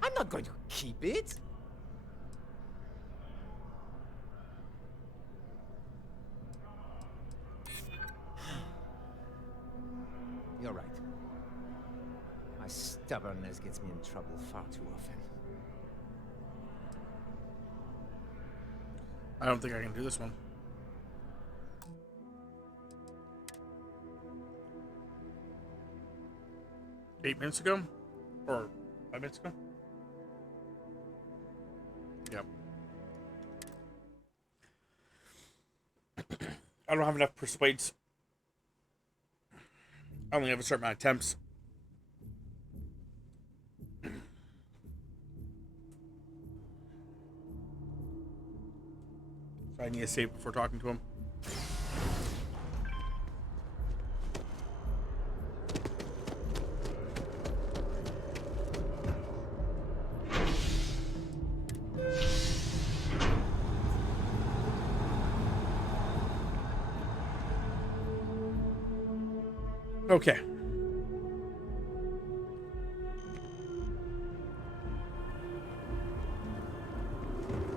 I'm not going to keep it. You're right. My stubbornness gets me in trouble far too often. I don't think I can do this one. Eight minutes ago? Or 5 minutes ago? Yep. I don't have enough persuades. I only have a certain amount of attempts. So I need to save before talking to him. Okay.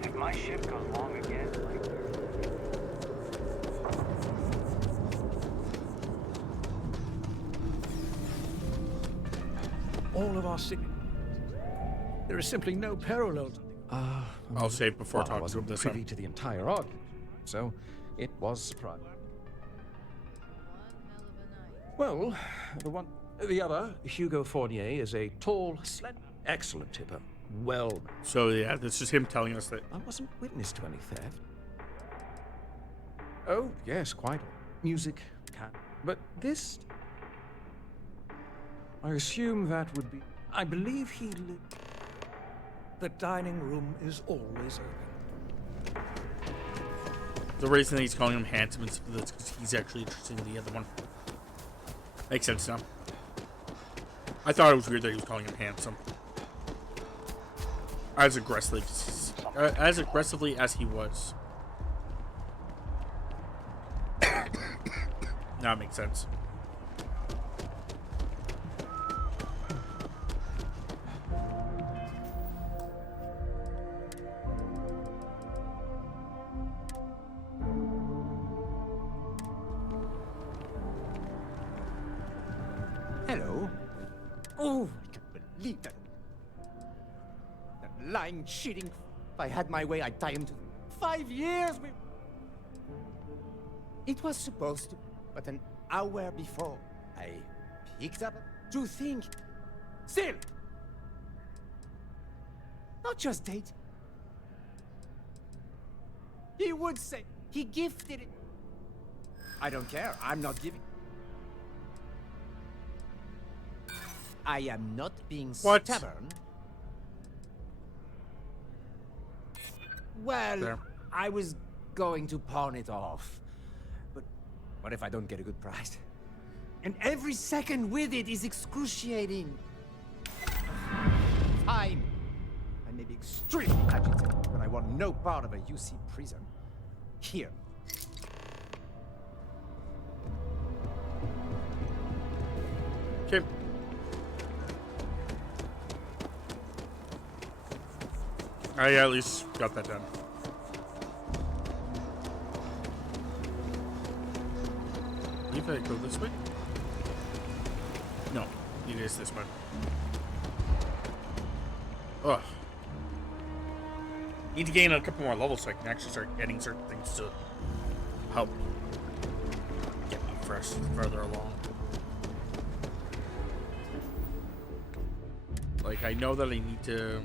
If my ship goes long again, all of our signatures. There is simply no parallel to I'll save before I talking to wasn't him this privy time. to the entire argument, so it was surprising. Well, the other, Hugo Fournier, is a tall, slender, excellent tipper. Well. So yeah, this is him telling us that I wasn't witness to any theft. Oh yes, quite. Music, but this. I assume that would be. I believe he lived. The dining room is always open. the reason he's calling him handsome is because he's actually interested in the other one. Makes sense now. I thought it was weird that he was calling him handsome. As aggressively as he was. Now it makes sense. Hello. Oh, I can't believe that. That lying, cheating. If I had my way, I'd tie him to 5 years. It was supposed to, but an hour before, I picked up to think. Still, not just date. He would say he gifted it. I don't care. I'm not giving. I am not being stubborn. Well, there. I was going to pawn it off. But what if I don't get a good price? And every second with it is excruciating. Fine. I may be extremely agitated, but I want no part of a UC prison. Here. Okay. I at least got that done. I believe I go this way? No, it is this way. Ugh. Need to gain a couple more levels so I can actually start getting certain things to help get me further along. Like, I know that I need to...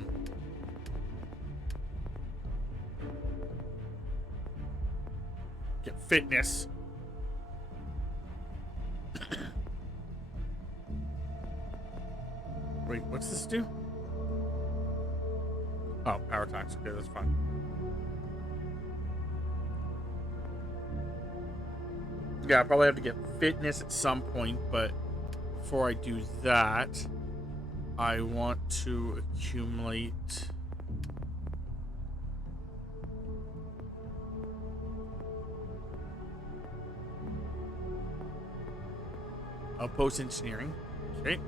get fitness. Wait, what's this do? Oh, power tax. Okay, that's fine. Yeah, I probably have to get fitness at some point, but before I do that, I want to accumulate outpost engineering. Okay.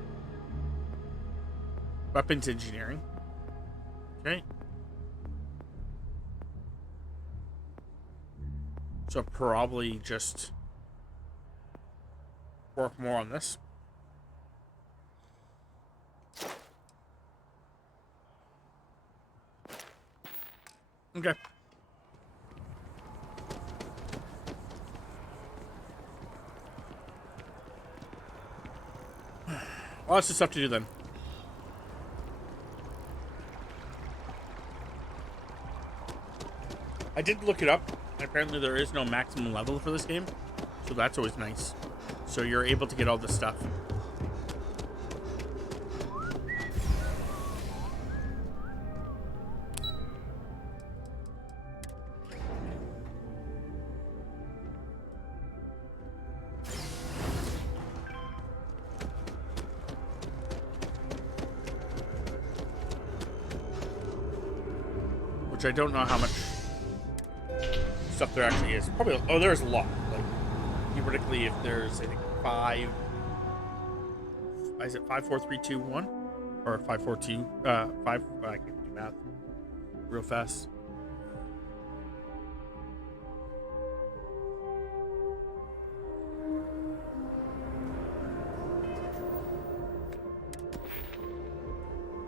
Weapons engineering. Okay. So probably just work more on this. Okay. Lots of stuff to do then. I did look it up. Apparently there is no maximum level for this game, so that's always nice. So you're able to get all this stuff. Which I don't know how much stuff there actually is. Probably, oh, there's a lot. Like, theoretically, if there's, I think, 5, is it 5, 4, 3, 2, 1? Or 5, 4, 2, 5, I can't do math real fast.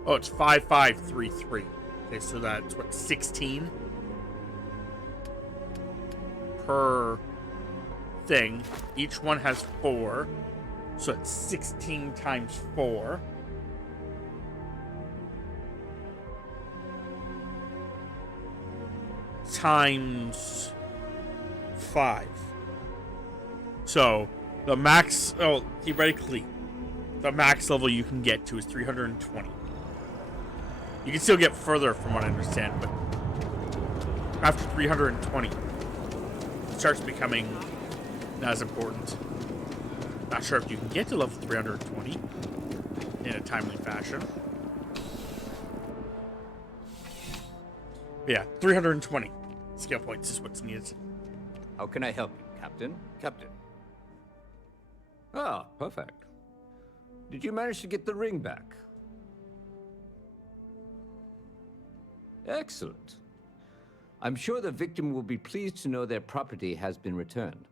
Oh, it's 5, 5, 3, 3. Okay, so that's what, 16 per thing. Each one has 4, so it's 16 times 4. Times 5. So the max, theoretically, the max level you can get to is 320. You can still get further from what I understand, but after 320, it starts becoming not as important. Not sure if you can get to level 320 in a timely fashion. But yeah, 320 skill points is what's needed. How can I help you, Captain? Captain. Ah, perfect. Did you manage to get the ring back? Excellent. I'm sure the victim will be pleased to know their property has been returned.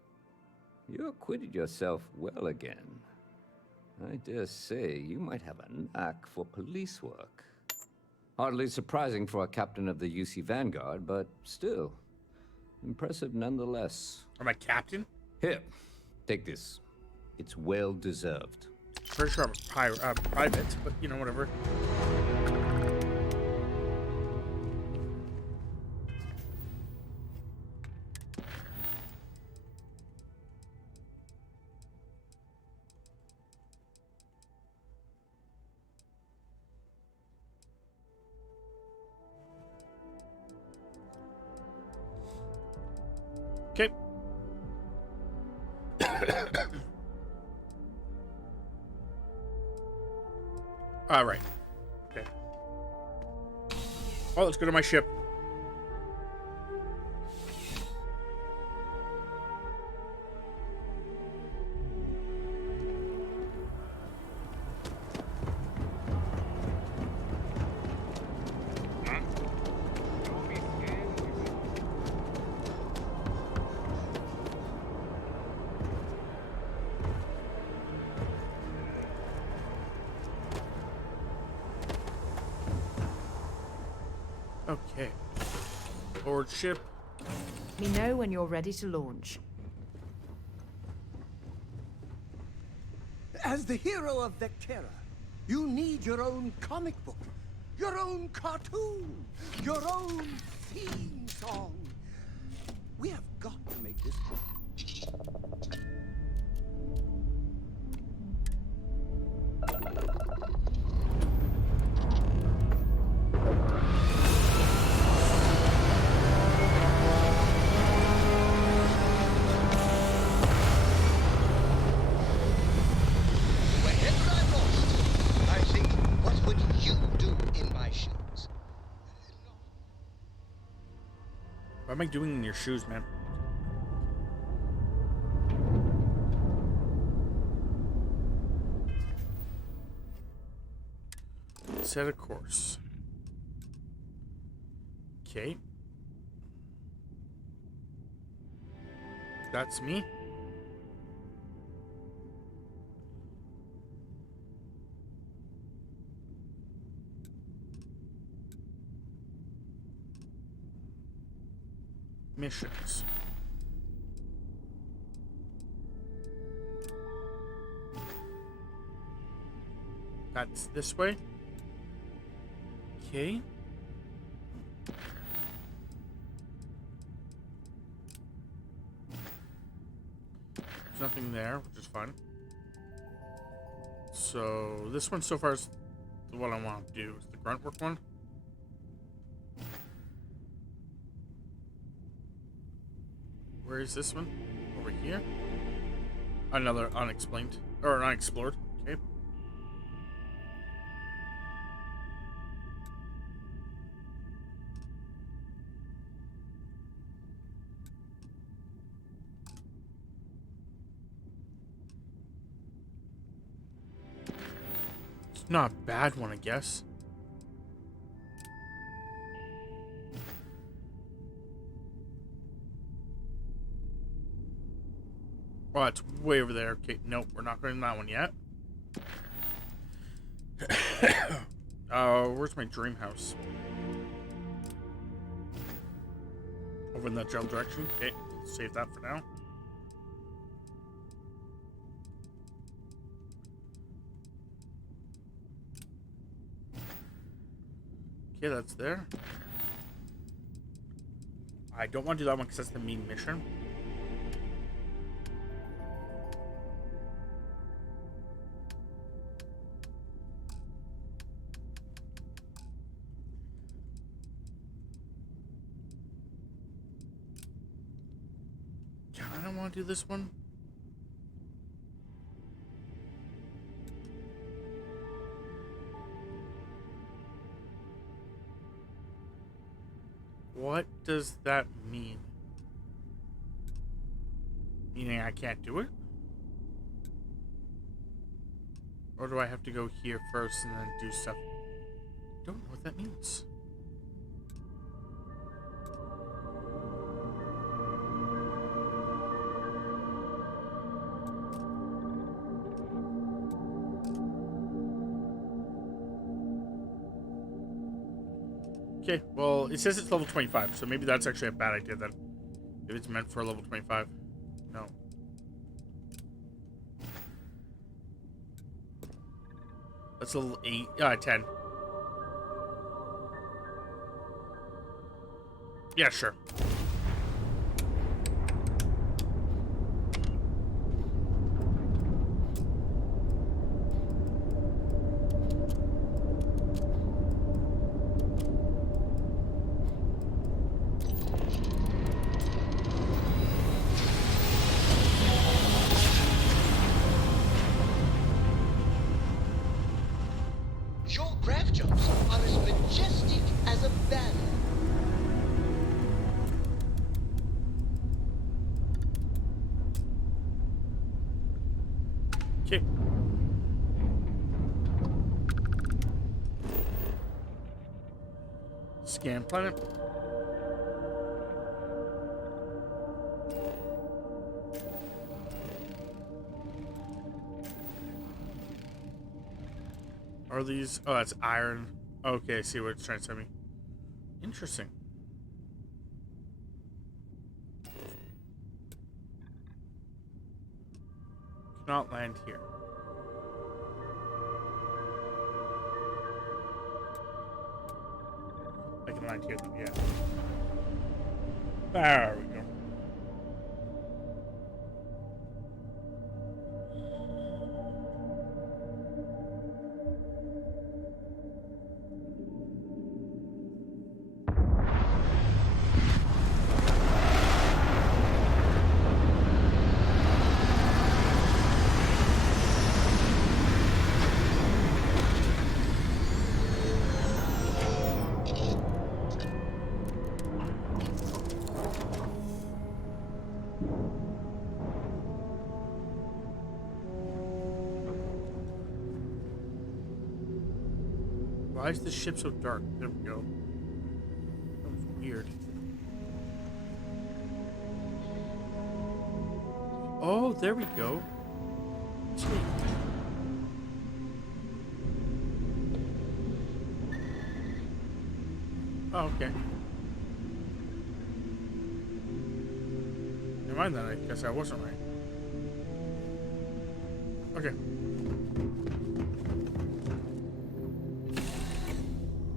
You acquitted yourself well again. I dare say you might have a knack for police work. Hardly surprising for a captain of the UC Vanguard, but still, impressive nonetheless. Am I captain? Here, take this. It's well deserved. Pretty sure I'm a private, but you know, whatever. Okay. All right. Okay. Oh, let's go to my ship. Okay. Board ship. Let me know when you're ready to launch. As the hero of Vectera, you need your own comic book, your own cartoon, your own theme song. We have got to make this happen. What am I doing in your shoes, man? Set a course. Okay. That's me. Missions. That's this way. Okay. There's nothing there, which is fun. So this one so far is the one I want to do. Is the grunt work one? Where is this one? Over here? Another unexplained or unexplored. Okay. It's not a bad one, I guess. Oh, it's way over there. Okay, nope, we're not going to that one yet. Where's my dream house? Over in that general direction. Okay, save that for now. Okay, that's there. I don't want to do that one because that's the main mission. I don't want to do this one. What does that mean? Meaning I can't do it? Or do I have to go here first and then do stuff? I don't know what that means. Okay, well, it says it's level 25, so maybe that's actually a bad idea then. If it's meant for a level 25. No. That's level 10. Yeah, sure. Your grav jumps are as majestic as a banner. Okay. Scan planet. Are these? Oh, that's iron. Okay, I see what it's trying to tell me. Interesting. Cannot land here. I can land here, though, yeah. There we go. Why is this ship so dark? There we go. That was weird. Oh, there we go. Sweet. Oh, okay. Never mind then, I guess I wasn't right. Okay.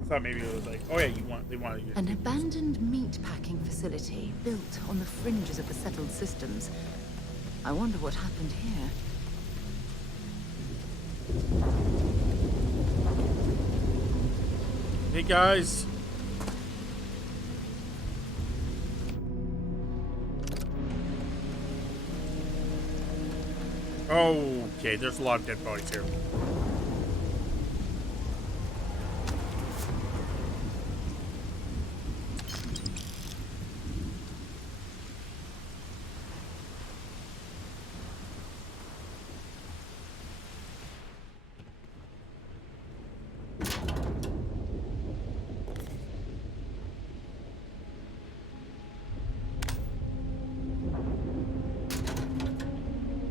I thought maybe it was like, oh yeah, they wanted you to An abandoned meat packing facility built on the fringes of the settled systems. I wonder what happened here. Hey guys. Okay, there's a lot of dead bodies here.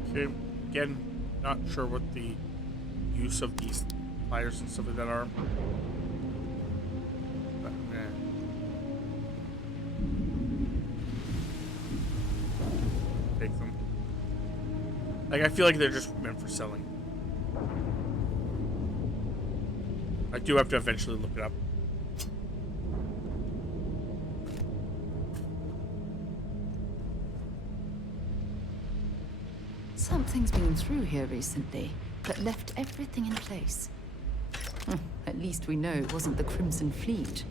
Okay, again, not sure what the use of these pliers and stuff like that are. But I'm gonna take them. Like, I feel like they're just meant for selling. I do have to eventually look it up. Something's been through here recently, but left everything in place. At least we know it wasn't the Crimson Fleet.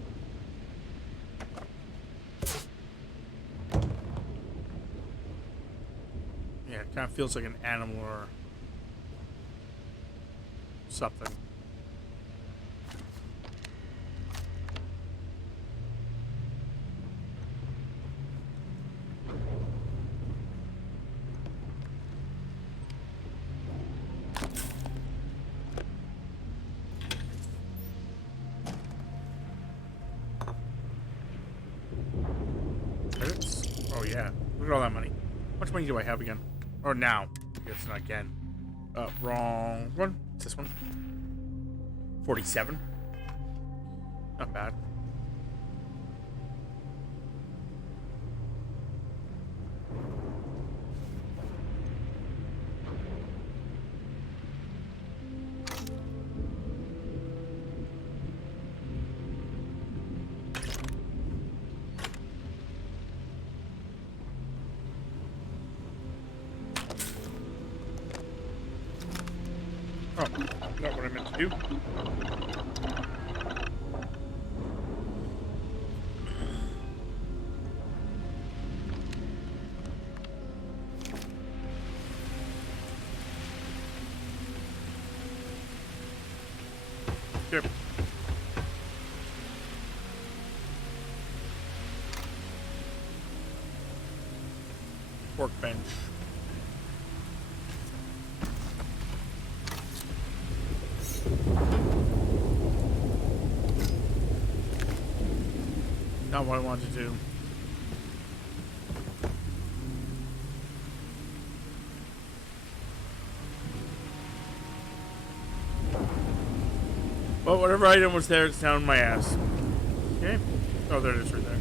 Yeah, it kind of feels like an animal or something. Oh yeah, look at all that money. How much money do I have again? Or now? I guess not again. Wrong one. It's this one. 47. Not bad. Oh, not what I meant to do. Okay. Workbench. Not what I wanted to do. Well, whatever item was there, it's down my ass. Okay. Oh, there it is right there.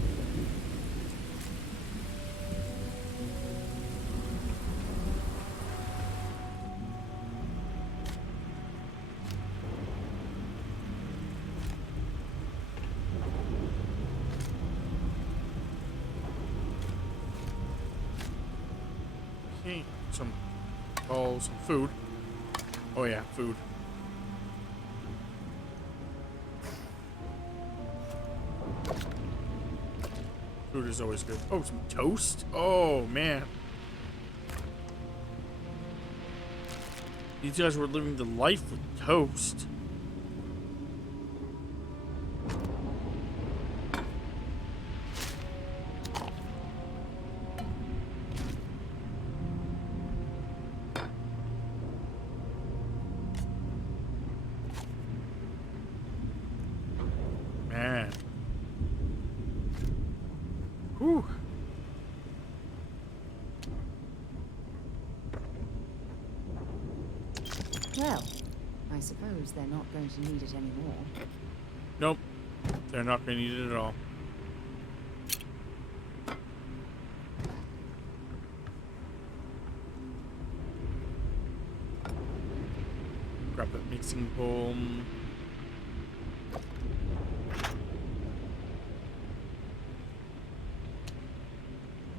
Some food. Oh yeah, food. Food is always good. Oh, some toast? Oh man. These guys were living the life with toast. Well, I suppose they're not going to need it anymore. Nope. They're not going to need it at all. Grab that mixing bowl.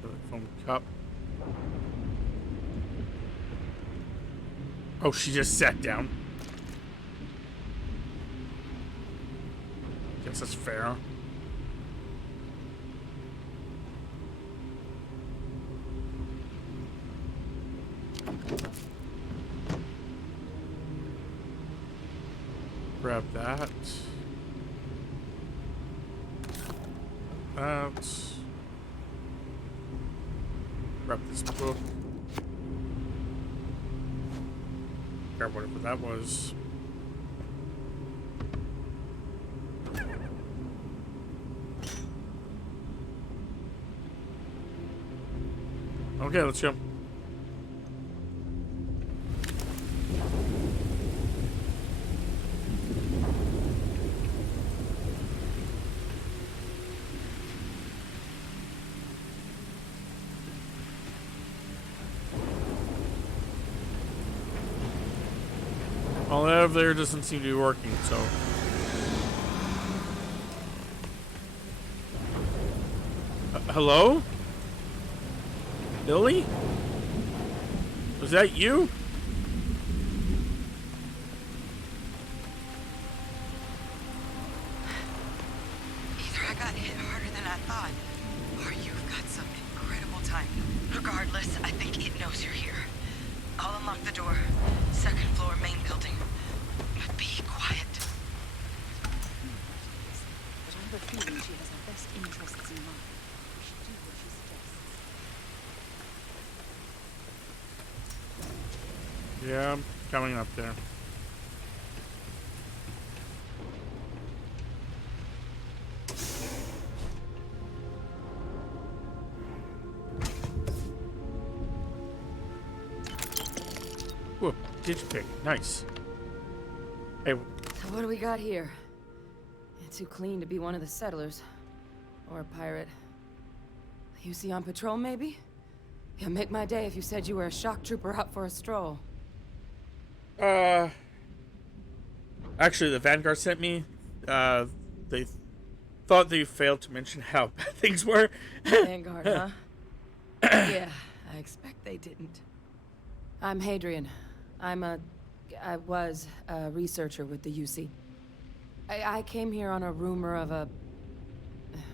The foam cup. Oh, she just sat down. Guess that's fair. Grab that. That. Grab this book. Grab whatever that was. Okay, let's go. All that over there doesn't seem to be working, so. Hello? Billy? Was that you? Either I got hit harder than I thought, or you've got some incredible timing. Regardless, I think it knows you're here. I'll unlock the door. Second floor, main building. But be quiet. But I have a feeling she has our best interests in mind. We should do what she suggests. Yeah, I'm coming up there. Whoa, digipick, nice. Hey, So what do we got here? It's too clean to be one of the settlers. Or a pirate. You see on patrol, maybe? Yeah, make my day if you said you were a shock trooper out for a stroll. Actually, the Vanguard sent me. They thought they failed to mention how bad things were. Vanguard, huh? Yeah, I expect they didn't. I'm Hadrian. I was a researcher with the UC. I came here on a rumor of a...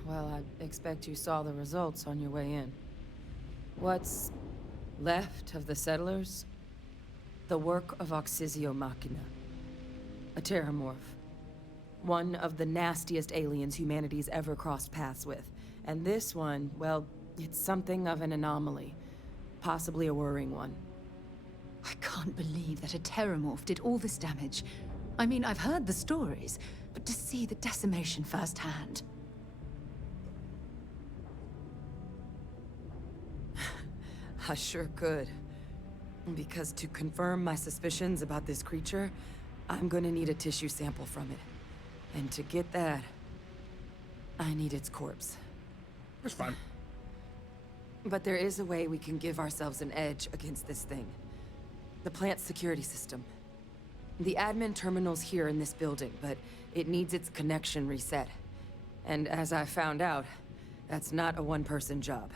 Well, I expect you saw the results on your way in. What's left of the settlers? The work of Oxysio Machina. A terramorph. One of the nastiest aliens humanity's ever crossed paths with. And this one, well, it's something of an anomaly. Possibly a worrying one. I can't believe that a terramorph did all this damage. I mean, I've heard the stories, but to see the decimation firsthand. I sure could. Because to confirm my suspicions about this creature, I'm gonna need a tissue sample from it. And to get that, I need its corpse. That's fine. But there is a way we can give ourselves an edge against this thing. The plant's security system. The admin terminal's here in this building, but it needs its connection reset. And as I found out, that's not a one-person job.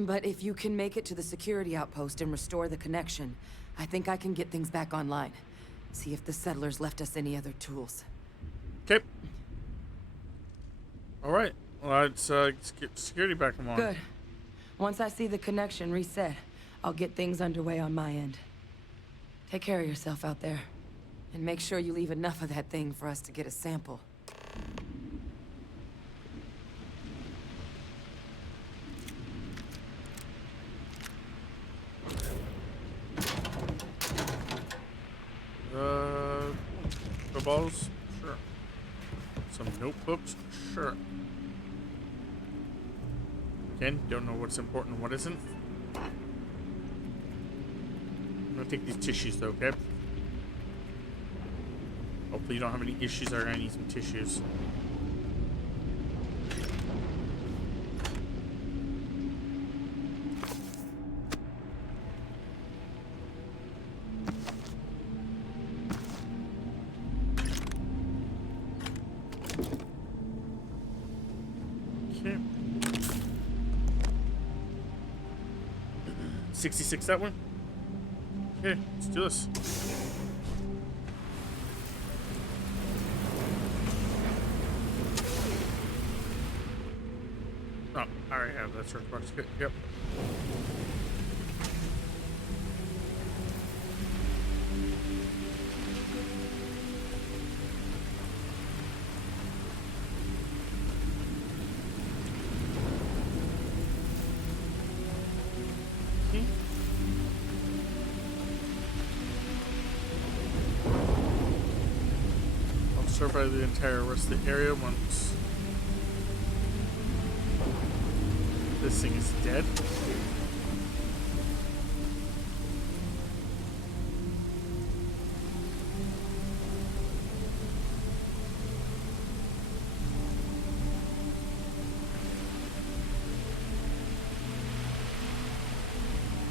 But if you can make it to the security outpost and restore the connection, I think I can get things back online. See if the settlers left us any other tools. Okay. Alright. Well, let's get security back online. Good. Once I see the connection reset, I'll get things underway on my end. Take care of yourself out there. And make sure you leave enough of that thing for us to get a sample. Footballs? Sure. Some notebooks? Sure. Again, don't know what's important and what isn't. I'm gonna take these tissues though, okay? Hopefully you don't have any issues that are gonna need some tissues. Okay. 66 that one? Okay, let's do this. Oh, I already have that search box. Good. Yep. Okay. I'll survey the entire rest of the area once this thing is dead.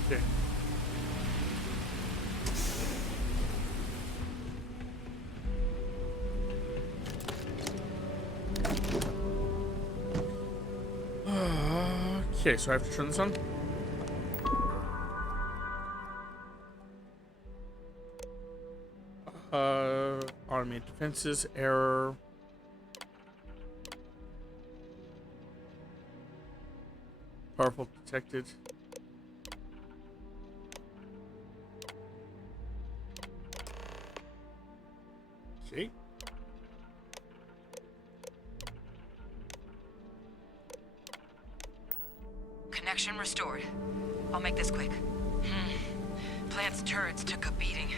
Okay. Okay, so I have to turn this on. Automate defenses, error. Powerful detected. Okay. Connection restored. I'll make this quick. Plant's turrets took a beating,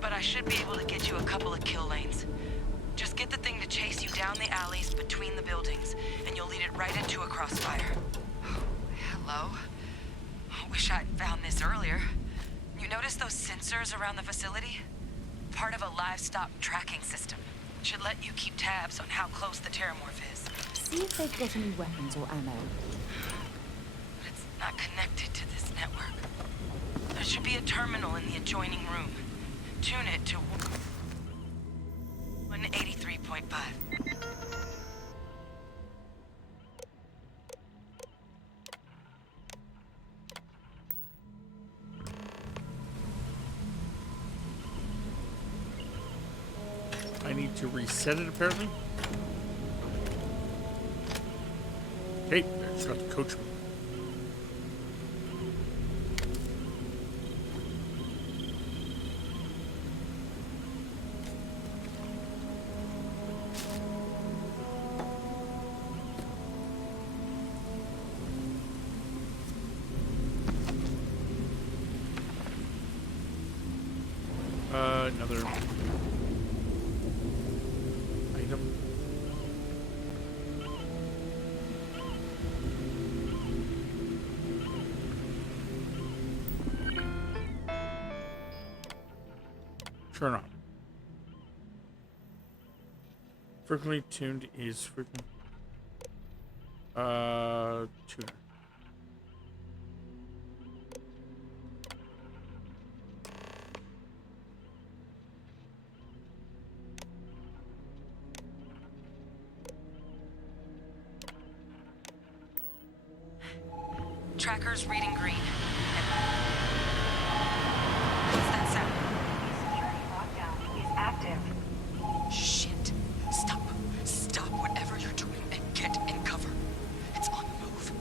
but I should be able to get you a couple of kill lanes. Just get the thing to chase you down the alleys between the buildings, and you'll lead it right into a crossfire. Hello? Wish I'd found this earlier. You notice those sensors around the facility? Part of a livestock tracking system. Should let you keep tabs on how close the terramorph is. See if they've got any weapons or ammo. It's not connected to this network. There should be a terminal in the adjoining room. Tune it to 183.5. I need to reset it apparently. Okay, I just got the coachman. Another item. Turn on. Frequently tuned is frequent. Tuner. Tracker's reading green. What's that sound? Lockdown is active. Shit. Stop. Stop whatever you're doing and get in cover. It's on the move.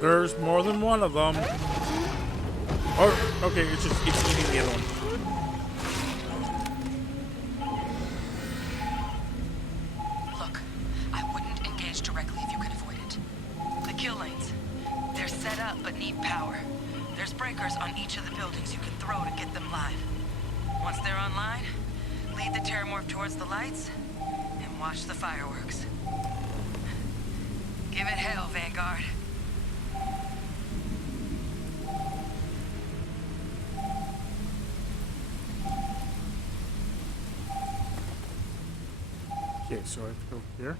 There's more than one of them. Oh, okay, it's eating the other one. Look, I wouldn't engage directly if you could avoid it. The kill lanes. They're set up but need power. There's breakers on each of the buildings you can throw to get them live. Once they're online, lead the terramorph towards the lights and watch the fireworks. Give it hell, Vanguard. Okay, so I have to go here.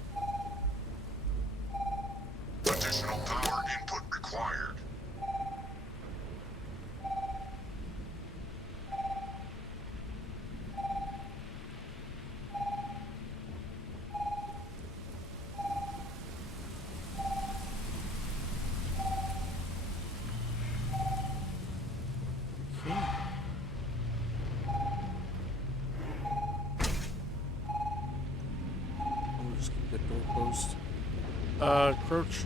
Additional power input required. Just keep that door closed. Crouch.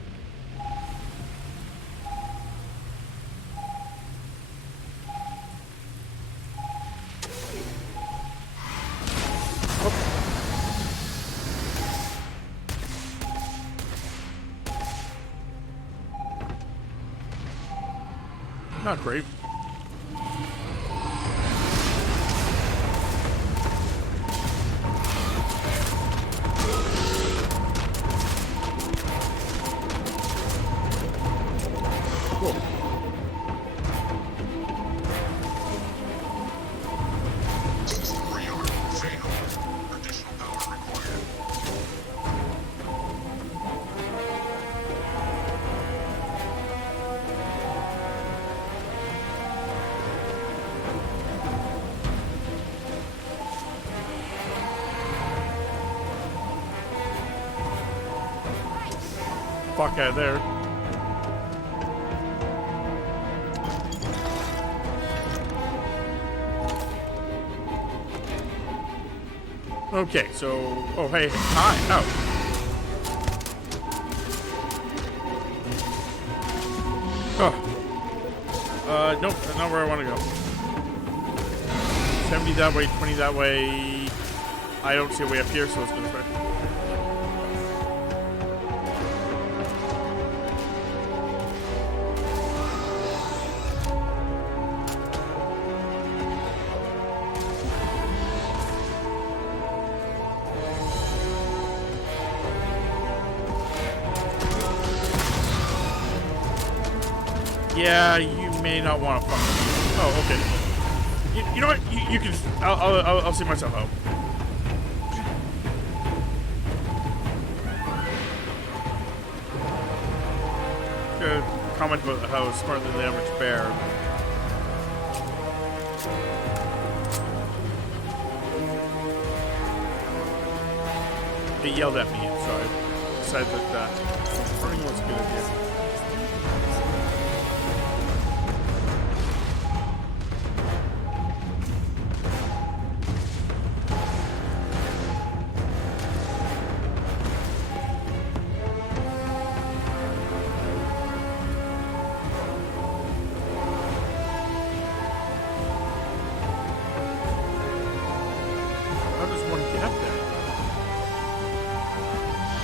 Not great. Cool. System rearm failed. Additional power required. Fuck out of there. Okay, so... Oh, hey. Hi. Oh. Oh. Nope. That's not where I want to go. 70 that way, 20 that way. I don't see a way up here, so let's go this way. Yeah, you may not want to fuck with me. Oh, okay. You know what? You can. I'll see myself out. Good comment about how smart than the average bear. They yelled at me, so I decided that running was a good idea.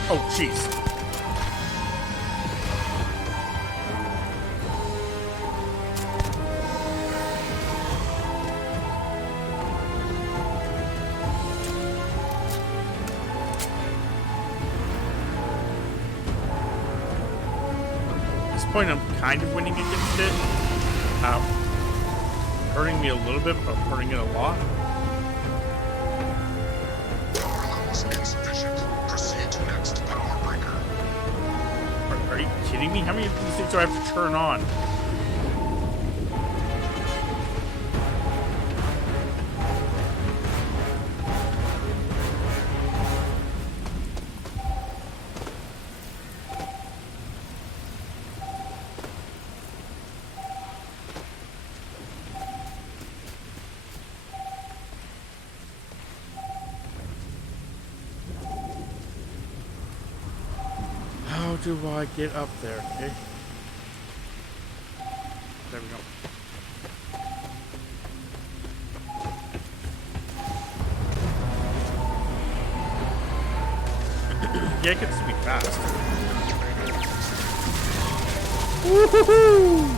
Oh, jeez. At this point, I'm kind of winning against it. Hurting me a little bit, but hurting it a lot. Are you kidding me? How many of these things do I have to turn on? How do I get up there? Okay. There we go. Yeah, it gets to be fast. Woohoo!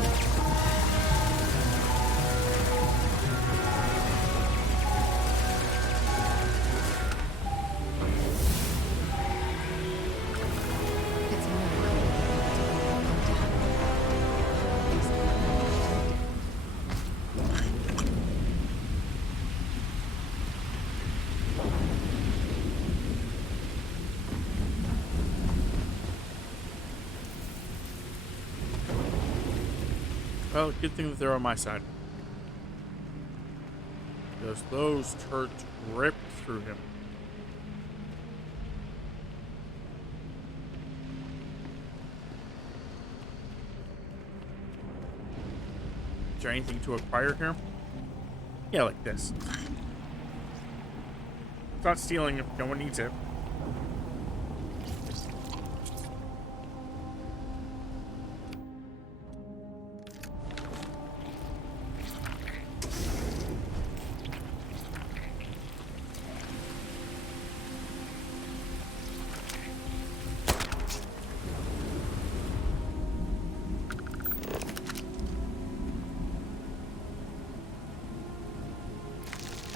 Well, good thing that they're on my side. Because those turds ripped through him. Is there anything to acquire here? Yeah, like this. It's not stealing if no one needs it.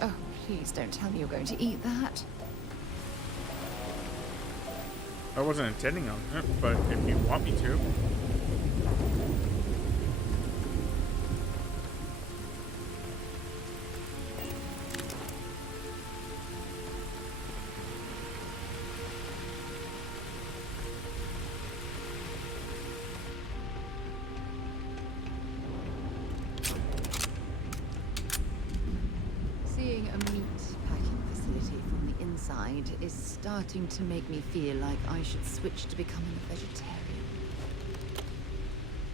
Oh, please don't tell me you're going to eat that. I wasn't intending on it, but if you want me to. Seeing a meat packing facility from the inside is starting to make me feel like I should switch to becoming a vegetarian.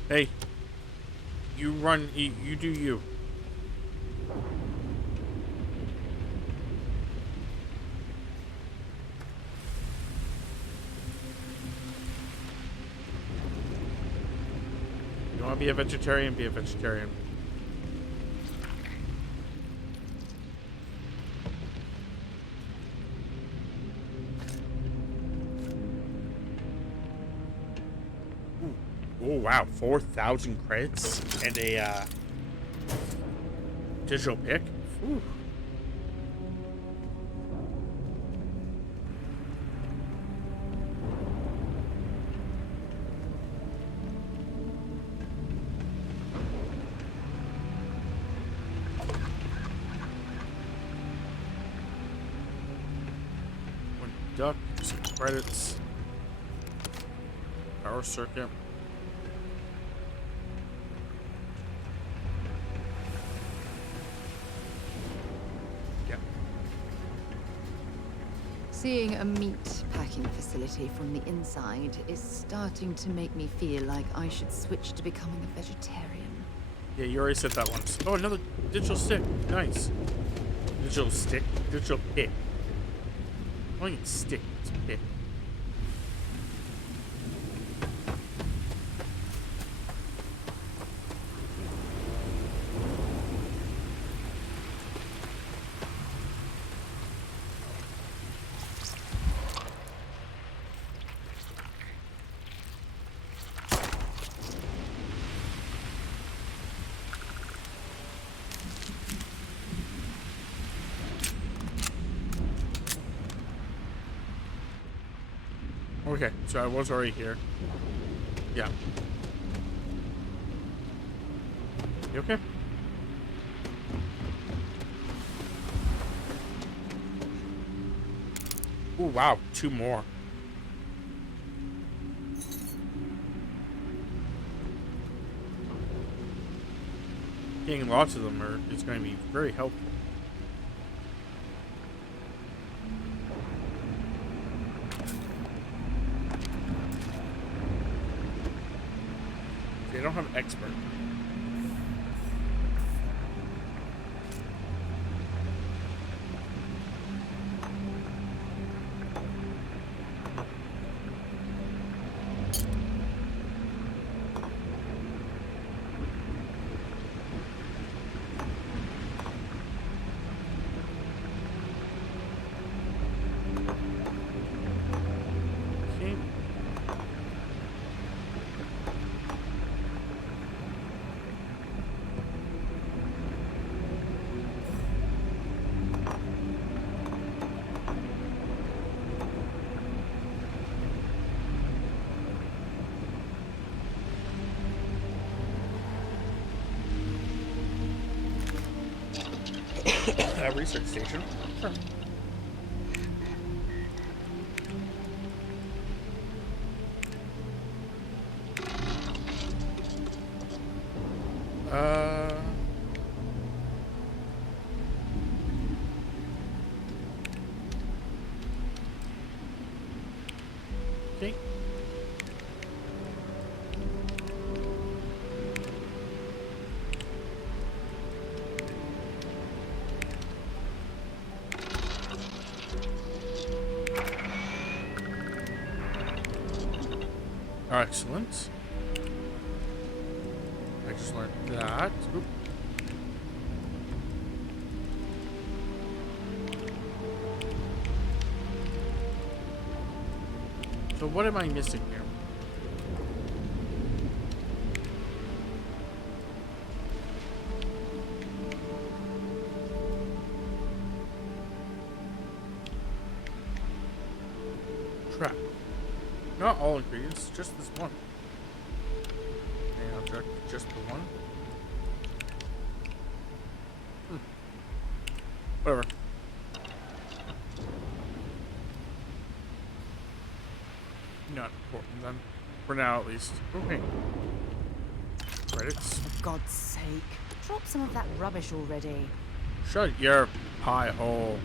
Hey, you run, you do you. You want to be a vegetarian, be a vegetarian. Oh wow, 4,000 credits and a digital pick. Ooh. One duck, some credits, power circuit. Seeing a meat packing facility from the inside is starting to make me feel like I should switch to becoming a vegetarian. Yeah, you already said that once. Oh, another digital stick. Nice. Digital stick. Digital pick. I think it's stick. It's pick. Okay, so I was already here. Yeah. You okay? Oh wow, 2 more. Getting lots of them is going to be very helpful. They don't have expert. Research station. Sure. Excellent. I just learned that. Oop. So what am I missing here? Trap. Not all ingredients, just this one. And object, just the one. Whatever. Not important then. For now, at least. Okay. Credits. For God's sake, drop some of that rubbish already. Shut your pie hole.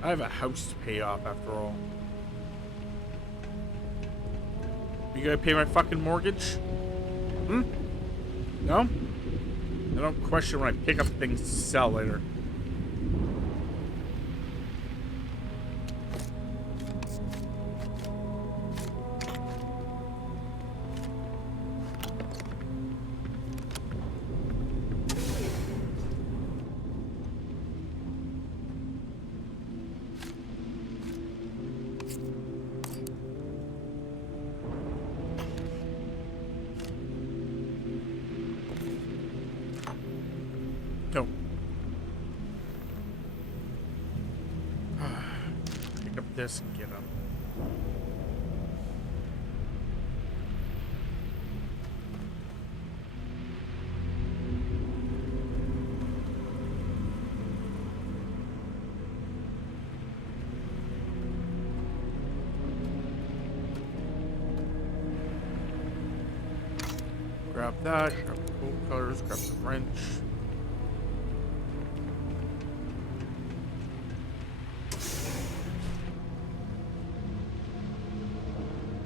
I have a house to pay off after all. You gonna pay my fucking mortgage? Hmm? No? I don't question when I pick up things to sell later. No. Pick up this and get up. Grab that, grab the bolt cutters, grab the wrench.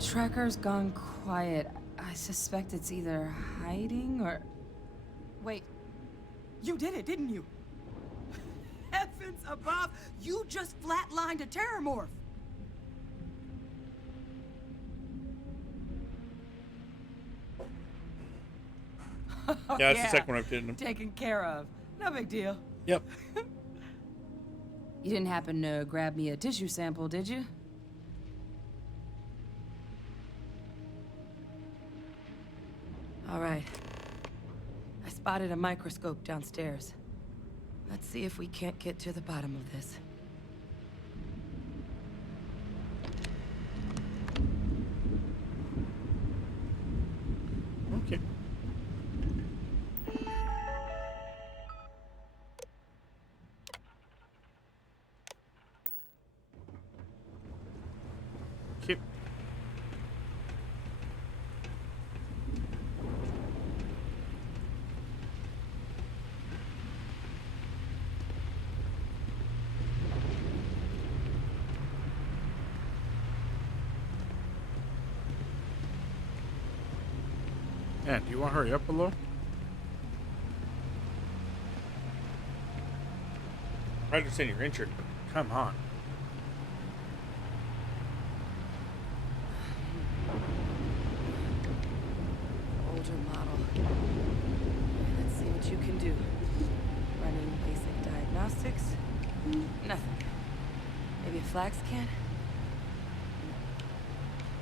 Tracker's gone quiet. I suspect it's either hiding or... Wait. You did it, didn't you? Heavens above! You just flatlined a terramorph! Yeah, that's the second one I've hit him. Taken care of. No big deal. Yep. You didn't happen to grab me a tissue sample, did you? All right. I spotted a microscope downstairs. Let's see if we can't get to the bottom of this. Okay. Okay. Yeah, do you want to hurry up a little? I understand you're injured, but come on. Older model. Let's see what you can do. Running basic diagnostics. Nothing. Maybe a flag scan?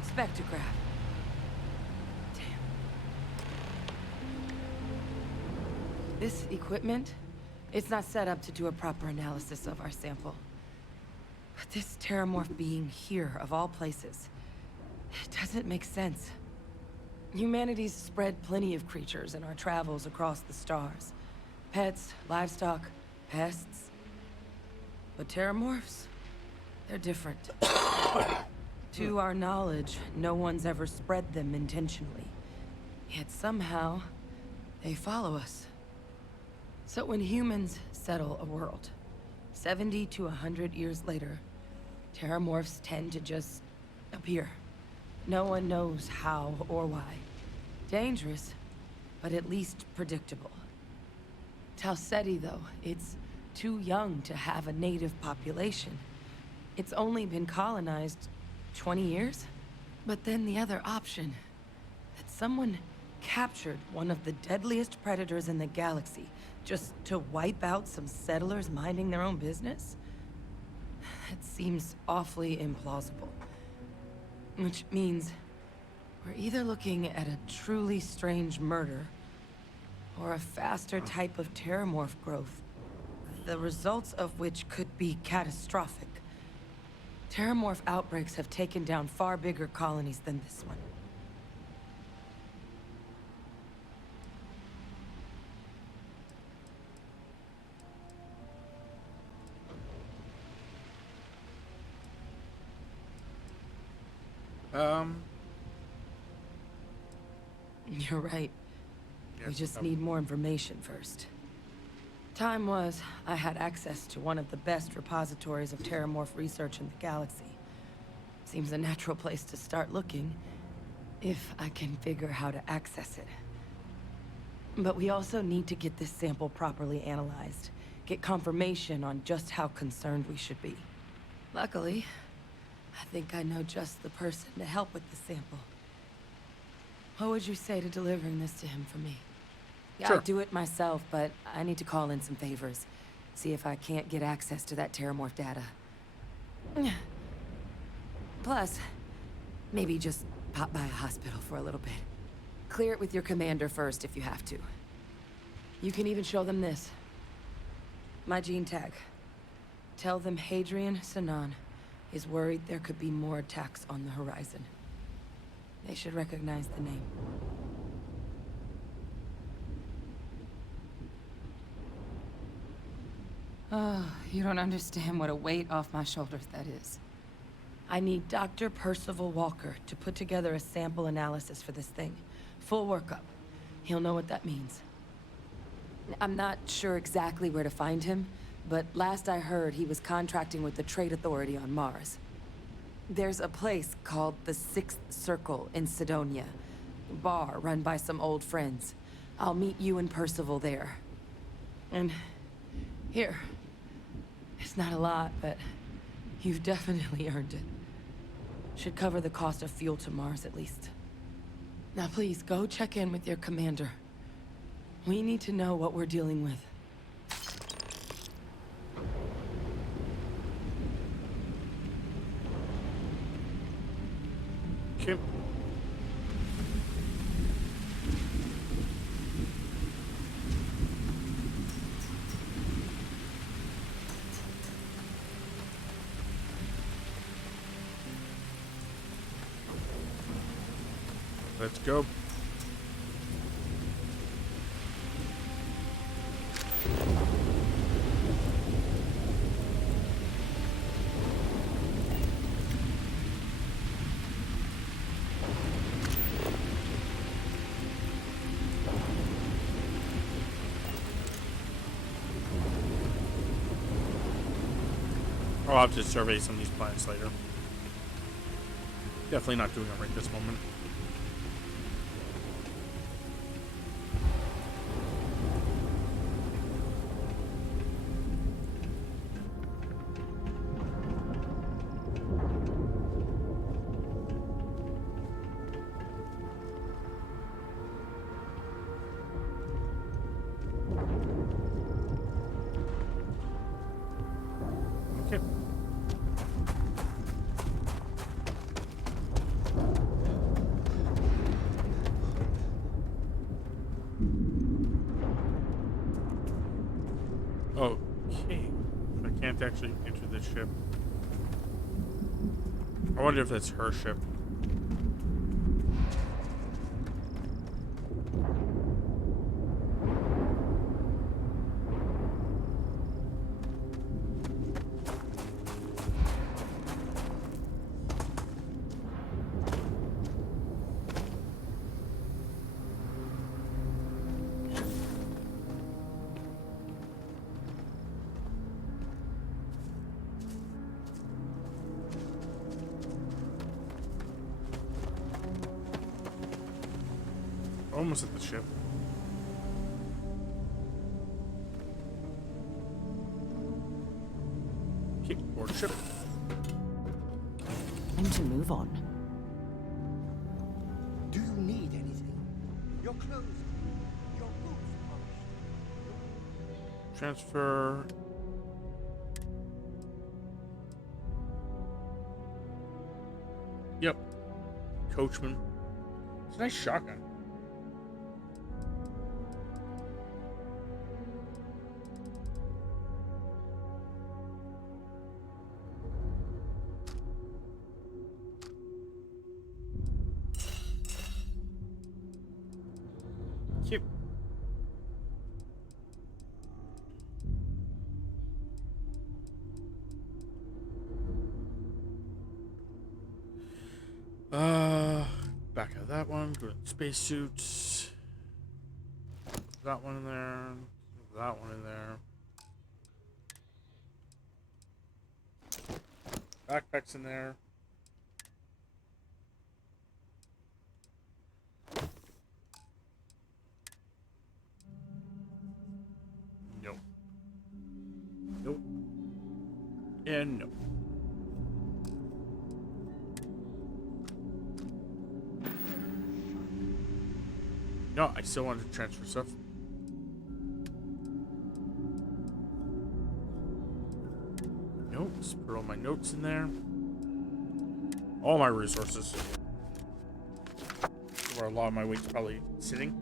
Spectrograph. This equipment, it's not set up to do a proper analysis of our sample. But this terramorph being here, of all places, it doesn't make sense. Humanity's spread plenty of creatures in our travels across the stars. Pets, livestock, pests. But terramorphs, they're different. To our knowledge, no one's ever spread them intentionally. Yet somehow, they follow us. So when humans settle a world, 70 to 100 years later, terramorphs tend to just Up here. No one knows how or why. Dangerous, but at least predictable. Talseti, though, it's too young to have a native population. It's only been colonized 20 years? But then the other option, that someone captured one of the deadliest predators in the galaxy just to wipe out some settlers minding their own business? That seems awfully implausible. Which means we're either looking at a truly strange murder or a faster type of terramorph growth, the results of which could be catastrophic. Terramorph outbreaks have taken down far bigger colonies than this one. You're right. We just need more information first. Time was, I had access to one of the best repositories of terramorph research in the galaxy. Seems a natural place to start looking, if I can figure how to access it. But we also need to get this sample properly analyzed, get confirmation on just how concerned we should be. Luckily, I think I know just the person to help with the sample. What would you say to delivering this to him for me? Yeah, Sure. I'd do it myself, but I need to call in some favors. See if I can't get access to that terramorph data. Plus, maybe just pop by a hospital for a little bit. Clear it with your commander first if you have to. You can even show them this. My gene tag. Tell them Hadrian Sinan is worried there could be more attacks on the horizon. They should recognize the name. Oh, you don't understand what a weight off my shoulders that is. I need Dr. Percival Walker to put together a sample analysis for this thing. Full workup. He'll know what that means. I'm not sure exactly where to find him, but last I heard he was contracting with the Trade Authority on Mars. There's a place called the Sixth Circle in Sidonia. A bar run by some old friends. I'll meet you and Percival there. And here. It's not a lot, but you've definitely earned it. Should cover the cost of fuel to Mars at least. Now please, go check in with your commander. We need to know what we're dealing with. Okay. Let's go. I'll have to survey some of these planets later. Definitely not doing it right this moment. Okay. Okay. I can't actually enter this ship. I wonder if that's her ship. almost at the ship. Okay, board ship. Time to move on. Do you need anything? Your clothes, your boots polished. Transfer. Yep. Coachman. It's a nice shotgun. Cute. Back out of that one. Go to spacesuits. That one in there. That one in there. Backpacks in there. Nope. Nope. And nope. No, I still wanted to transfer stuff. Nope, just put all my notes in there. All my resources. Where a lot of my weight's probably sitting.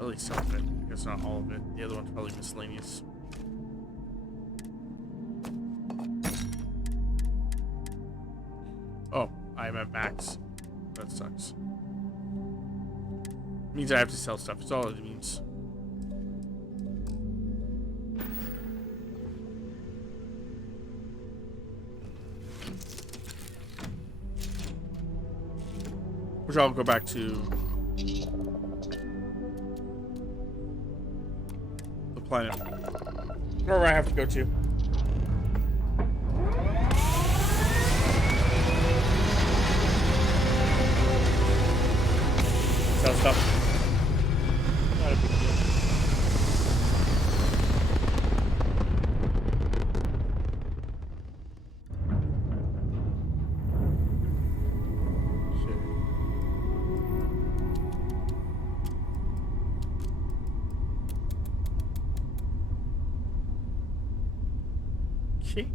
At least some of it. I guess not all of it. The other one's probably miscellaneous. Oh, I'm at max. That sucks. Means I have to sell stuff. That's all it means. Which I'll go back to the planet. Wherever I have to go to. Sell stuff. Not a big deal. Okay.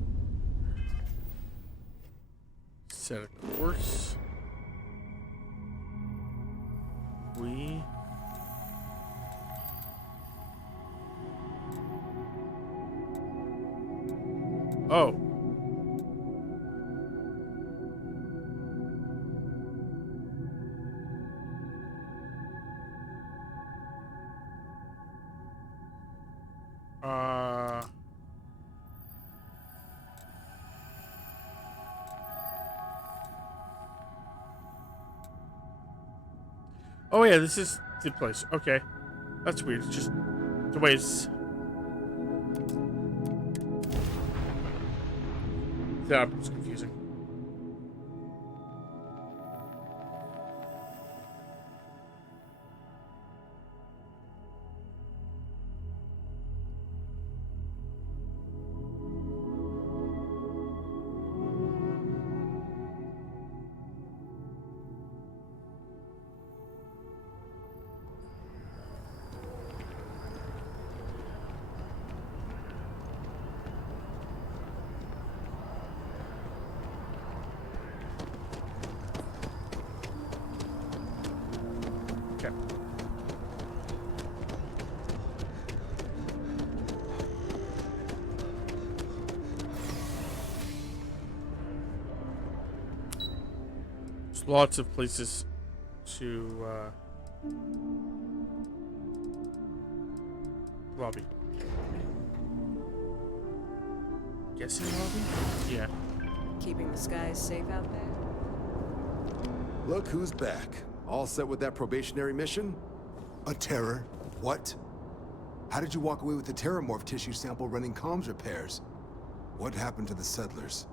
Set a course. Oh. Oh yeah, this is the place. Okay. That's weird. It's just the way it's... That was confusing. Lots of places to lobby. Guessing lobby? Yeah. Keeping the skies safe out there? Look who's back. All set with that probationary mission? A terror? What? How did you walk away with the terramorph tissue sample running comms repairs? What happened to the settlers?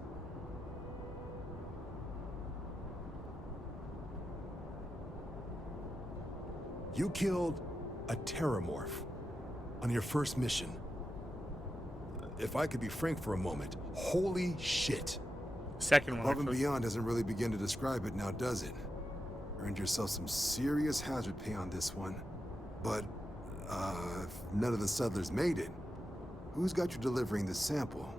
You killed a terramorph on your first mission. If I could be frank for a moment, holy shit. Second one. Above and Beyond doesn't really begin to describe it now, does it? Earned yourself some serious hazard pay on this one. But, if none of the settlers made it, who's got you delivering this sample?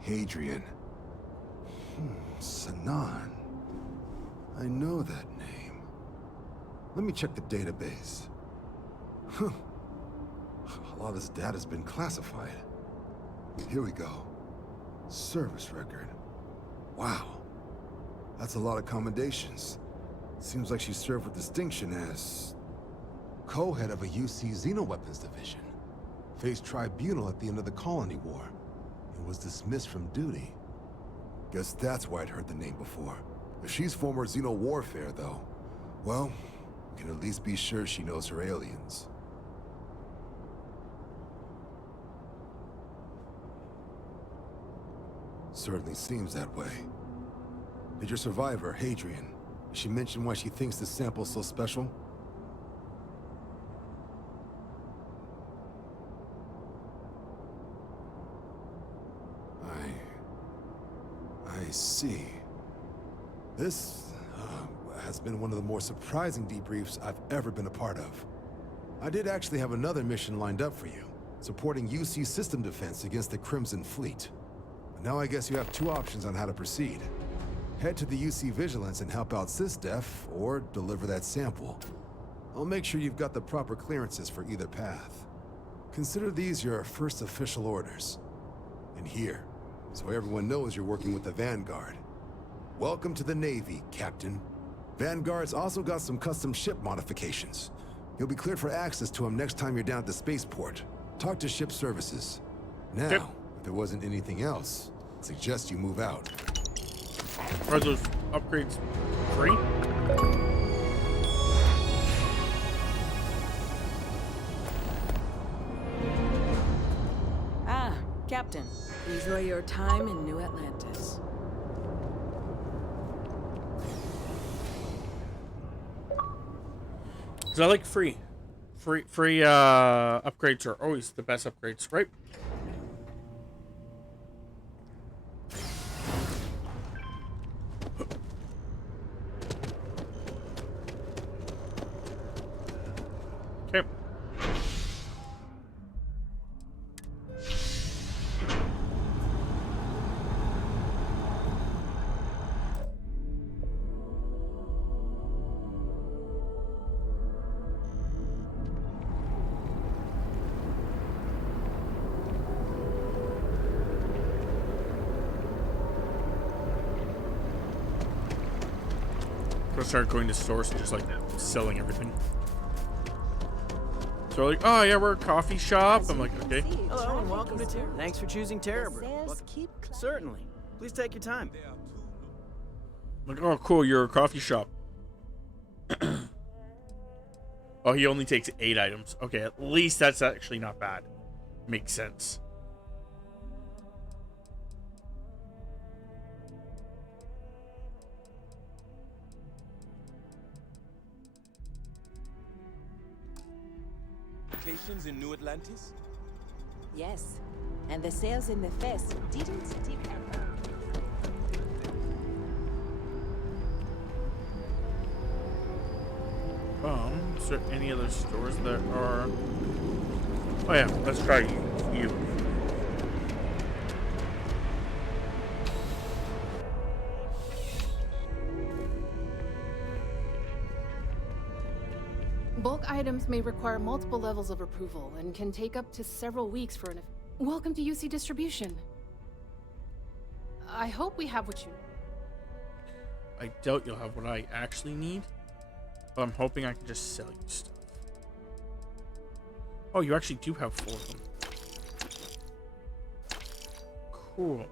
Hadrian. Sanan. I know that name. Let me check the database. Huh. A lot of this data's been classified. Here we go. Service record. Wow. That's a lot of commendations. Seems like she served with distinction as co-head of a UC Xenoweapons division. Faced tribunal at the end of the Colony War. And was dismissed from duty. Guess that's why I'd heard the name before. If she's former Xeno warfare, though, well, we can at least be sure she knows her aliens. Certainly seems that way. Did your survivor, Hadrian, did she mention why she thinks this sample's so special? I see. This has been one of the more surprising debriefs I've ever been a part of. I did actually have another mission lined up for you, supporting UC system defense against the Crimson Fleet. But now I guess you have two options on how to proceed. Head to the UC Vigilance and help out SysDef, or deliver that sample. I'll make sure you've got the proper clearances for either path. Consider these your first official orders. And here, so everyone knows you're working with the Vanguard. Welcome to the Navy, Captain. Vanguard's also got some custom ship modifications. You'll be cleared for access to them next time you're down at the spaceport. Talk to ship services. Now, if there wasn't anything else, I'd suggest you move out. Are those upgrades free? Ah, Captain. Enjoy your time in New Atlantis. Because I like free upgrades are always the best upgrades, right? Okay. Start going to stores and just like selling everything. So like, oh yeah, we're a coffee shop. I'm like, okay. Hello and welcome to Terror. Thanks for choosing Terror Brew. Certainly. Please take your time. I'm like, oh cool, you're a coffee shop. Oh, he only takes 8 items. Okay, at least that's actually not bad. Makes sense. In New Atlantis? Yes, and the sales in the fest didn't dip at all. Is there any other stores that are... Oh yeah, let's try you. Bulk items may require multiple levels of approval and can take up to several weeks for an... Welcome to UC Distribution. I hope we have what you... I doubt you'll have what I actually need, but I'm hoping I can just sell you stuff. Oh, you actually do have 4 of them. Cool.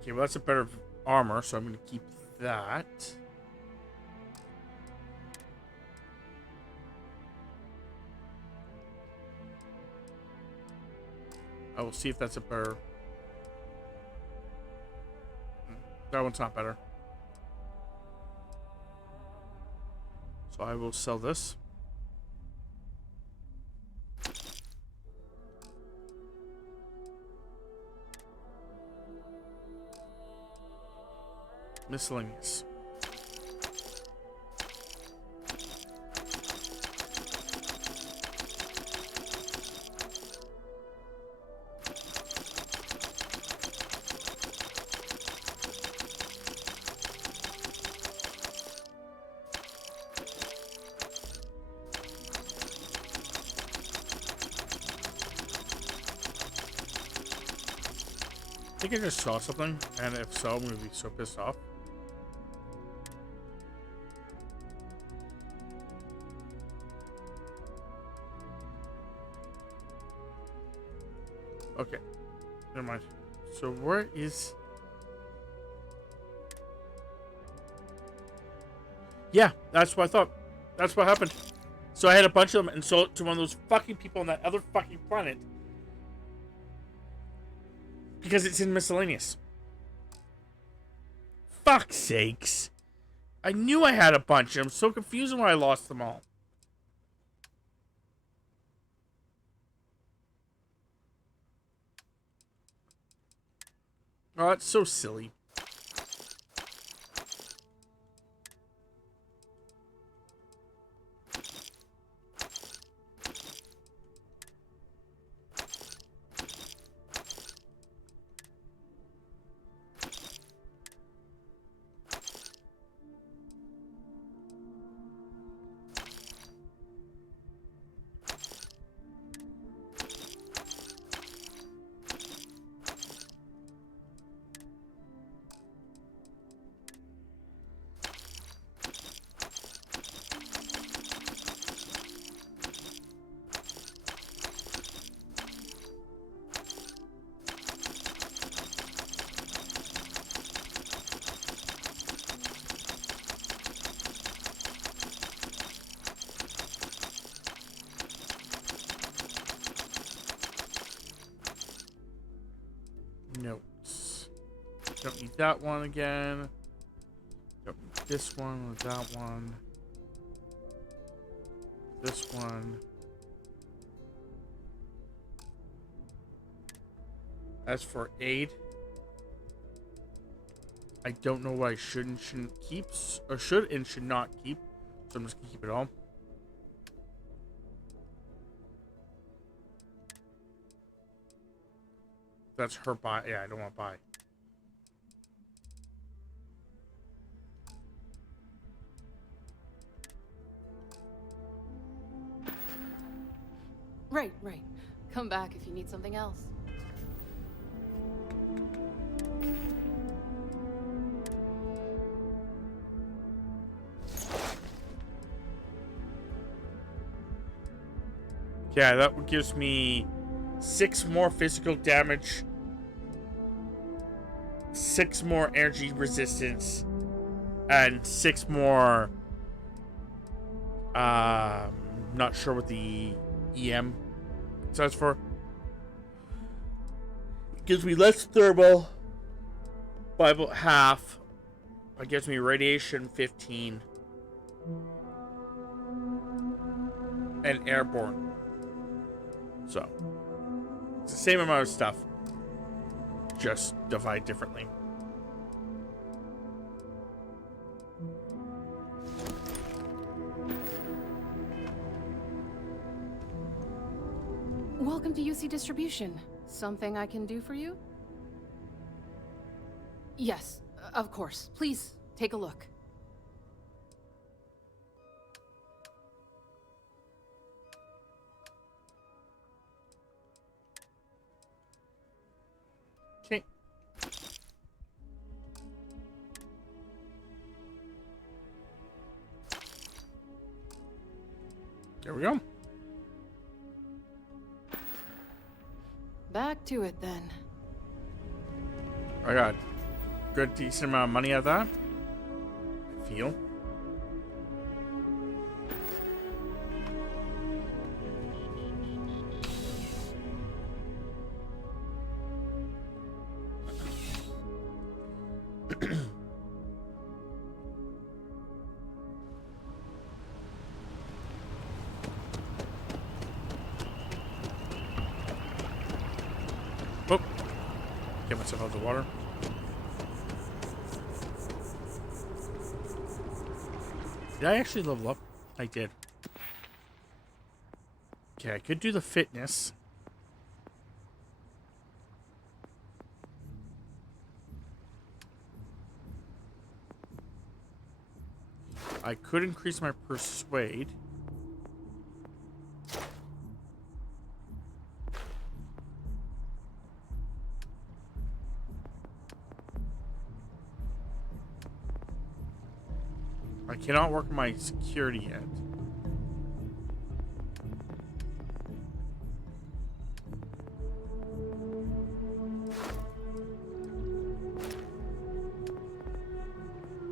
Okay, well that's a better armor, so I'm going to keep that. I will see if that's a better. That one's not better. So I will sell this. Miscellaneous. I think I just saw something, and if so, I'm gonna be so pissed off. Okay, never mind. So where is? Yeah, that's what I thought. That's what happened. So I had a bunch of them and sold it to one of those fucking people on that other fucking planet. Because it's in miscellaneous. Fuck's sakes. I knew I had a bunch. I'm so confused why I lost them all. Oh, that's so silly. Notes. Don't need that one again. Don't need this one or that one. This one. As for aid, I don't know what I should and shouldn't keep, or should and should not keep. So I'm just gonna keep it all. That's her buy. Yeah, I don't want to buy. Right. Come back if you need something else. Yeah, that gives me 6 more physical damage, 6 more energy resistance, and 6 more. Not sure what the EM stands for. It gives me less thermal by about half. It gives me radiation 15 and airborne. So it's the same amount of stuff, just divide differently. Welcome to UC Distribution. Something I can do for you? Yes, of course. Please, take a look. Okay. There we go. Back to it then. I got good decent amount of money out of that. I feel. Oh, get myself out of the water. Did I actually level up? I did. Okay, I could do the fitness. I could increase my persuade. I cannot work on my security yet.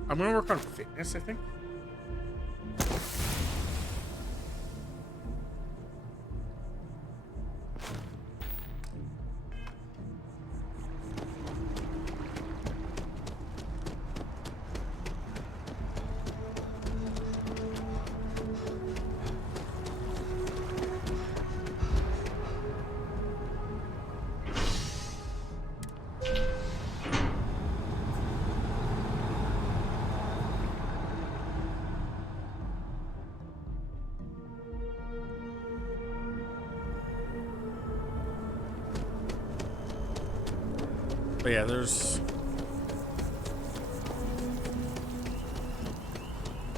I'm gonna work on fitness, I think. But yeah, there's...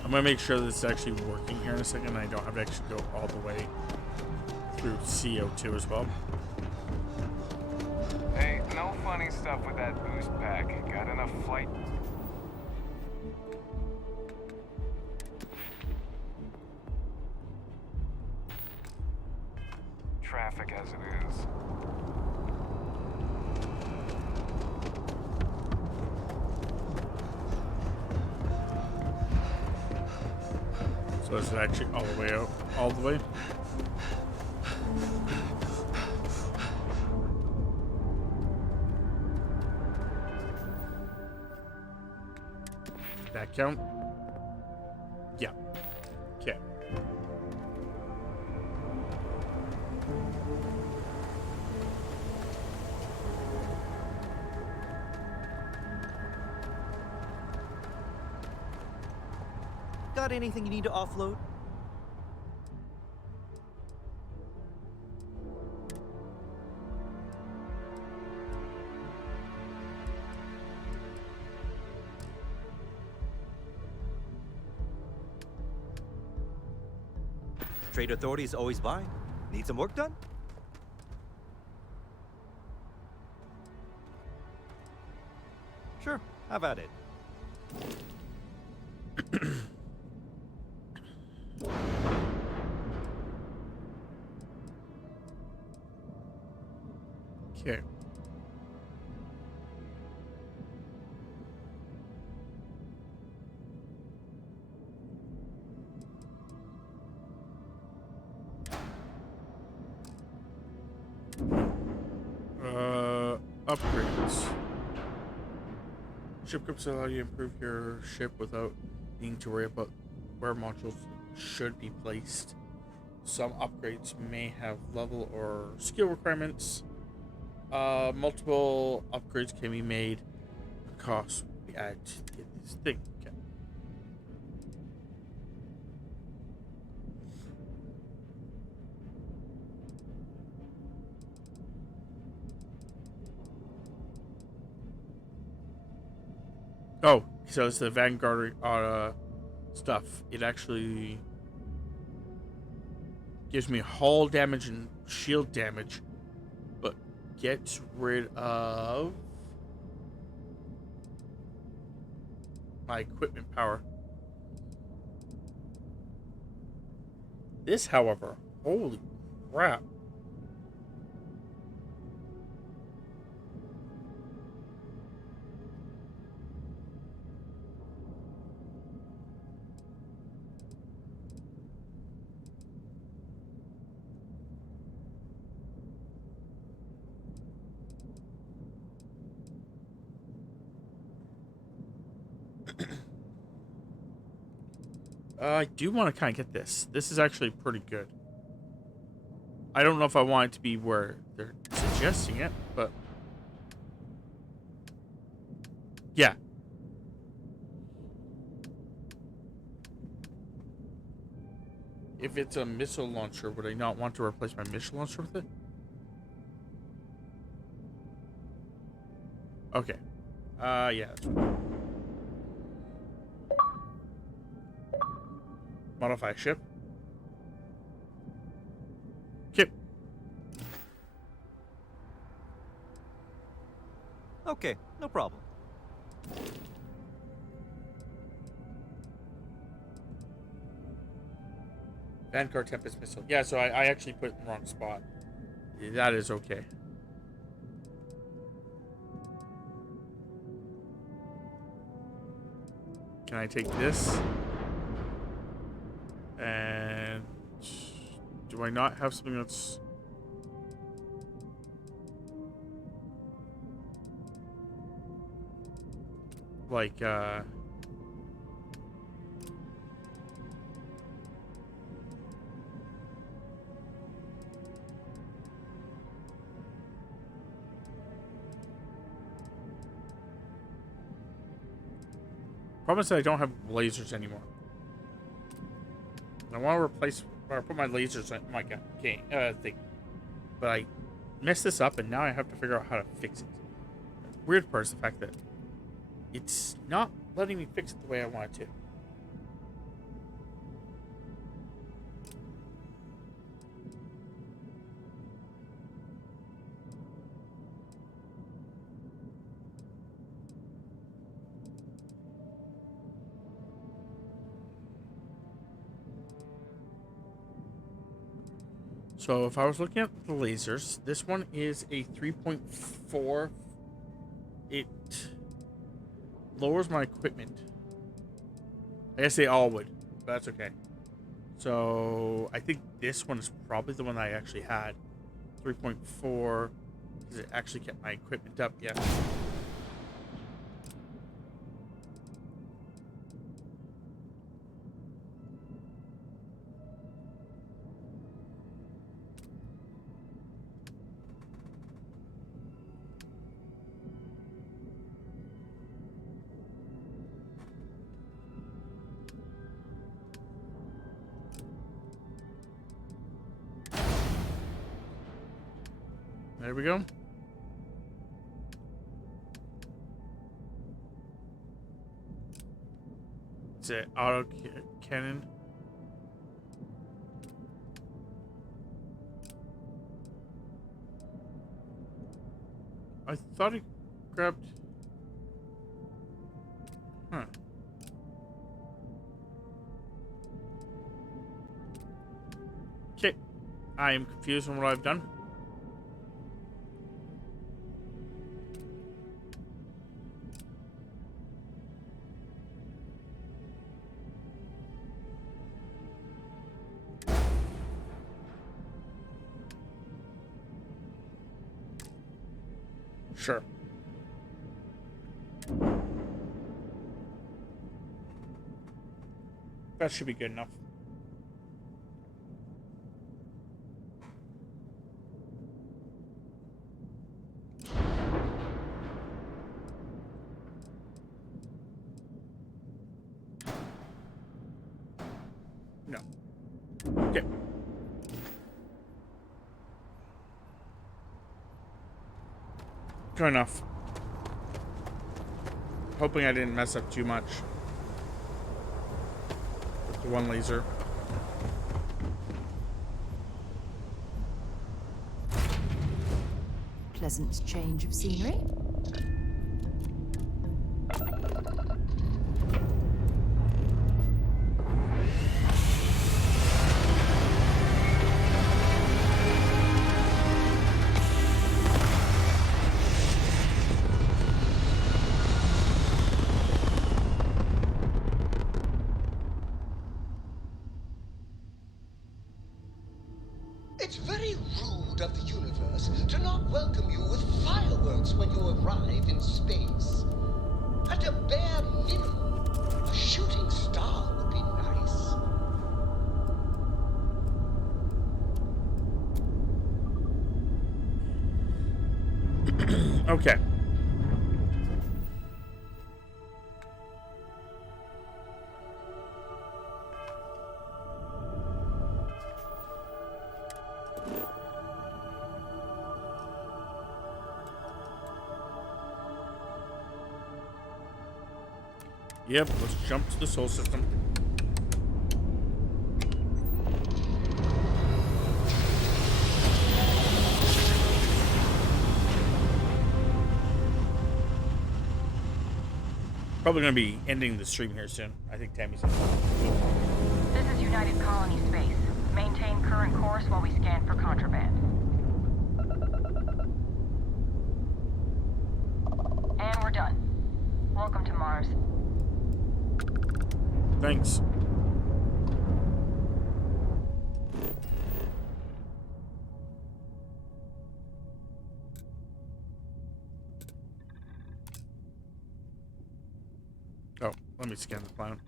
I'm gonna make sure that it's actually working here in a second. I don't have to actually go all the way through CO2 as well. Hey, no funny stuff with that boost pack. Got enough flight? Traffic as it is. So is it actually all the way out? All the way? Did that count? Yeah. Okay. Got anything you need to offload? Trade authorities always buy. Need some work done? Sure, have at it. Okay. Upgrades. Ship equips allow you to improve your ship without needing to worry about where modules should be placed. Some upgrades may have level or skill requirements. Multiple upgrades can be made. The cost we add to get this thing. Okay. Oh, so it's the Vanguard stuff. It actually gives me hull damage and shield damage, but gets rid of my equipment power. This, however, holy crap. I do want to kind of get this. This is actually pretty good. I don't know if I want it to be where they're suggesting it, but yeah. If it's a missile launcher, would I not want to replace my missile launcher with it? Okay. Yeah. That's fine. Modify ship. Okay. Okay, no problem. Vanguard Tempest missile. Yeah, so I actually put it in the wrong spot. Yeah, that is okay. Can I take this? And do I not have something that's... like, problem is that I don't have lasers anymore. I want to replace or put my lasers on my game thing, but I messed this up, and now I have to figure out how to fix it. The weird part is the fact that it's not letting me fix it the way I want it to. So if I was looking at the lasers, this one is a 3.4. It lowers my equipment. I guess they all would, but that's okay. So I think this one is probably the one I actually had. 3.4, because it actually kept my equipment up. Yeah. There we go. It's an auto cannon. I thought it grabbed. Huh. Okay. I am confused on what I've done. Sure. That should be good enough. No. Okay. Good enough. Hoping I didn't mess up too much with the one laser. Pleasant change of scenery. It's very rude of the universe to not welcome you with fireworks when you arrive in space. At a bare minimum, a shooting star would be nice. Okay. Yep, let's jump to the soul system. Probably going to be ending the stream here soon. I think Tammy's in. This is United Colony Space. Maintain current course while we scan for contraband. And we're done. Welcome to Mars. Thanks. Oh, let me scan the planet.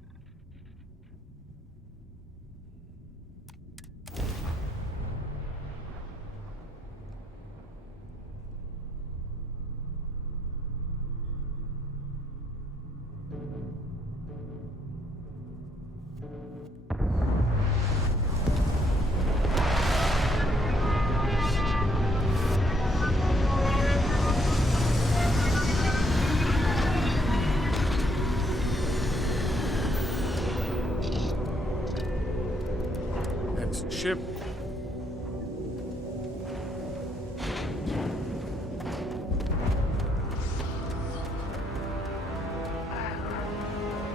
Ship.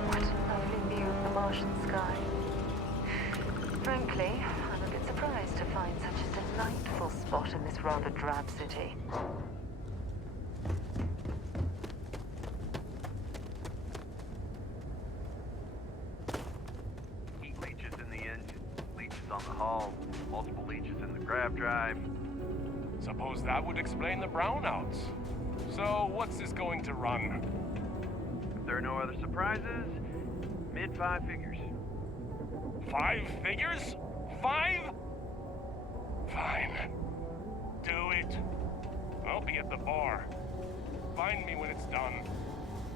What a lovely view of the Martian sky. Frankly, I'm a bit surprised to find such a delightful spot in this rather drab city. Heat leeches in the engine, leeches on the hull, multiple leeches in the grav drive. Suppose that would explain the brownouts. So, what's this going to run? If there are no other surprises, mid-5 figures. 5 figures? 5? Fine. Do it. I'll be at the bar. Find me when it's done.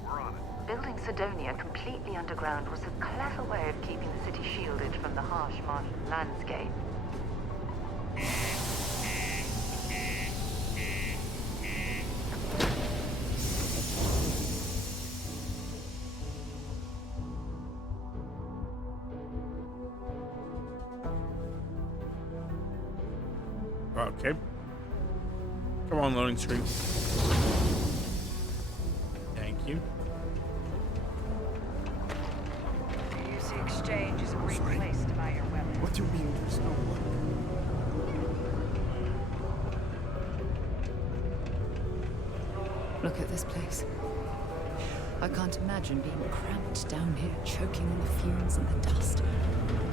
We're on it. Building Sidonia completely underground was a clever way of keeping the city shielded from the harsh Martian landscape. Okay. Come on, loading screen. Thank you. The UC Exchange is a great place to buy your weapons. What do you mean there's no one? Look at this place. I can't imagine being cramped down here, choking on the fumes and the dust.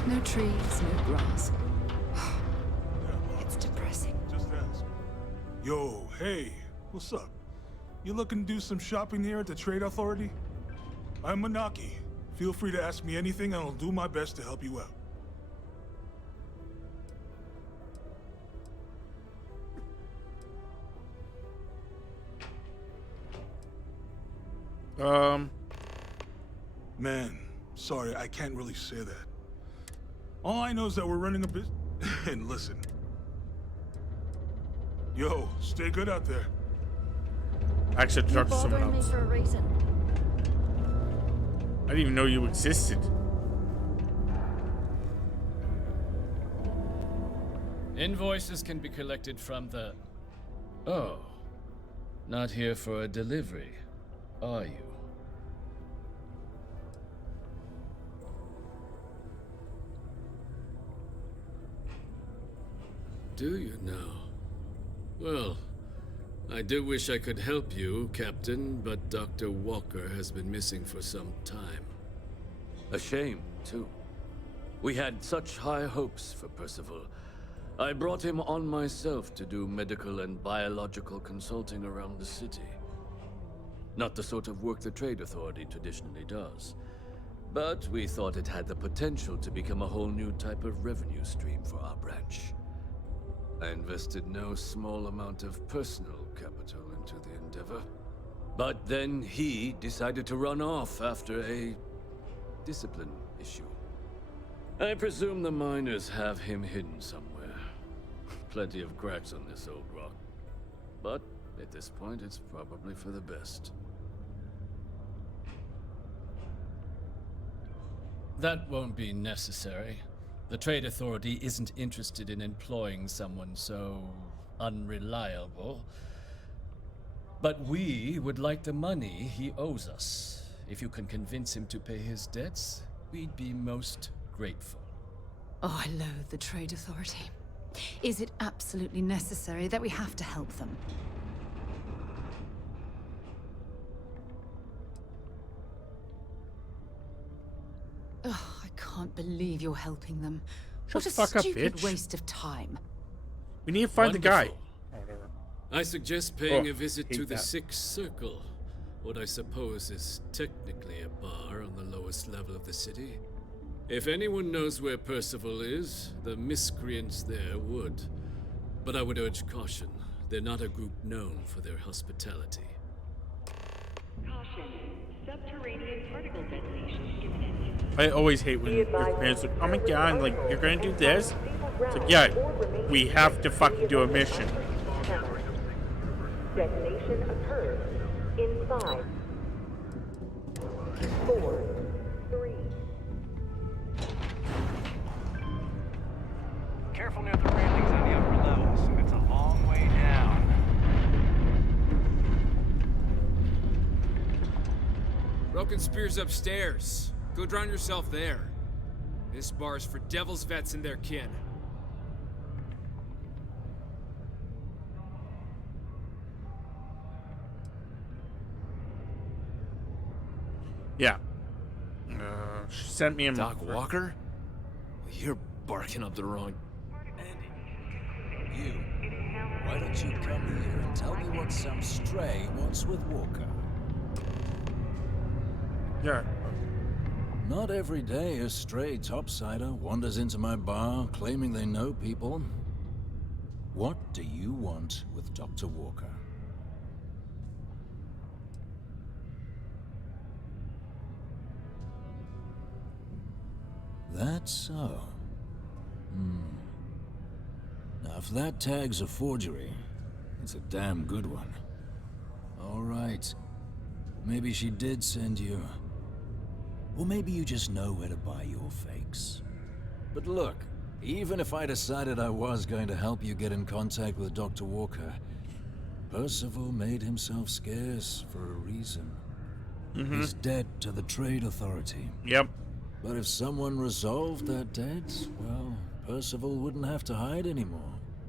No trees, no grass. It's depressing. Just ask. Yo, hey, what's up? You looking to do some shopping here at the Trade Authority? I'm Manaki. Feel free to ask me anything and I'll do my best to help you out. Man, sorry, I can't really say that. All I know is that we're running a business. And listen. Yo, stay good out there. I actually talked to someone bothering me else. for a reason. I didn't even know you existed. Invoices can be collected from the... Oh. Not here for a delivery, are you? Do you now? Well, I do wish I could help you, Captain, but Dr. Walker has been missing for some time. A shame, too. We had such high hopes for Percival. I brought him on myself to do medical and biological consulting around the city. Not the sort of work the Trade Authority traditionally does. But we thought it had the potential to become a whole new type of revenue stream for our branch. I invested no small amount of personal capital into the endeavor. But then he decided to run off after a discipline issue. I presume the miners have him hidden somewhere. Plenty of cracks on this old rock. But at this point, it's probably for the best. That won't be necessary. The Trade Authority isn't interested in employing someone so unreliable. But we would like the money he owes us. If you can convince him to pay his debts, we'd be most grateful. Oh, I loathe the Trade Authority. Is it absolutely necessary that we have to help them? Ugh, I can't believe you're helping them. Shut What a the fuck up, stupid bitch. waste of time. We need to find the guy. I suggest paying Oh, a visit to hate the that. Sixth Circle, what I suppose is technically a bar on the lowest level of the city. If anyone knows where Percival is, the miscreants there would. But I would urge caution. They're not a group known for their hospitality. Caution. Subterranean particle detonation imminent. I always hate when your parents are like, oh my god, like, you're gonna do this? It's like, yeah, we have to fucking do a mission. Detonation occurs in 5, 4, 3. Careful near the railings on the upper levels. It's a long way down. Broken Spear's upstairs. Go drown yourself there. This bar's for Devil's vets and their kin. Yeah. She sent me a Doc Walker? You're barking up the wrong... You. Why don't you come here and tell me what some stray wants with Walker? Yeah. Not every day a stray topsider wanders into my bar claiming they know people. What do you want with Dr. Walker? That's so. Now, if that tag's a forgery, it's a damn good one. All right. Maybe she did send you. Or maybe you just know where to buy your fakes. But look, even if I decided I was going to help you get in contact with Dr. Walker, Percival made himself scarce for a reason. His debt to the Trade Authority. Yep. But if someone resolved that debt, well, Percival wouldn't have to hide anymore.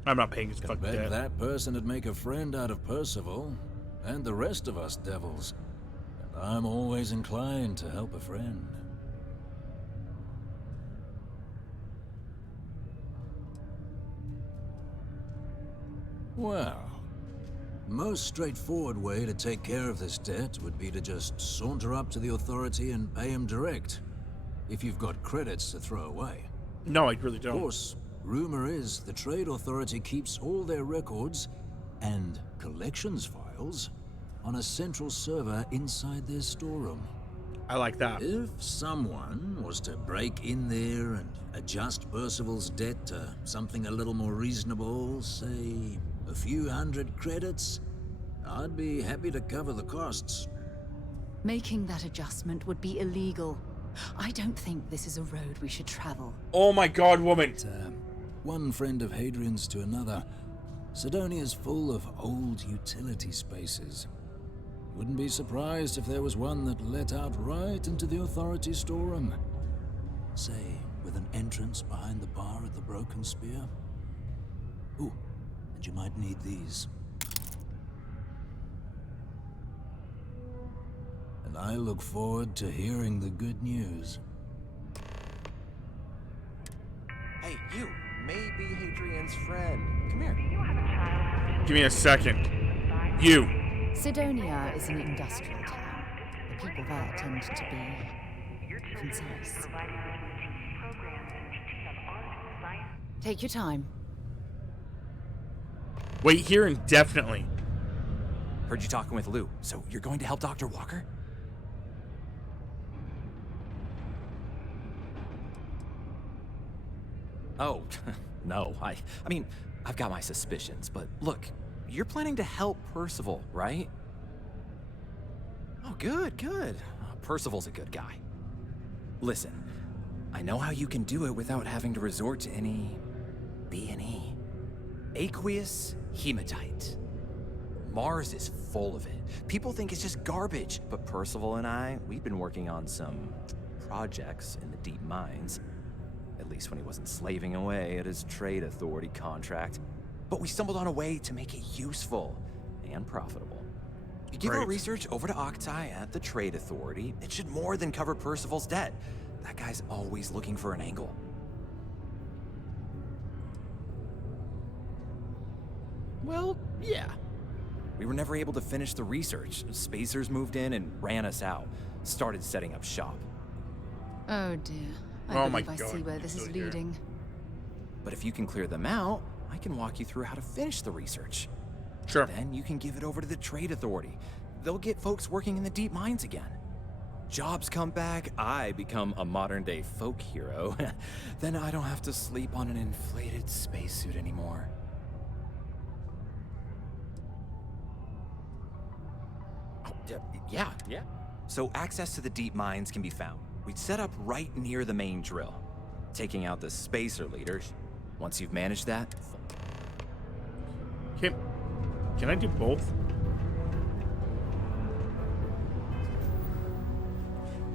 I'm not paying his fucking Bet debt. that person would make a friend out of Percival, and the rest of us devils. And I'm always inclined to help a friend. Well, the most straightforward way to take care of this debt would be to just saunter up to the authority and pay him direct. If you've got credits to throw away. No, I really don't. Of course, rumor is the Trade Authority keeps all their records and collections files on a central server inside their storeroom. I like that. If someone was to break in there and adjust Percival's debt to something a little more reasonable, say a few hundred credits, I'd be happy to cover the costs. Making that adjustment would be illegal. I don't think this is a road we should travel. Oh my god, woman! One friend of Hadrian's to another. Sidonia's full of old utility spaces. Wouldn't be surprised if there was one that let out right into the authority storeroom. Say, with an entrance behind the bar at the Broken Spear. Ooh, and you might need these. And I look forward to hearing the good news. Hey, you may be Hadrian's friend. Come here. Give me a second. You. Sidonia is an industrial town. The people there tend to be concise. Take your time. Wait here indefinitely. Heard you talking with Lou, so you're going to help Dr. Walker? Oh, no, I mean, I've got my suspicions, but look, you're planning to help Percival, right? Oh, good, good. Percival's a good guy. Listen, I know how you can do it without having to resort to any B&E. Aqueous hematite. Mars is full of it. People think it's just garbage, but Percival and I, we've been working on some projects in the deep mines. At least when he wasn't slaving away at his trade authority contract. But we stumbled on a way to make it useful and profitable. You give our research over to Octai at the trade authority, it should more than cover Percival's debt. That guy's always looking for an angle. Well, yeah. We were never able to finish the research. Spacers moved in and ran us out. Started setting up shop. Oh dear. I believe I see where this is leading. But if you can clear them out, I can walk you through how to finish the research. Sure. Then you can give it over to the trade authority. They'll get folks working in the deep mines again. Jobs come back, I become a modern-day folk hero. Then I don't have to sleep on an inflated spacesuit anymore. Oh, yeah. So access to the deep mines can be found. We'd set up right near the main drill, taking out the spacer leaders. Once you've managed that... Can I do both?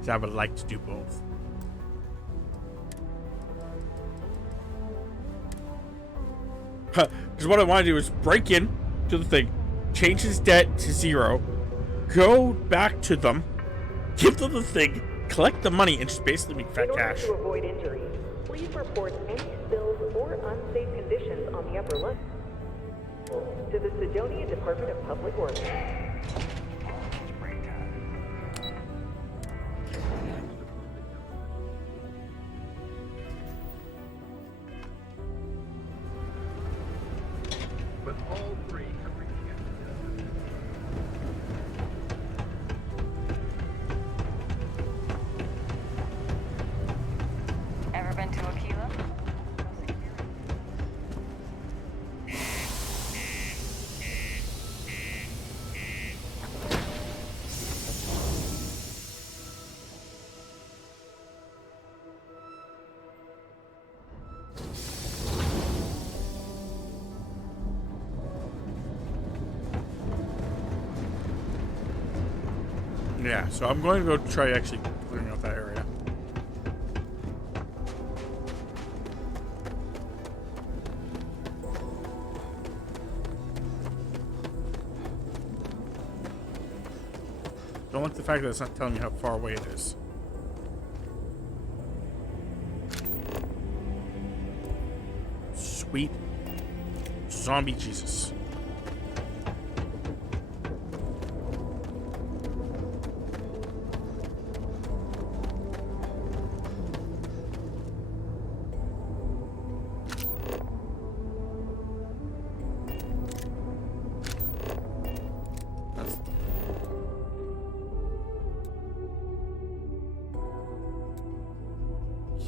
I would like to do both. Because what I want to do is break in to the thing, change his debt to 0, go back to them, give them the thing, collect the money, and just basically make fat cash. In order to avoid injuries, please report any spills or unsafe conditions on the upper level to the Sidonia Department of Public Works. But all three have rejected Ever been to Aquila? Yeah, so I'm going to go try actually clearing out that area. Don't like the fact that it's not telling me how far away it is. Sweet zombie Jesus.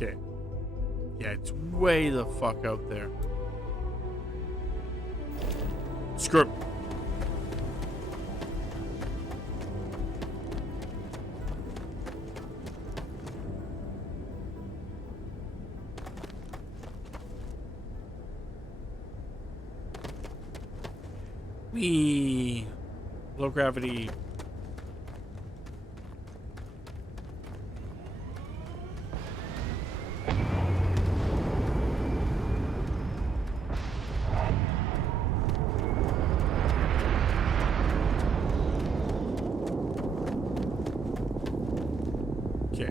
Okay. Yeah, it's way the fuck out there. Screw it. Wee. Low gravity. Okay.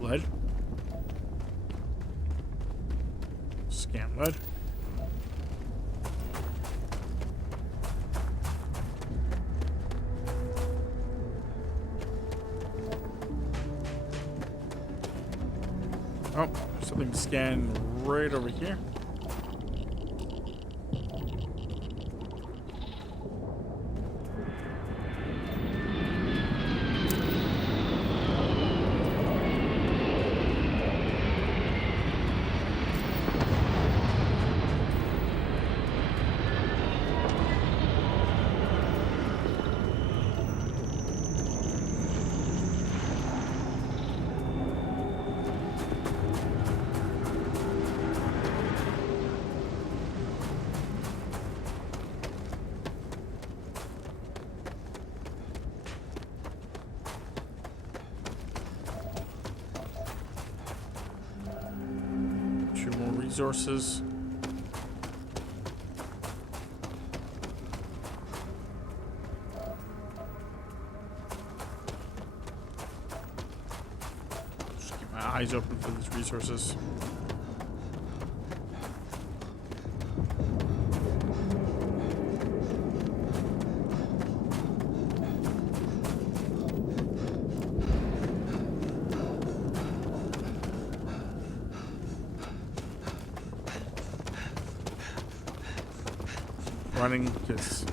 Lead. Scan lead. Oh, something to scan right over here. Resources. Just keep my eyes open for these resources. Running, because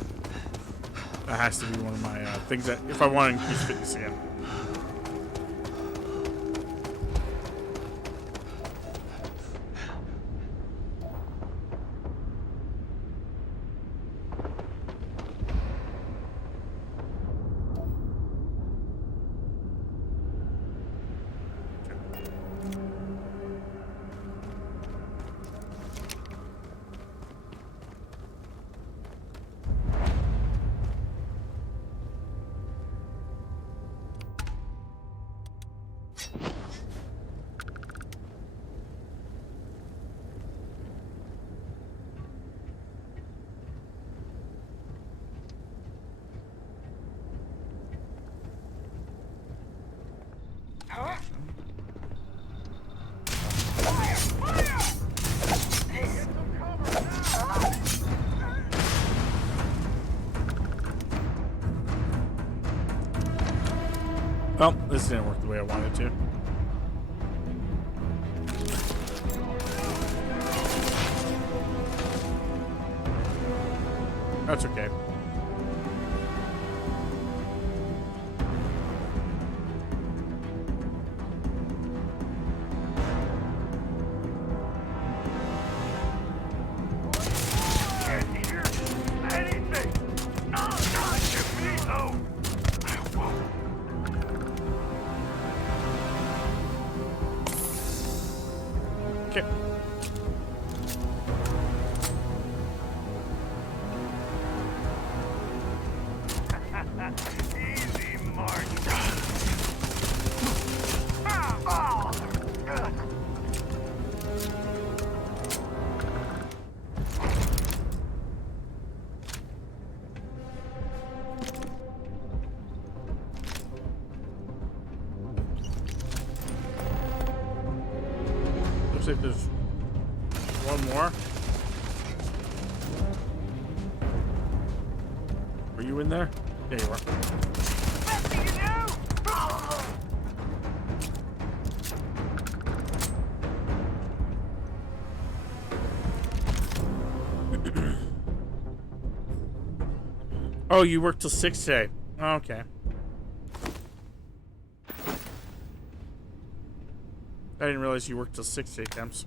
that has to be one of my things that if I want to increase fitness again. Well, this didn't work the way I wanted to. That's okay. Looks like there's one more. Were you in there? There you are. Oh, you work till 6 today. Okay. I didn't realize you worked till 6 today, Temps.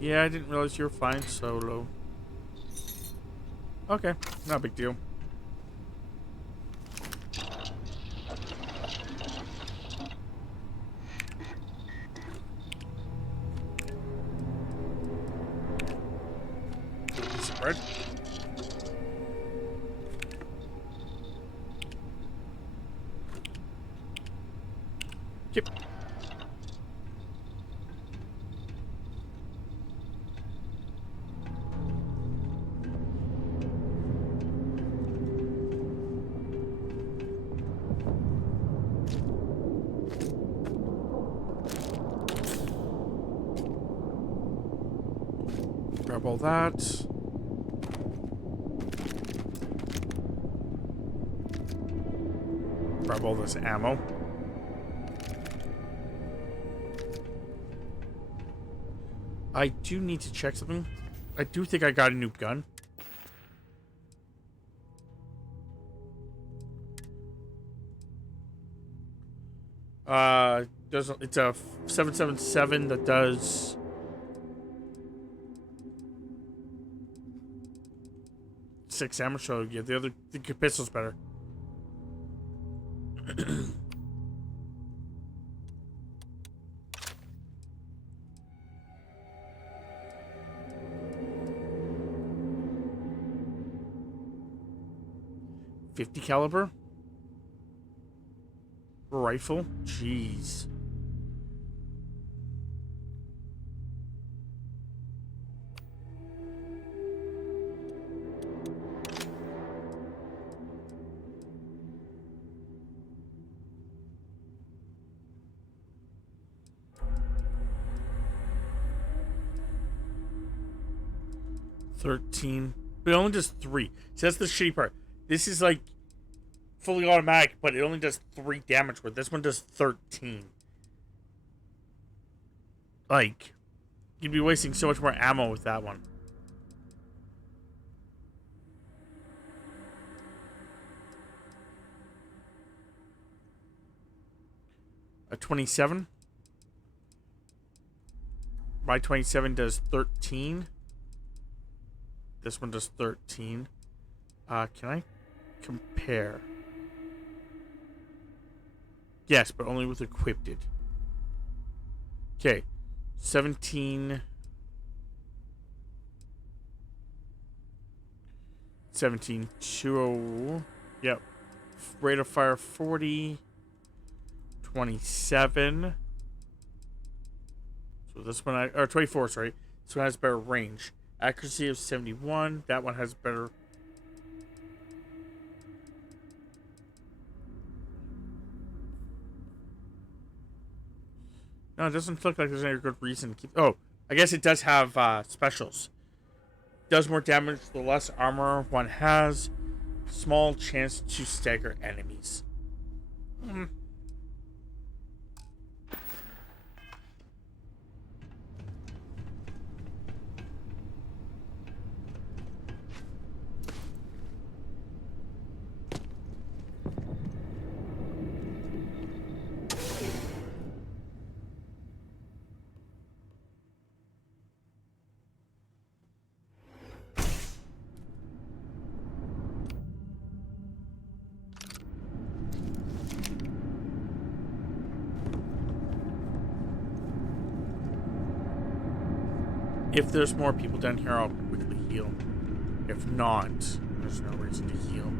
Yeah, I didn't realize you were flying solo. Okay, not a big deal. Piece of bread. Yep. Grab all that. Grab all this ammo. I do need to check something. I do think I got a new gun. It's a 777 that does 6 damage, so yeah, the pistol's better. .50 caliber rifle. Jeez. $13, but it only does 3. So that's the shitty part. This is like fully automatic, but it only does 3 damage, where this one does 13. Like, you'd be wasting so much more ammo with that one. A 27. My 27 does 13. This one does 13. Can I compare? Yes, but only with equipped. Okay. 17. 17. 20. Yep. Rate of fire 40. 27. So this one, or 24, sorry. This one has better range. Accuracy of 71. That one has better. No, it doesn't look like there's any good reason to keep. Oh, I guess it does have specials. Does more damage the less armor one has. Small chance to stagger enemies. If there's more people down here, I'll quickly heal. If not, there's no reason to heal.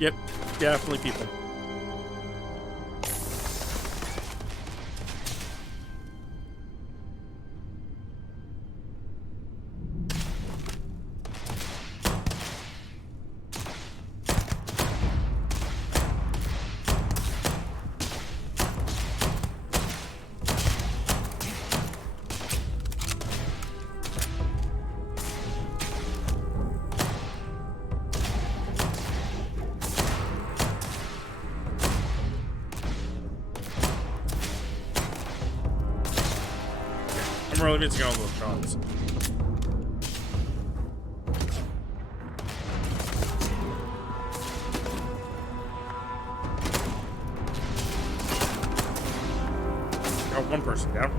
Yep, definitely people. I'm really missing all those shots. Got one person down.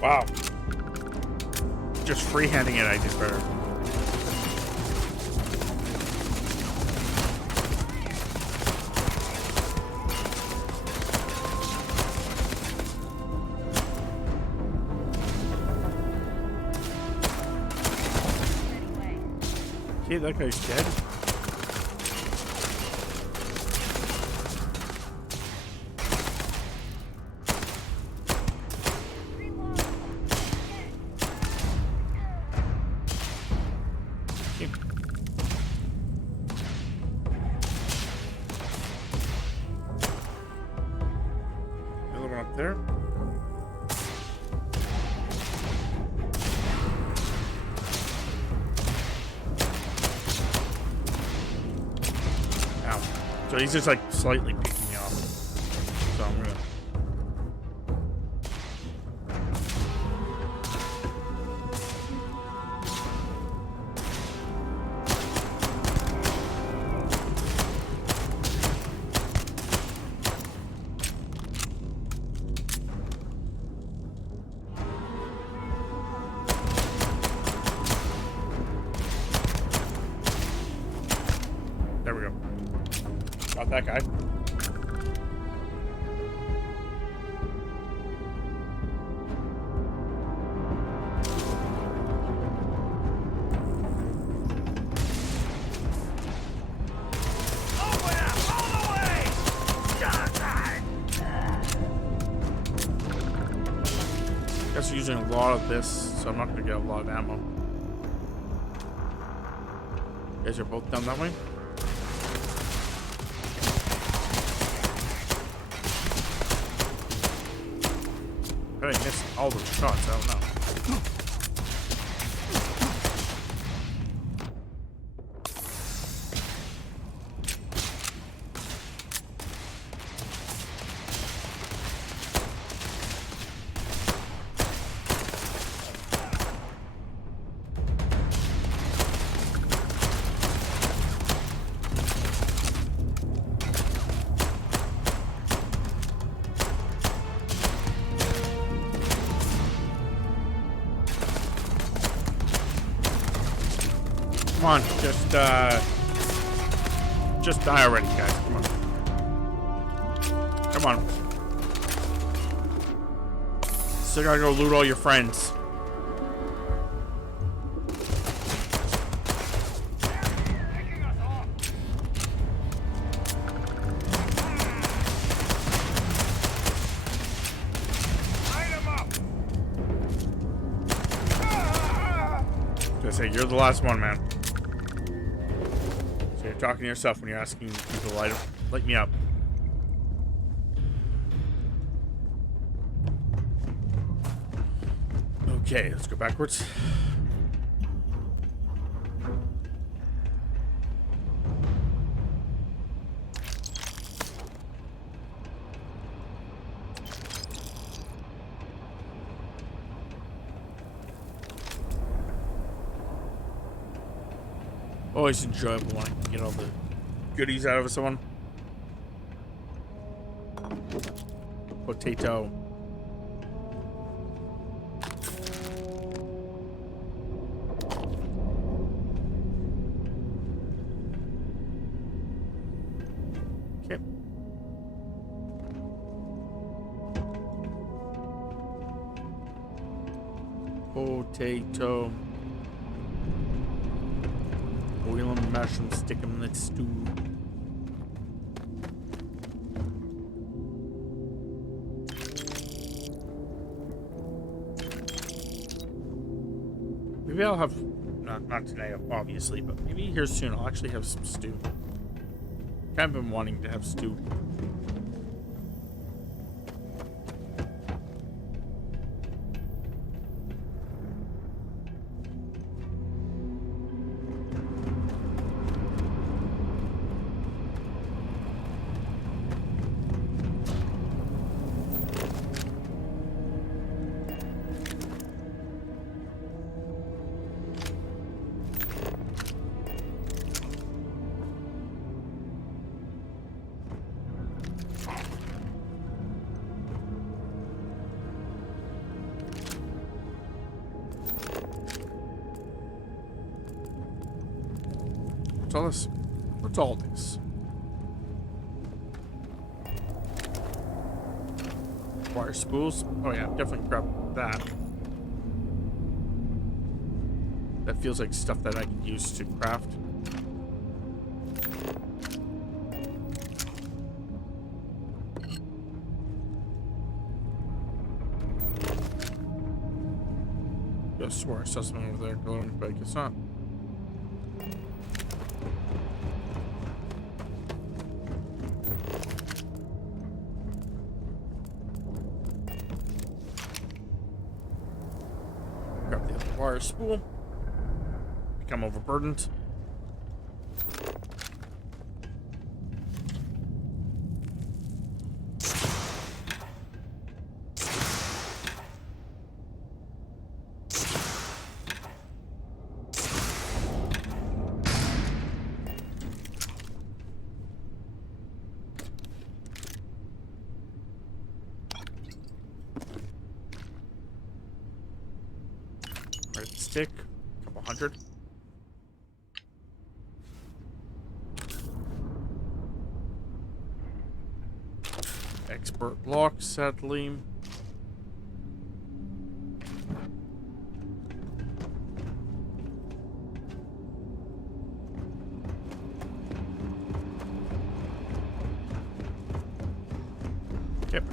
Wow. Just freehanding it, I did better. Okay, that guy's dead. Another one up there. So he's just like slightly picking me off. So I'm gonna. There we go. Got that guy. Guess using a lot of this, so I'm not gonna get a lot of ammo. You guys are both down that way. I missed all those shots, I don't know. Come on, just die already, guys. Come on. Come on. Still gotta go loot all your friends. I say you're the last one, man. So you're talking to yourself when you're asking people to light me up. Okay, let's go backwards. Always enjoyable when I can get all the goodies out of someone. Potato. Okay. Potato. Boil them, mash them, stick them in the stew. Maybe I'll have, not today, obviously, but maybe here soon I'll actually have some stew. I've been wanting to have stew. What's all this? Wire spools? Oh yeah, definitely grab that. That feels like stuff that I can use to craft. I swear I saw something over there glowing, but I guess not. Grab the other wire spool. Become overburdened. Stick, a couple hundred. Expert lock, sadly. Yep.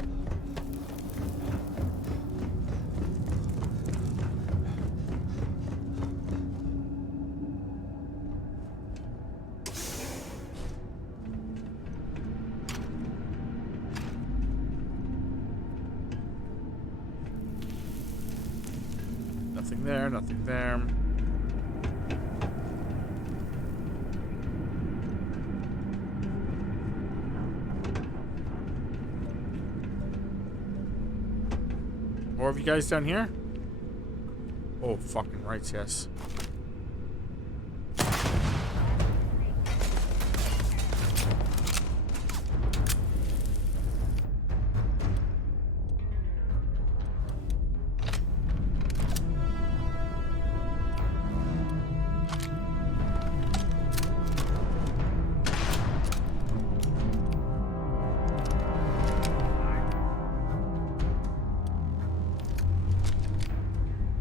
Nothing there, nothing there. More of you guys down here? Oh, fucking right, yes.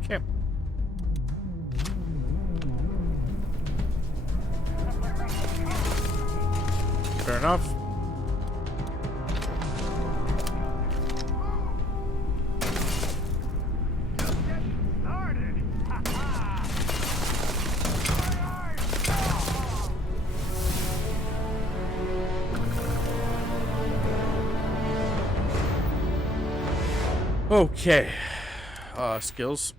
Okay. Fair enough. Okay. Skills.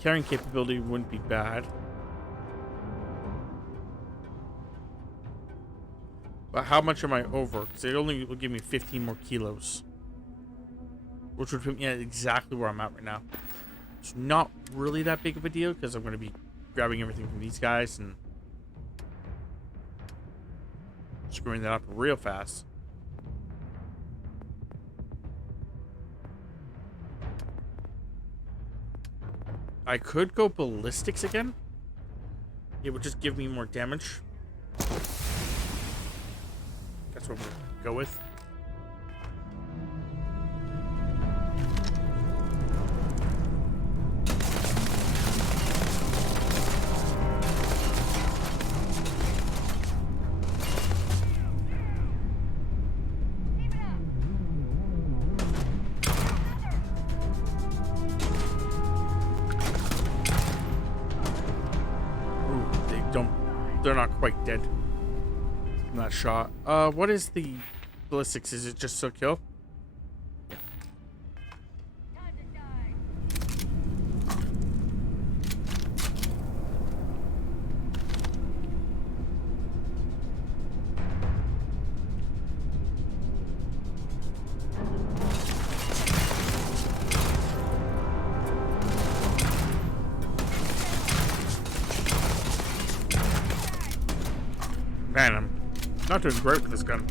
Carrying capability wouldn't be bad. But how much am I over? Because it only will give me 15 more kilos. Which would put me at exactly where I'm at right now. It's not really that big of a deal because I'm going to be grabbing everything from these guys and screwing that up real fast. I could go ballistics again. It would just give me more damage. That's what we'll go with. They're not quite dead from that shot. What is the ballistics? Is it just to kill? Man, I'm not doing great with this gun.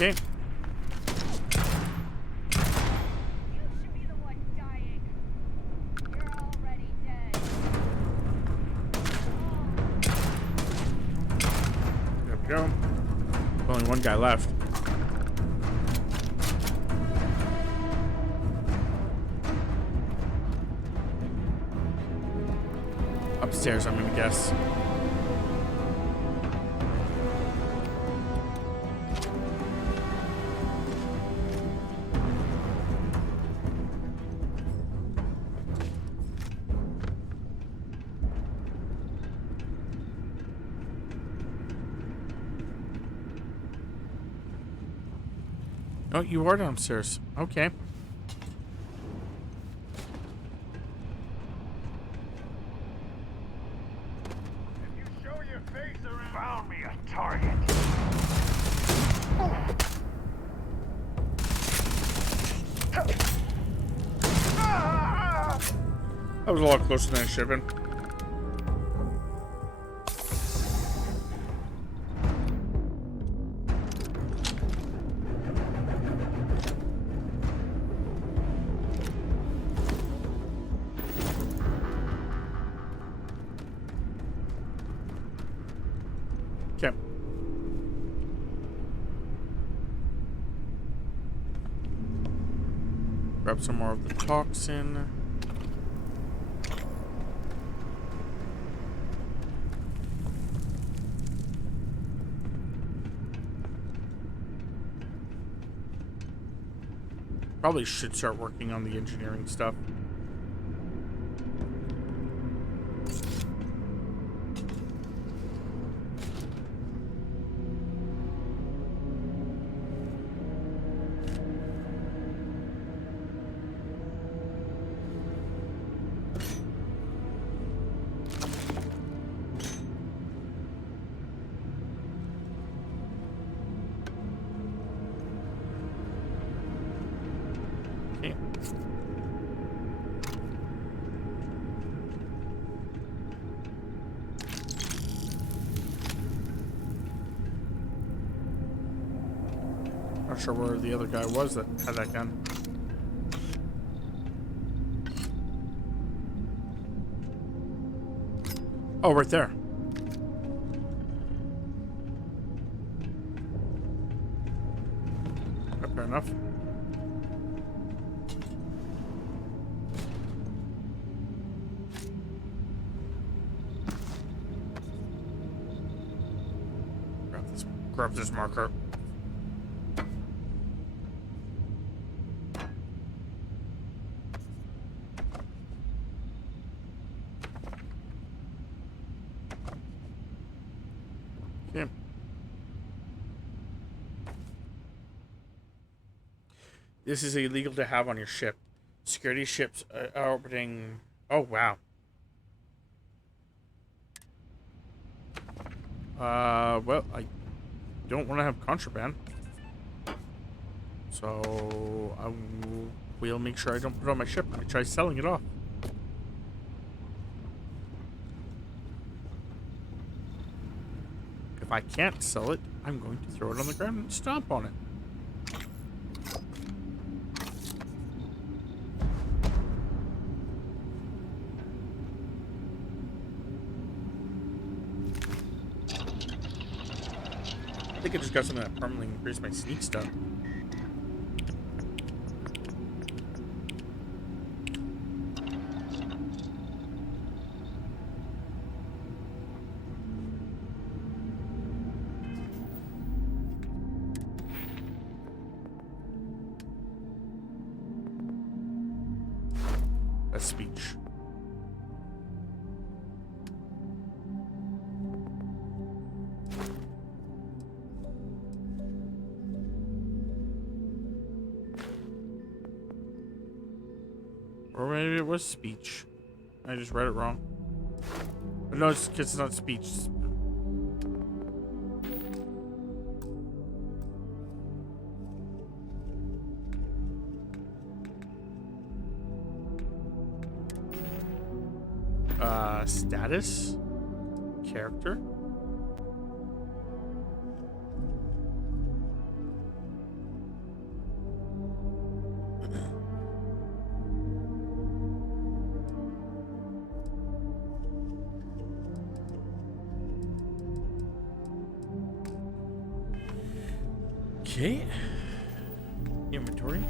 Okay. There we go. Only one guy left. Upstairs, I'm gonna guess. Oh, you are downstairs. Okay. Found me a target. That was a lot closer than it should have been. Okay. Grab some more of the toxin. Probably should start working on the engineering stuff. Okay. Not sure where the other guy was that had that gun. Oh, right there. Fair enough. Grab this marker. Okay. This is illegal to have on your ship. Security ships are orbiting. Oh, wow. Well, I don't want to have contraband. So, we'll make sure I don't put it on my ship. I try selling it off. If I can't sell it, I'm going to throw it on the ground and stomp on it. I think I just got something that permanently increased my sneak stuff. A speech. Or maybe it was speech. I just read it wrong. But no, it's not speech. Status? Character? Okay. Inventory.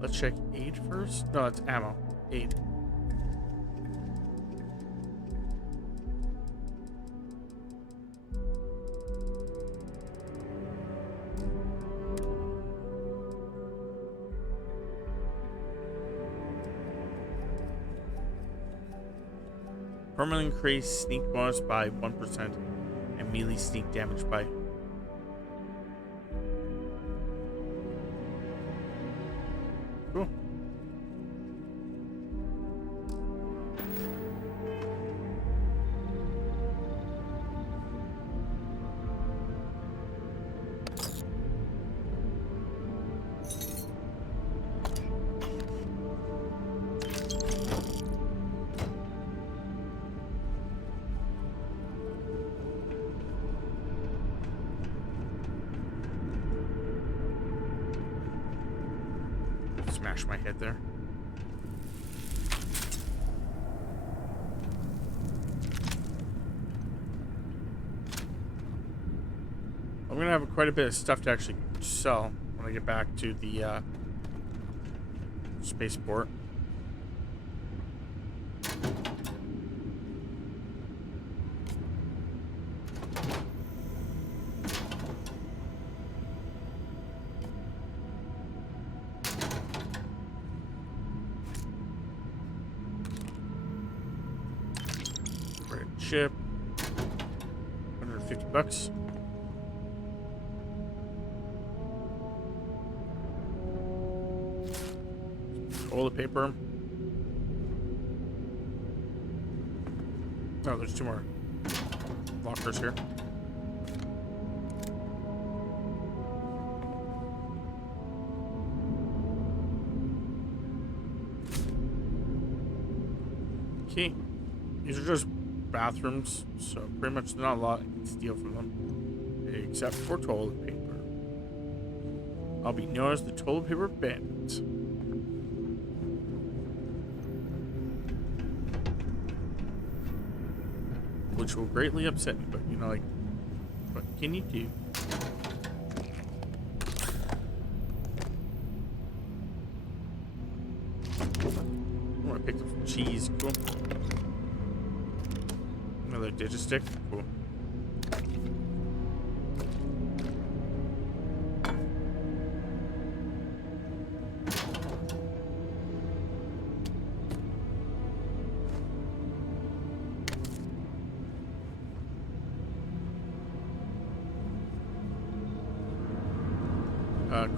Let's check aid first. No, that's ammo. Aid. Permanently increase sneak bonus by 1% and melee sneak damage by. Cool. Smash my head there. I'm gonna have quite a bit of stuff to actually sell when I get back to the spaceport. Chip, $150. Toilet paper. Oh, there's 2 more lockers here. Okay, these are just bathrooms, so pretty much not a lot I can steal from them, except for toilet paper. I'll be known as the toilet paper bandit. Which will greatly upset me, but you know, like, what can you do? Oh, I picked up some cheese. Cool. Another digistick. Cool.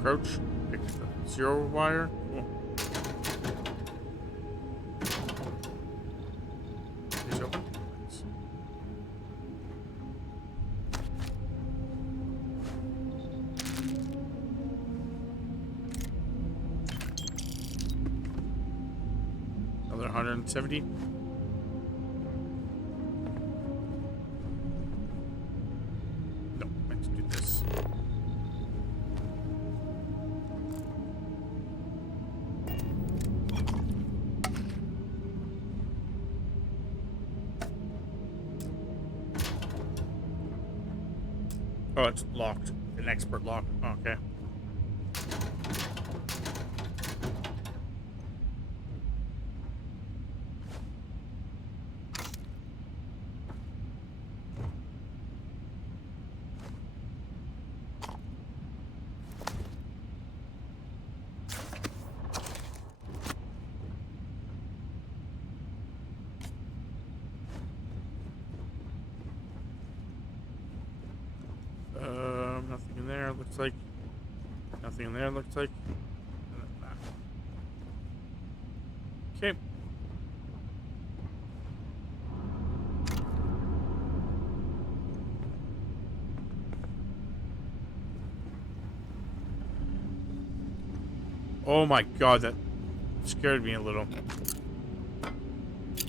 Crouch. Pick the 0 wire. Cool. Is open? Nice. Another 170. No, meant to do this. Oh, it's locked. An expert lock. Okay. Nothing in there, looks like. Nothing in there, looks like. Okay. Oh my god, that scared me a little.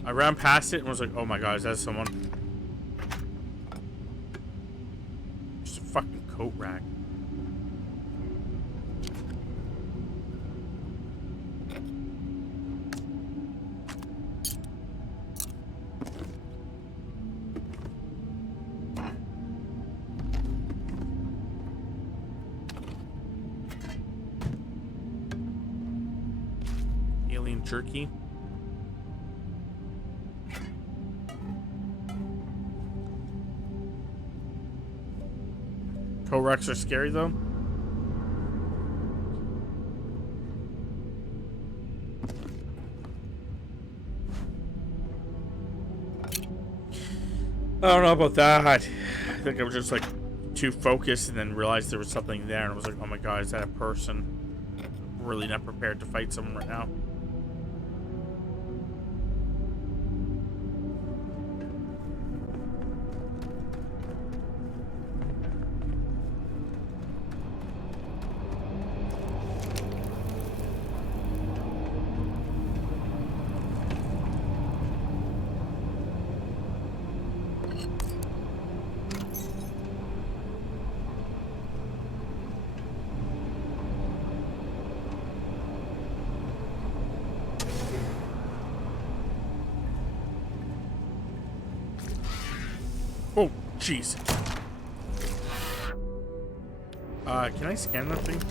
I ran past it and was like, oh my god, is that someone? Just a fucking coat rack. and jerky. Co-Rex are scary though. I don't know about that. I think I was just like too focused and then realized there was something there and I was like, oh my god, is that a person? I'm really not prepared to fight someone right now. Oh, jeez. Can I scan that thing?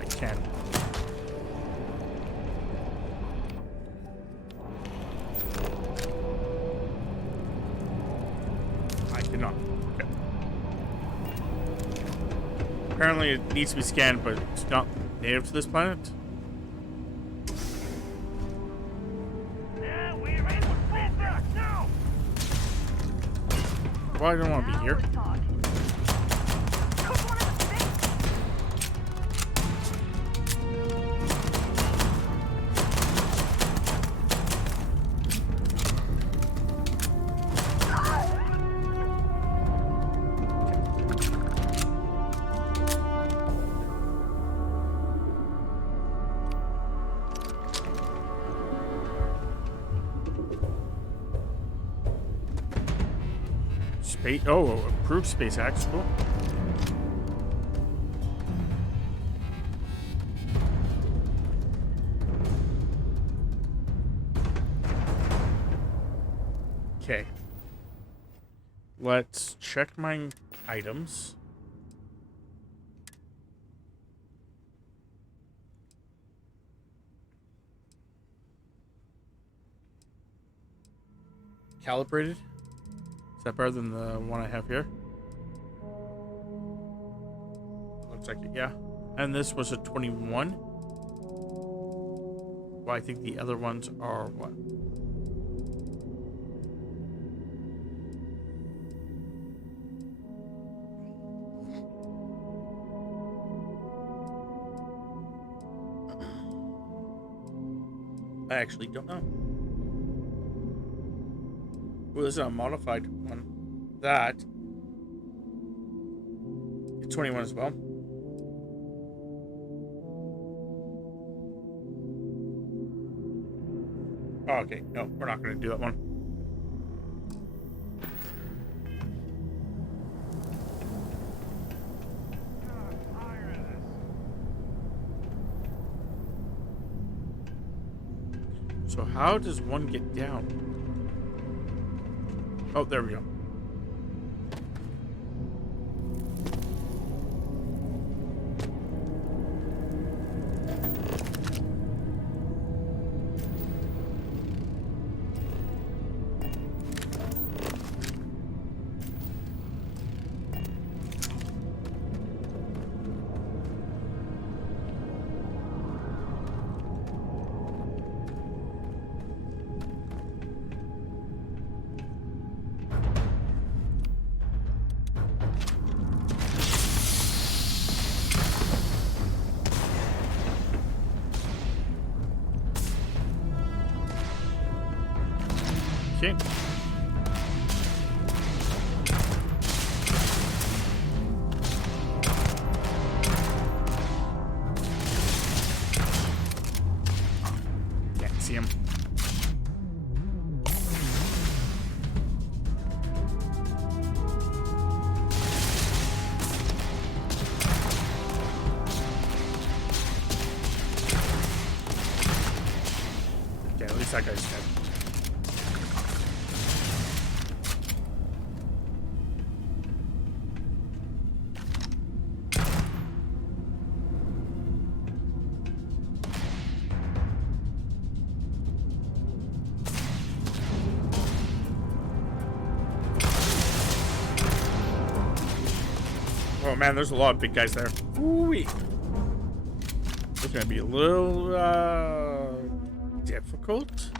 I can. I cannot. Okay. Apparently it needs to be scanned, but it's not native to this planet. Well, I don't want to be here. Oh, approved space axe, cool. Okay. Let's check my items. Calibrated. Is that better than the one I have here? Looks like it, yeah. And this was a 21. Well, I think the other ones are what? I actually don't know. Well, this is a modified one. That. It's 21 as well. Oh, okay. No, we're not going to do that one. So how does one get down? Oh, there we go. Okay. Can't see him. Okay, at least that guy's dead. Oh man, there's a lot of big guys there. Ooh-wee. It's gonna be a little difficult.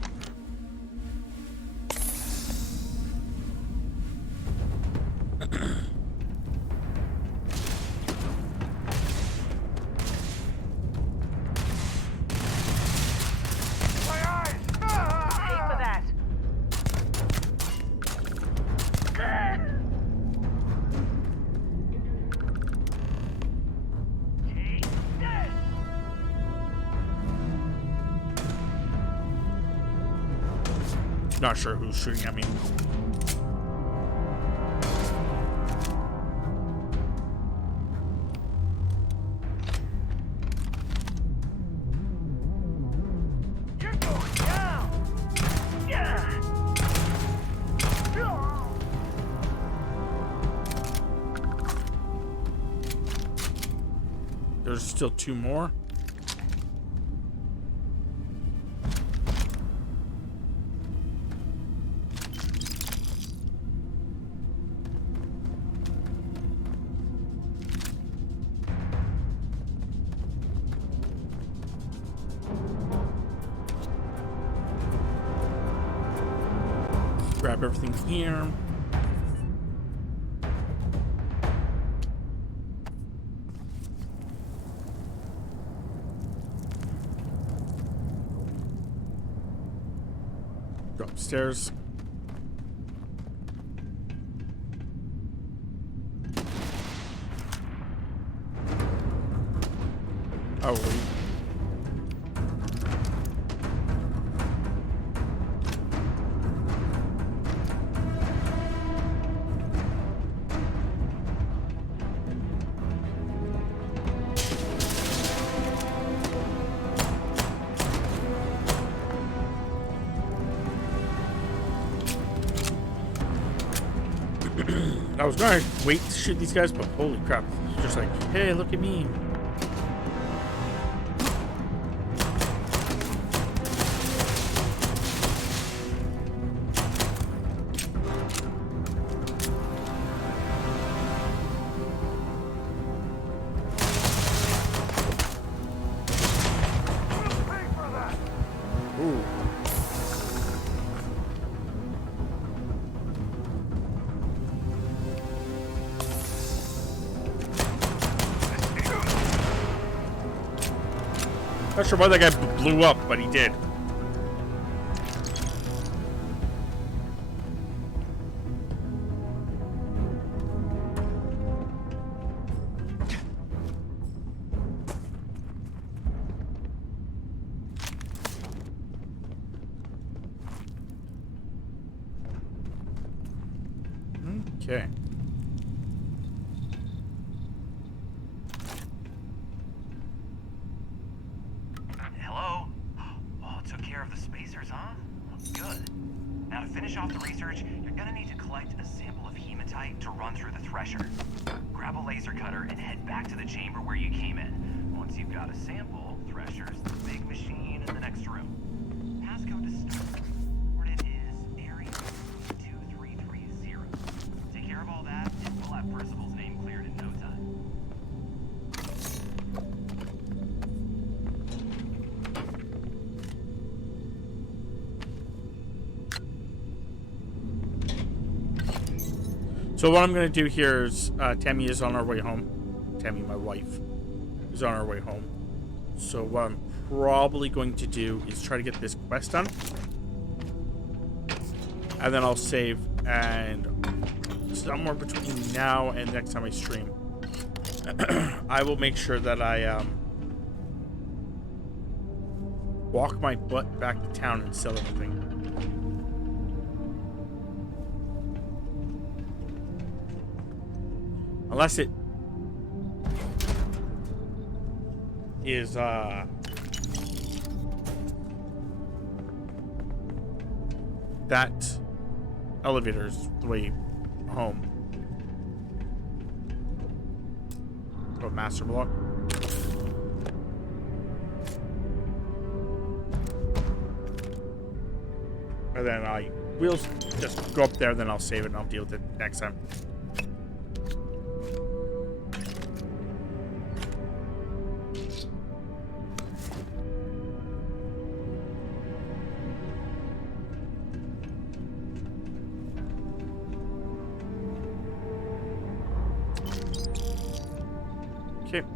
Not sure who's shooting at me. You're going down. Yeah. There's still 2 more. Grab everything here. Go upstairs. Oh, I was gonna wait to shoot these guys, but holy crap. It's just like, hey, look at me. Ooh. Not sure why that guy blew up, but he did. Okay. Hello? Oh, took care of the spacers, huh? Good. Now to finish off the research, you're gonna need to collect a sample of hematite to run through the thresher. Grab a laser cutter and head back to the chamber where you came in. Once you've got a sample, thresher's the big machine in the next room. Passcode to start. Where it is area 2330. Take care of all that, and we'll have Percival's name cleared in no time. So what I'm going to do here is, Tammy is on our way home. Tammy, my wife, is on our way home. So what I'm probably going to do is try to get this quest done. And then I'll save, and somewhere between now and next time I stream, I will make sure that I walk my butt back to town and sell everything. Unless it is, that elevator's the way home. Oh, master block. And then we'll just go up there, then I'll save it and I'll deal with it next time. Okay.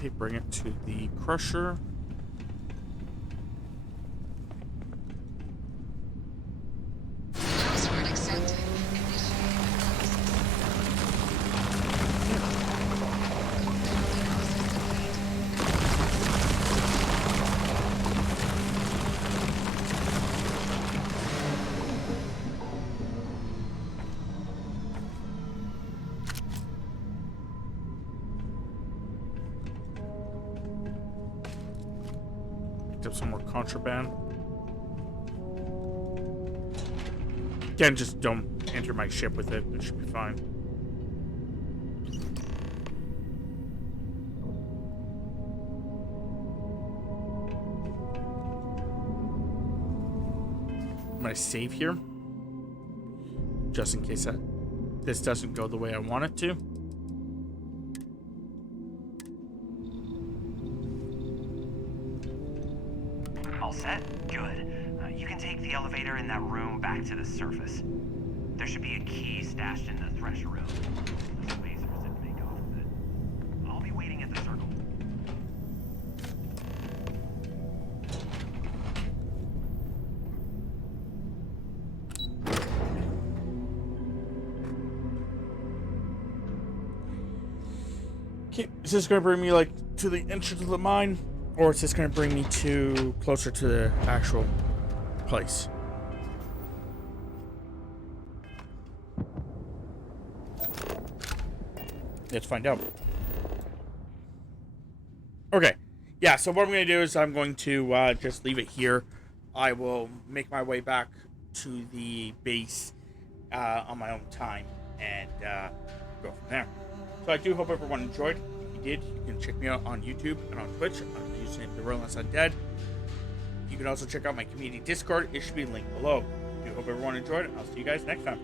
Okay, bring it to the crusher. Password accepted. Picked up some more contraband. Again, just don't enter my ship with it. It should be fine. I'm gonna save here, just in case this doesn't go the way I want it to. All set? Good. You can take the elevator in that room back to the surface. There should be a key stashed in the thresher room. The spacers didn't make off with it. I'll be waiting at the circle. Okay, is this gonna bring me like to the entrance of the mine, or is this gonna bring me to closer to the actual place? Let's find out. Okay, yeah, so what I'm going to do is I'm going to just leave it here. I will make my way back to the base on my own time and go from there. So I do hope everyone enjoyed. If you did, you can check me out on YouTube and on Twitch. I'm using therelentlessundead. You can also check out my community Discord. It should be linked below. I do hope everyone enjoyed it. I'll see you guys next time.